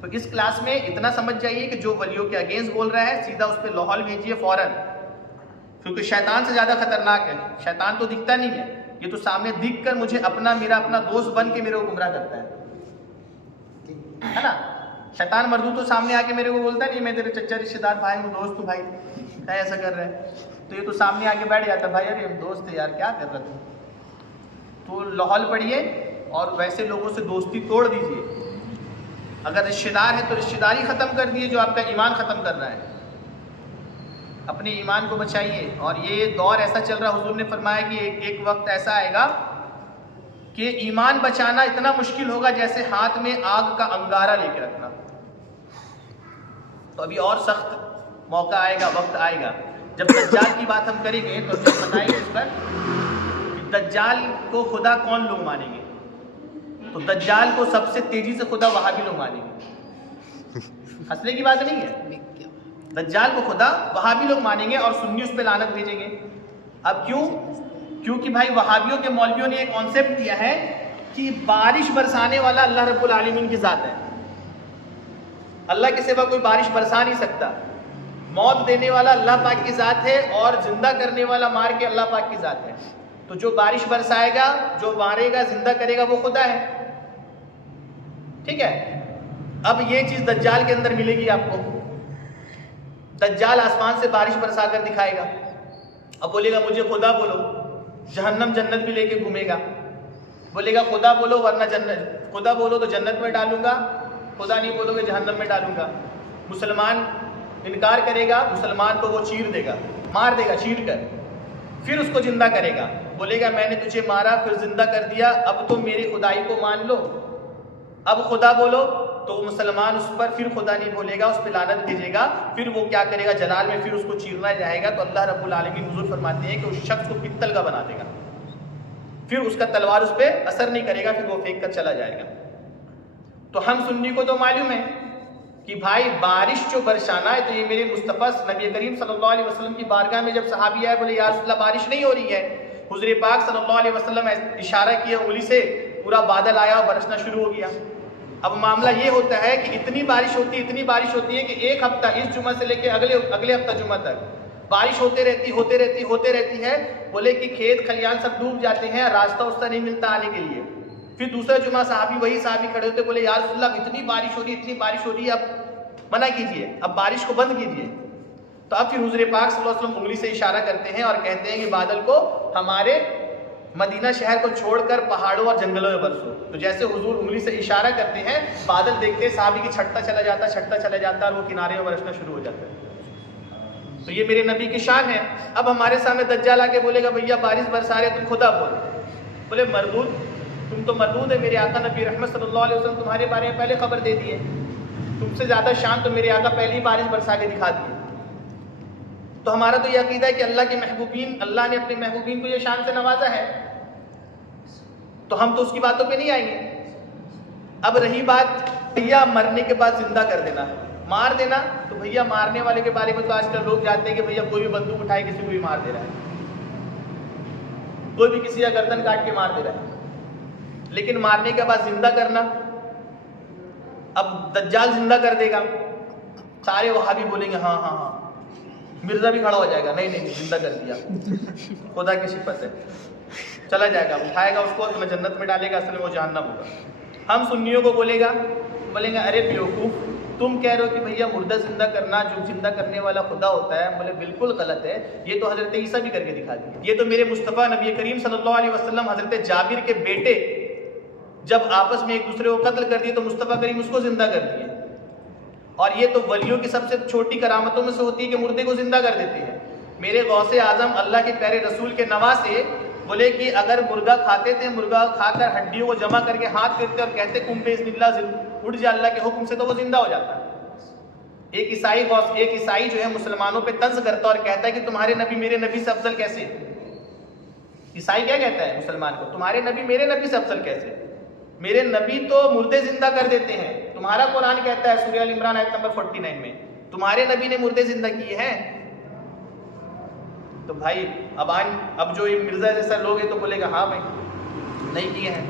तो इस क्लास में इतना समझ जाइए कि जो वलियों के अगेंस्ट बोल रहा है, सीधा उस पर लाहौल भेजिए फ़ौरन, क्योंकि शैतान से ज़्यादा खतरनाक है। शैतान तो दिखता नहीं है, ये तो सामने दिख कर मुझे मेरा अपना दोस्त बन के मेरे को गुमराह करता है ना। शैतान मरदूद तो सामने आके मेरे को बोलता नहीं, मैं तेरे चच्चा रिश्तेदार भाई हूँ, दोस्त हूँ भाई, क्या ऐसा कर रहा है? तो ये तो सामने आके बैठ जाता, भाई अरे हम दोस्त है यार, क्या कर रहा तू? तो लाहौल पढ़िए और वैसे लोगों से दोस्ती तोड़ दीजिए। अगर रिश्तेदार है तो रिश्तेदारी ख़त्म कर दिए जो आपका ईमान ख़त्म कर रहा है। अपने ईमान को बचाइए। और ये दौर ऐसा चल रहा, हुजूर ने फरमाया कि एक वक्त ऐसा आएगा कि ईमान बचाना इतना मुश्किल होगा जैसे हाथ में आग का अंगारा लेके रखना। तो अभी और सख्त मौका आएगा, वक्त आएगा जब दज्जाल की बात हम करेंगे तो हम बताएंगे इस पर कि दज्जाल को खुदा कौन लोग मानेंगे। तो दज्जाल को सबसे तेजी से खुदा वहाबी लोग मानेंगे। हंसने की बात नहीं है, दज्जाल को खुदा वहाबी लोग मानेंगे और सुन्नी उस पर लानत भेजेंगे। अब क्यों? क्योंकि भाई वहाबियों के मौलवियों ने एक कॉन्सेप्ट दिया है कि बारिश बरसाने वाला अल्लाह रब्बुल आलमीन की ज़ात है, अल्लाह के सिवा कोई बारिश बरसा नहीं सकता। मौत देने वाला अल्लाह पाक की ज़ात है और जिंदा करने वाला मार के अल्लाह पाक की ज़ात है। तो जो बारिश बरसाएगा, जो मारेगा, जिंदा करेगा, वो खुदा है। ठीक है। अब ये चीज़ दज्जाल के अंदर मिलेगी आपको। दज्जाल आसमान से बारिश बरसा कर दिखाएगा। अब बोलेगा मुझे खुदा बोलो, जहन्नम जन्नत भी लेके घूमेगा। बोलेगा खुदा बोलो वरना जन्नत, खुदा बोलो तो जन्नत में डालूंगा, खुदा नहीं बोलोगे जहन्नम में डालूंगा। मुसलमान इनकार करेगा, मुसलमान को वो चीर देगा, मार देगा चीर कर, फिर उसको जिंदा करेगा। बोलेगा मैंने तुझे मारा फिर जिंदा कर दिया, अब तो मेरी खुदाई को मान लो, अब खुदा बोलो। तो मुसलमान उस पर फिर खुदा नहीं बोलेगा, उस पर लानत भेजेगा, फिर वो क्या करेगा जलाल में फिर उसको चीरना जाएगा। तो अल्लाह रब्बुल आलमीन हुजूर फरमाते हैं कि उस शख्स को पित्तल का बना देगा, फिर उसका तलवार उस पर असर नहीं करेगा, फिर वो फेंक कर चला जाएगा। तो हम सुन्नी को तो मालूम है कि भाई बारिश जो बरसाना है, तो ये मेरे मुस्तफ़ा नबी करीम सल्लल्लाहु अलैहि वसल्लम की बारगाह में जब सहाबी आए, बोले या रसूलल्लाह बारिश नहीं हो रही है। हुज़ूर पाक सल्लल्लाहु अलैहि वसल्लम इशारा किया उंगली से, पूरा बादल आया और बरसना शुरू हो गया। अब मामला ये होता है कि इतनी बारिश होती है, इतनी बारिश होती है कि एक हफ्ता, इस जुमा से लेके अगले हफ्ता जुमा तक बारिश होते रहती है। बोले कि खेत खलियान सब डूब जाते हैं, रास्ता उसका नहीं मिलता आने के लिए। फिर दूसरा जुमा वही साहबी खड़े होते, बोले या रसूलल्लाह इतनी बारिश हो रही है, अब मना कीजिए, अब बारिश को बंद कीजिए। तो अब फिर हुज़ूर पाक सल्लल्लाहु अलैहि वसल्लम उंगली से इशारा करते हैं और कहते हैं कि बादल को हमारे मदीना शहर को छोड़कर पहाड़ों और जंगलों में बरसो। तो जैसे हुजूर उंगली से इशारा करते हैं, बादल देखते हैं साहबी की छटता चला जाता और वो किनारे में बरसना शुरू हो जाता है। तो ये मेरे नबी की शान है। अब हमारे सामने दज्जाल आके बोलेगा भैया बारिश बरसा रहे, तुम खुदा बोलो। बोले मरदूद, तुम तो मरदूद है, मेरे आका नबी रहमत सल्लल्लाहु अलैहि वसल्लम तुम्हारे बारे में पहले खबर दे दी है, तुमसे ज़्यादा शान तो मेरे आका पहले ही बारिश बरसा के दिखा दी है। तो हमारा तो ये अकीदा है कि अल्लाह के महबूबीन, अल्लाह ने अपने महबूबीन को ये शान से नवाजा है, तो हम तो उसकी बातों पे नहीं आएंगे। अब रही बात भैया मरने के बाद जिंदा कर देना, मार देना, तो भैया मारने वाले के बारे में तो आजकल लोग जानते हैं कि भैया कोई भी बंदूक उठाए किसी को भी मार दे रहा है, कोई भी किसी का गर्दन काट के मार दे रहा है। लेकिन मारने के बाद जिंदा करना, अब दज्जाल जिंदा कर देगा, सारे वहाबी बोलेंगे हाँ हाँ हाँ, मिर्जा भी खड़ा हो जाएगा, नहीं नहीं जिंदा कर दिया, खुदा की सिफत है, चला जाएगा, उठाएगा उसको, तुम्हें जन्नत में डालेगा, असल में वो जहन्नम होगा। हम सुन्नियों को बोलेंगे अरे बेवकूफ़, तुम कह रहे हो कि भैया मुर्दा जिंदा करना, जो जिंदा करने वाला खुदा होता है। बोले बिल्कुल गलत है, ये तो हजरत ईसा भी करके दिखा दिया। ये तो मेरे मुस्तफ़ा नबी करीम सल्लल्लाहु अलैहि वसल्लम हजरत जाबिर के बेटे जब आपस में एक दूसरे को कत्ल कर दिए तो मुस्तफ़ा करीम उसको जिंदा कर दिए। और ये तो वलियों की सबसे छोटी करामतों में से होती है कि मुर्दे को जिंदा कर देते हैं। मेरे गौसे आजम अल्लाह के प्यारे रसूल के नवासे बोले कि अगर मुर्गा खाते थे, मुर्गा खाकर हड्डियों को जमा करके हाथ फेरते और कहते कुम बिस्मिल्लाह, उठ जा अल्लाह के हुक्म से, तो वो जिंदा हो जाता है। एक ईसाई जो है मुसलमानों पे तंज करता और कहता है कि तुम्हारे नबी मेरे नबी से अफजल कैसे। ईसाई क्या कहता है मुसलमान को, तुम्हारे नबी मेरे नबी से अफजल कैसे, मेरे नबी तो मुर्दे जिंदा कर देते हैं। तुम्हारा कुरान कहता है सूरह अल इमरान आयत नंबर 49 में तुम्हारे नबी ने मुर्दे जिंदा किए हैं। तो भाई अब जो ये मिर्जा जैसा लोग हैं तो बोलेगा हाँ भाई नहीं किए हैं।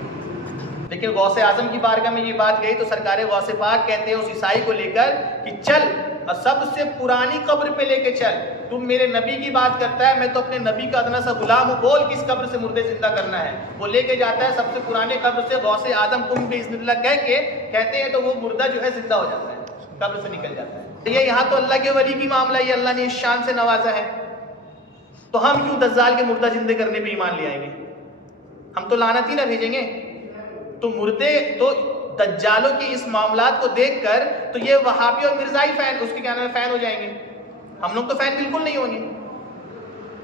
लेकिन गौसे आजम की बारगाह में ये बात गई तो सरकार गौसे पाक कहते हैं उस ईसाई को लेकर कि चल सबसे पुरानी कब्र पे लेके चल, तुम मेरे नबी की बात करता है, मैं तो अपने नबी का अदना सा गुलाम हूँ, बोल किस कब्र से मुर्दे जिंदा करना है। वो लेके जाता है सबसे पुराने कब्र से, गौसे आजम कुम बिस्मिल्लाह कह के कहते हैं तो वो मुर्दा जो है जिंदा हो जाता है, कब्र से निकल जाता है। ये यहाँ तो अल्लाह के वली की मामला, ये अल्लाह ने इस शान से नवाजा है, तो हम क्यों दज्जाल के मुर्दा जिंदे करने पे ईमान ले आएंगे? हम तो लानत ही ना भेजेंगे। तो मुर्दे तो दज्जालों के इस मामलात को देखकर तो ये वहाबी और मिर्जाई फैन, उसके क्या नाम है, फैन हो जाएंगे। हम लोग तो फैन बिल्कुल नहीं होंगे,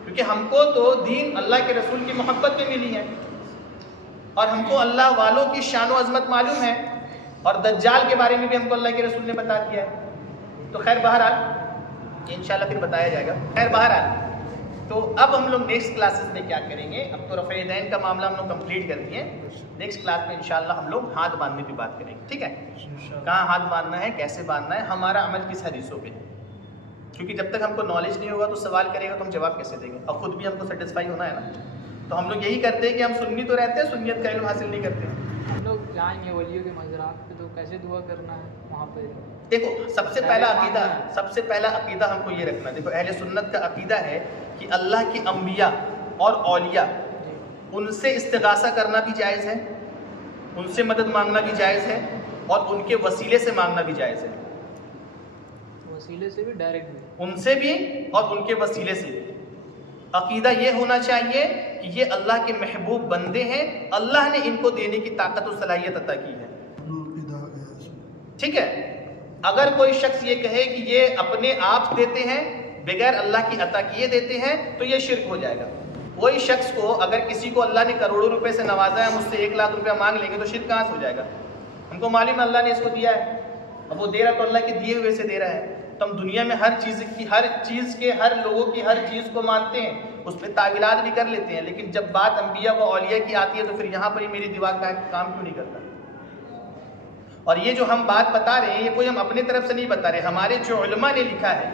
क्योंकि हमको तो दीन अल्लाह के रसूल की मोहब्बत में मिली है और हमको अल्लाह वालों की शान व अजमत मालूम है, और दज्जाल के बारे में भी हमको अल्लाह के रसूल ने बता दिया है। तो खैर बहरहाल इंशाल्लाह फिर बताया जाएगा। खैर बहरहाल तो अब हम लोग नेक्स्ट क्लासेस में क्या करेंगे, अब तो रफ़े दैन का मामला हम लोग कंप्लीट कर दिए, नेक्स्ट क्लास में इंशाल्लाह हम लोग हाथ बांधने की बात करेंगे। ठीक है, कहाँ हाथ बांधना है, कैसे बांधना है, हमारा अमल किस हदीसों पे, क्योंकि जब तक हमको नॉलेज नहीं होगा तो सवाल करेगा तो हम जवाब कैसे देंगे, और ख़ुद भी हमको सेटिस्फाई होना है ना। तो हम लोग यही करते हैं कि हम सुन्नी तो रहते हैं, सुन्नियत का इल्म हासिल नहीं करते। हम लोग जाएंगे वलियों के मज़रात पे, तो कैसे दुआ करना है वहाँ पे? देखो सबसे पहला अकीदा हमको ये रखना, देखो अहले सुन्नत का अकीदा है कि अल्लाह की अंबिया और औलिया उनसे इस्तिगासा करना भी जायज़ है, उनसे मदद मांगना भी जायज़ है, और उनके वसीले से मांगना भी जायज़ है। वसीले से भी, डायरेक्ट भी, उनसे भी और उनके वसीले से भी। अकीदा ये होना चाहिए कि ये अल्लाह के महबूब बंदे हैं, अल्लाह ने इनको देने की ताकत और सलाहियत अता की है। ठीक है, अगर कोई शख्स ये कहे कि ये अपने आप देते हैं, बगैर अल्लाह की अता किए देते हैं, तो ये शिर्क हो जाएगा। कोई शख्स को अगर किसी को अल्लाह ने करोड़ों रुपए से नवाजा है, मुझसे 1 लाख रुपया मांग लेंगे तो शिर्क कहाँ से हो जाएगा? हमको मालूम है अल्लाह ने इसको दिया है, अब वो दे रहा तो अल्लाह के दिए हुए से दे रहा है। तो हम दुनिया में हर चीज़ के हर लोगों की हर चीज़ को मानते हैं, उस पर तावीलात भी कर लेते हैं, लेकिन जब बात अंबिया व औलिया की आती है तो फिर यहाँ पर ही मेरी दिमाग का काम क्यों नहीं करता? और ये जो हम बात बता रहे हैं, ये कोई हम अपने तरफ से नहीं बता रहे, हमारे जो उलमा ने लिखा है,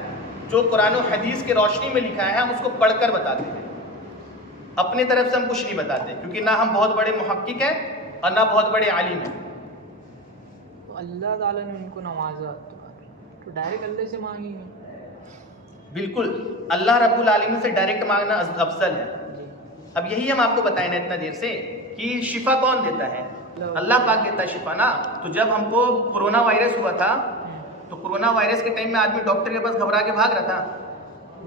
जो कुरान और हदीस के रोशनी में लिखा है, हम उसको पढ़कर बताते हैं। अपने तरफ से हम कुछ नहीं बताते, क्योंकि ना हम बहुत बड़े मुहक्किक हैं और ना बहुत बड़े आलिम हैं। तो अल्लाह ताला ने उनको नवाजा तो डायरेक्ट अल्लाह से मांगेंगे? बिल्कुल, अल्लाह रब्बुल आलमीन से डायरेक्ट मांगना अफजल है। अब यही हम आपको बताए ना इतना देर से कि शिफा कौन देता है? अल्लाह पाक देता है शिफा ना। तो जब हमको कोरोना वायरस हुआ था, तो कोरोना वायरस के टाइम में आदमी डॉक्टर के पास घबरा के भाग रहा था,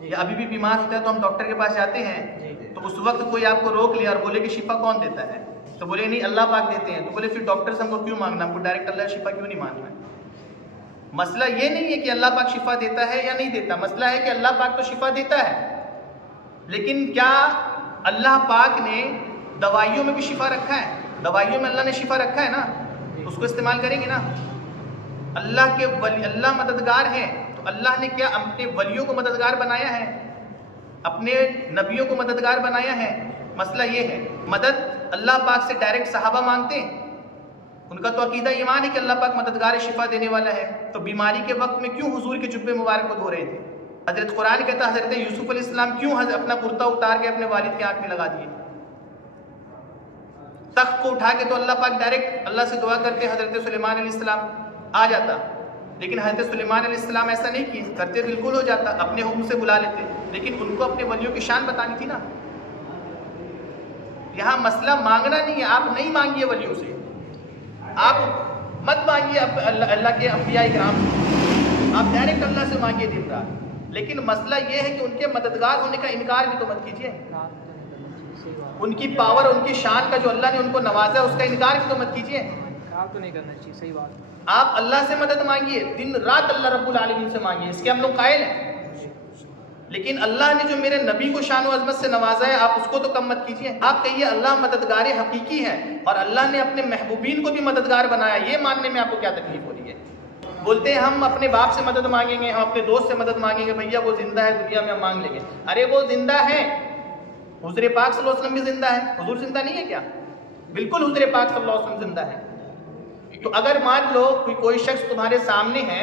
या अभी भी बीमार होता है तो हम डॉक्टर के पास जाते हैं, तो उस वक्त कोई आपको रोक लिया और बोले कि शिफा कौन देता है, तो बोले नहीं अल्लाह पाक देते हैं, तो बोले फिर डॉक्टर से हमको क्यों मांगना, हमको डायरेक्ट अल्लाह शिफा क्यों नहीं मांगना? मसला ये नहीं है कि अल्लाह पाक शिफा देता है या नहीं देता, मसला है कि अल्लाह पाक तो शिफा देता है, लेकिन क्या अल्लाह पाक ने दवाइयों में भी शिफा रखा है? दवाइयों में अल्लाह ने शिफा रखा है ना, उसको इस्तेमाल करेंगे ना। अल्लाह के वली, अल्लाह मददगार है, तो अल्लाह ने क्या अपने वलियों को मददगार बनाया है, अपने नबियों को मददगार बनाया है। मसला ये है, मदद अल्लाह पाक से डायरेक्ट सहाबा मांगते हैं, उनका तो अकीदा ईमान है कि अल्लाह पाक मददगार शिफा देने वाला है, तो बीमारी के वक्त में क्यों हुजूर के जुब्बे मुबारक को धो रहे थे? हजरत कुरान कहता है हजरत यूसुफ अलैहिस्सलाम क्यों अपना कुर्ता उतार के अपने वालिद के आंख में लगा दिए? तख्त को उठा के तो अल्लाह पाक डायरेक्ट अल्लाह से दुआ करते हजरत सुलेमान अलैहिस्सलाम आ जाता, लेकिन हजरत सुलेमान अलैहिस्सलाम ऐसा नहीं किए, करते बिल्कुल हो जाता, अपने हुक्म से बुला लेते, लेकिन उनको अपने वलियों की शान बतानी थी ना। यहाँ मसला मांगना नहीं है, आप नहीं मांगिए वलियों से, आप मत मांगिए अल्लाह के अंबिया इकराम से, आप डायरेक्ट अल्लाह से मांगिए दिन रात। लेकिन मसला ये है कि उनके मददगार होने का इनकार भी तो मत कीजिए, उनकी पावर उनकी शान का जो अल्लाह ने उनको नवाजा उसका इनकार भी तो मत कीजिए। इनकार तो नहीं करना चाहिए, सही बात। आप अल्लाह से मदद मांगिए, दिन रात अल्लाह रब्बुल आलमीन से मांगिए, इसके हम लोग कायल हैं, लेकिन अल्लाह ने जो मेरे नबी को शान व अज़मत से नवाजा है आप उसको तो कम मत कीजिए। आप कहिए अल्लाह मददगार हकीकी है और अल्लाह ने अपने महबूबीन को भी मददगार बनाया, ये मानने में आपको क्या तकलीफ हो रही है? बोलते हैं हम अपने बाप से मदद मांगेंगे, हम अपने दोस्त से मदद मांगेंगे, भैया वो जिंदा है दुनिया में हम मांग लेंगे। अरे वो जिंदा है, हुज़ूर पाक सल्लल्लाहु अलैहि वसल्लम भी जिंदा है, हुजूर जिंदा नहीं है क्या? बिल्कुल हुज़ूर पाक सल्लल्लाहु अलैहि वसल्लम जिंदा है। तो अगर मान लो कोई शख्स तुम्हारे सामने है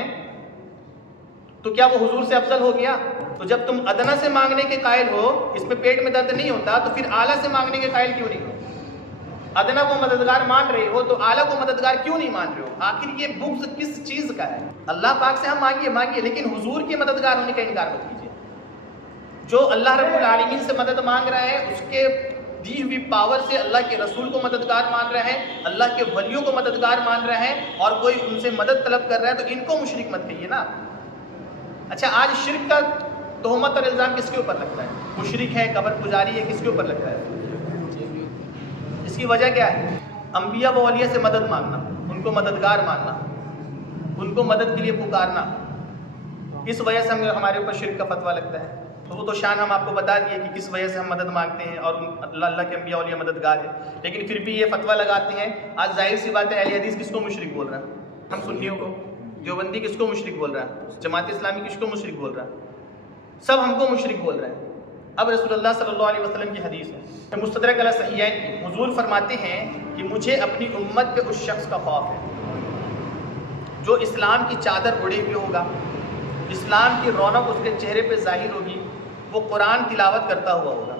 तो क्या वो हुजूर से अफजल हो गया? तो जब तुम अदना से मांगने के कायल हो, इसमें पेट में दर्द नहीं होता, तो फिर आला से मांगने के कायल क्यों नहीं हो? अदना को मददगार मान रहे हो तो आला को मददगार क्यों नहीं मान रहे हो? आखिर ये बुग़्ज़ किस चीज का है? अल्लाह पाक से हम मांगिए, लेकिन हुजूर के मददगार होने का इनकार मत कीजिए। जो अल्लाह रब्बुल आलमीन से मदद मांग रहा है उसके दी हुई पावर से अल्लाह के रसूल को मददगार मान रहा है, अल्लाह के वलियों को मददगार मान रहा है, और कोई उनसे मदद तलब कर रहा है तो इनको मुशरिक मत कहिए ना। अच्छा, आज शिर्क का तोहमत और इल्ज़ाम किसके ऊपर लगता है? मुशरिक है, कब्र पुजारी है, किसके ऊपर लगता है? इसकी वजह क्या है? अंबिया व औलिया से मदद मांगना, उनको मददगार मानना, उनको मदद के लिए पुकारना, इस वजह से हमारे ऊपर शिर्क का फतवा लगता है। तो वो तो शान हम आपको बता दिए कि किस वजह से हम मदद मांगते हैं और अल्लाह के अंबिया औलिया मददगार है, लेकिन फिर भी ये फतवा लगाते हैं। आज जाहिर सी बात है, अहले हदीस किसको मुशरिक बोल रहा है? हम सुन्नियों को। देवबंदी किसको मुशरिक बोल रहा है? जमात इस्लामी किसको मुशरिक बोल रहा है? सब हमको मुशरिक बोल रहे हैं। अब रसूलुल्लाह सल्लल्लाहु अलैहि वसल्लम की हदीस है, मुस्तदरक अला सहीहैन की, हुजूर फरमाते हैं कि मुझे अपनी उम्मत पे उस शख्स का खौफ है जो इस्लाम की चादर ओढ़े हुए होगा, इस्लाम की रौनक उसके चेहरे पे जाहिर होगी, वो कुरान तिलावत करता हुआ होगा,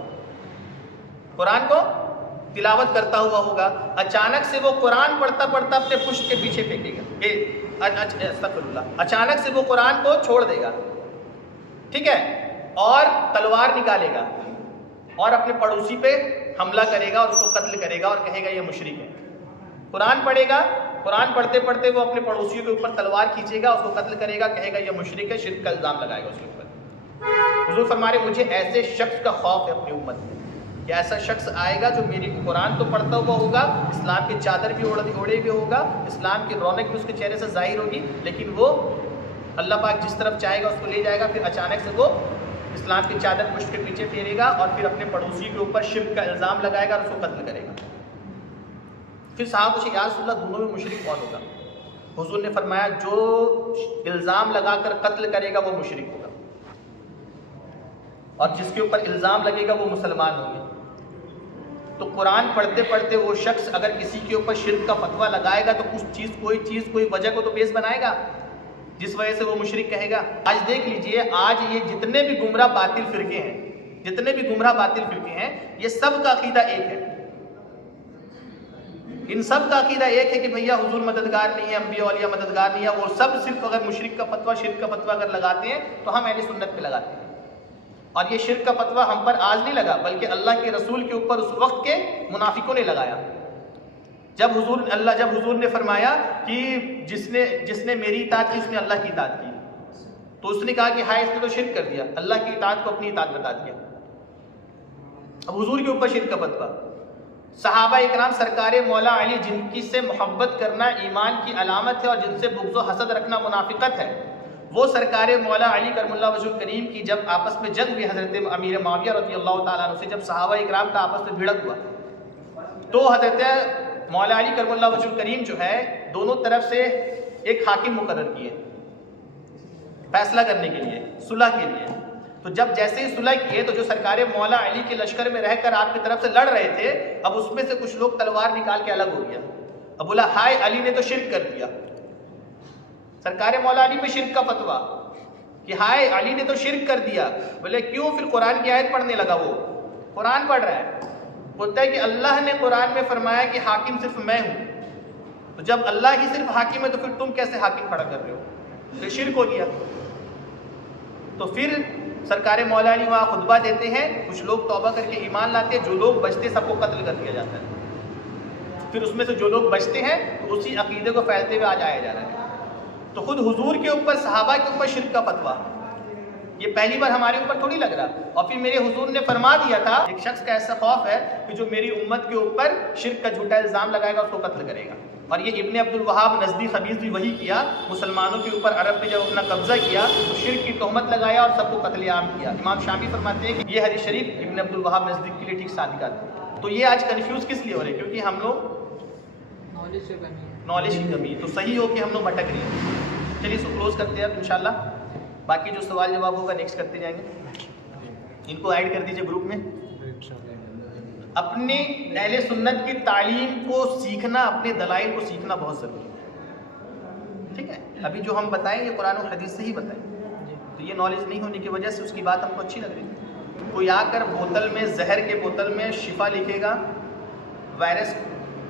कुरान को तिलावत करता हुआ होगा, अचानक से वो कुरान पढ़ता पढ़ता अपने पुष्ट के पीछे फेंकेगा, अचानक से वो कुरान को छोड़ देगा, ठीक है, और तलवार निकालेगा और अपने पड़ोसी पे हमला करेगा और उसको कत्ल करेगा और कहेगा ये मुशरिक है। कुरान पढ़ेगा, कुरान पढ़ते पढ़ते वो अपने पड़ोसियों के ऊपर तलवार खींचेगा, उसको कत्ल करेगा, कहेगा यह मुशरिक है, शिर्क का इल्ज़ाम लगाएगा उसके ऊपर। हुजूर फरमा रहे मुझे ऐसे शख्स का खौफ है अपनी उम्मत में कि ऐसा शख्स आएगा जो मेरी कुरान तो पढ़ता हुआ होगा, इस्लाम की चादर भी ओढ़े हुए होगा, इस्लाम की रौनक भी उसके चेहरे से जाहिर होगी, लेकिन वो अल्लाह पाक जिस तरफ चाहेगा उसको ले जाएगा, फिर अचानक से वो इस्लाम की चादर पुष्ट के पीछे फेरेगा और फिर अपने पड़ोसी के ऊपर शिर्क का इल्ज़ाम लगाएगा और उसको कत्ल करेगा। फिर साहब पूछे या रसूलल्लाह दोनों में मुशरिक कौन होगा? हुजूर ने फरमाया जो इल्ज़ाम लगाकर कत्ल करेगा वो मुशरिक होगा और जिसके ऊपर इल्ज़ाम लगेगा वो मुसलमान होंगे। तो कुरान पढ़ते पढ़ते वो शख्स अगर किसी के ऊपर शिर्क का फतवा लगाएगा तो कोई वजह को तो बेस बनाएगा जिस वजह से वो मुशरिक कहेगा। आज देख लीजिए, आज ये जितने भी गुमराह बातिल फिरके हैं, ये सब का अकीदा एक है। इन सब का अकीदा एक है कि भैया हुजूर मददगार नहीं है, अंबिया औलिया मददगार नहीं है। वो सब सिर्फ अगर मुशरिक का फतवा, शिर्क का फतवा अगर लगाते हैं तो हम अहले सुन्नत पे लगाते हैं। और ये शिर्क का फतवा हम पर आज नहीं लगा, बल्कि अल्लाह के रसूल के ऊपर उस वक्त के मुनाफिकों ने लगाया। जब हुजूर ने फरमाया कि जिसने मेरी इताअत की उसने अल्लाह की इताअत की, तो उसने कहा कि हाय इसने तो शिर्क कर दिया, अल्लाह की इताअत को अपनी इताअत बता दिया। अब हुजूर के ऊपर शिर्क का फतवा। सहाबा इकराम सरकार मौला अली जिनकी से मोहब्बत करना ईमान की अलामत है और जिनसे बुग़्ज़ व हसद रखना मुनाफिकत है, वो सरकार मौला अली करमुल्लाह वजहुल करीम की जब आपस में जंग हुई हज़रत अमीर मुआविया रज़ियल्लाहु ताला अन्हु से, जब सहाबा इकराम का आपस में भिड़ंत हुआ तो हज़रत मौला अली करमुल्लाह वजहुल करीम जो है दोनों तरफ से एक हाकिम मुकर्रर किए फैसला करने के लिए, सुलह के लिए। तो जब जैसे ही सुलह किए तो जो सरकार मौला अली के लश्कर में रहकर आपकी तरफ से लड़ रहे थे, अब उसमें से कुछ लोग तलवार निकाल के अलग हो गया। अब बोला हाय अली ने तो शिर्क कर दिया। सरकार मौला अली पे शिर्क का फतवा कि हाय अली ने तो शिर्क कर दिया। बोले क्यों? फिर कुरान की आयत पढ़ने लगा। वो कुरान पढ़ रहा है, बोलता है कि अल्लाह ने कुरान में फरमाया कि हाकिम सिर्फ मैं हूं। तो जब अल्लाह ही सिर्फ हाकिम है तो फिर तुम कैसे हाकिम खड़ा कर रहे हो? तो शिर्क हो गया। तो फिर सरकार मौला अली वहाँ खुतबा देते हैं, कुछ लोग तौबा करके ईमान लाते हैं, जो लोग बचते सबको कत्ल कर दिया जाता है। फिर उसमें से जो लोग बचते हैं तो उसी अकीदे को फैलते हुए आज आया जा रहा है। तो खुद हुजूर के ऊपर, सहाबा के ऊपर शिर्क का फतवा, ये पहली बार हमारे ऊपर थोड़ी लग रहा। और फिर मेरे हुजूर ने फरमा दिया था एक शख्स का ऐसा खौफ है कि जो मेरी उम्मत के ऊपर शिर्क का झूठा इल्ज़ाम लगाएगा उसको कत्ल करेगा। और ये इब्ने अब्दुल वहाब नज़दी खबीस भी वही किया। मुसलमानों के ऊपर अरब में जब अपना कब्जा किया तो शिर्क की तोहमत लगाया और सबको कत्लेआम किया। इमाम शाफी फरमाते हैं कि ये हदीस शरीफ इब्ने अब्दुल वहाब नज़दी के लिए ठीक सादिका थी। तो ये आज कन्फ्यूज़ किस लिए हो रहे हैं? क्योंकि हम लोग नॉलेज की कमी, तो सही हो कि हम लोग भटक रहे हैं। चलिए इसको क्लोज करते हैं अब इंशाल्लाह। बाकी जो सवाल जवाब होगा नेक्स्ट करते जाएंगे। इनको ऐड कर दीजिए ग्रुप में। अपने अहले सुन्नत की तालीम को सीखना, अपने दलाइल को सीखना बहुत ज़रूरी है। ठीक है, अभी जो हम बताएं ये कुरान और हदीस से ही बताएं। तो ये नॉलेज नहीं होने की वजह से उसकी बात हमको अच्छी लग रही है। कोई आकर बोतल में, जहर के बोतल में शिफा लिखेगा, वायरस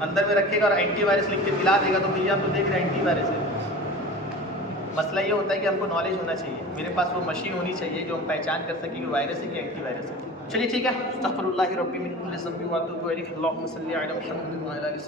अंदर में रखेगा और एंटीवायरस लिख के पिला देगा, तो भैया हम तो देख रहे हैं एंटीवायरस है। मसला ये होता है कि हमको नॉलेज होना चाहिए, मेरे पास वो मशीन होनी चाहिए जो हम पहचान कर सकें कि वायरस है कि एंटीवायरस है। चलिए ठीक है। अस्तगफिरुल्लाह रब्बी मिन कुल्लि ज़ंबिन व अतूबु इलैहि। अल्लाहुम्मा सल्लि अला मुहम्मद व अला आलि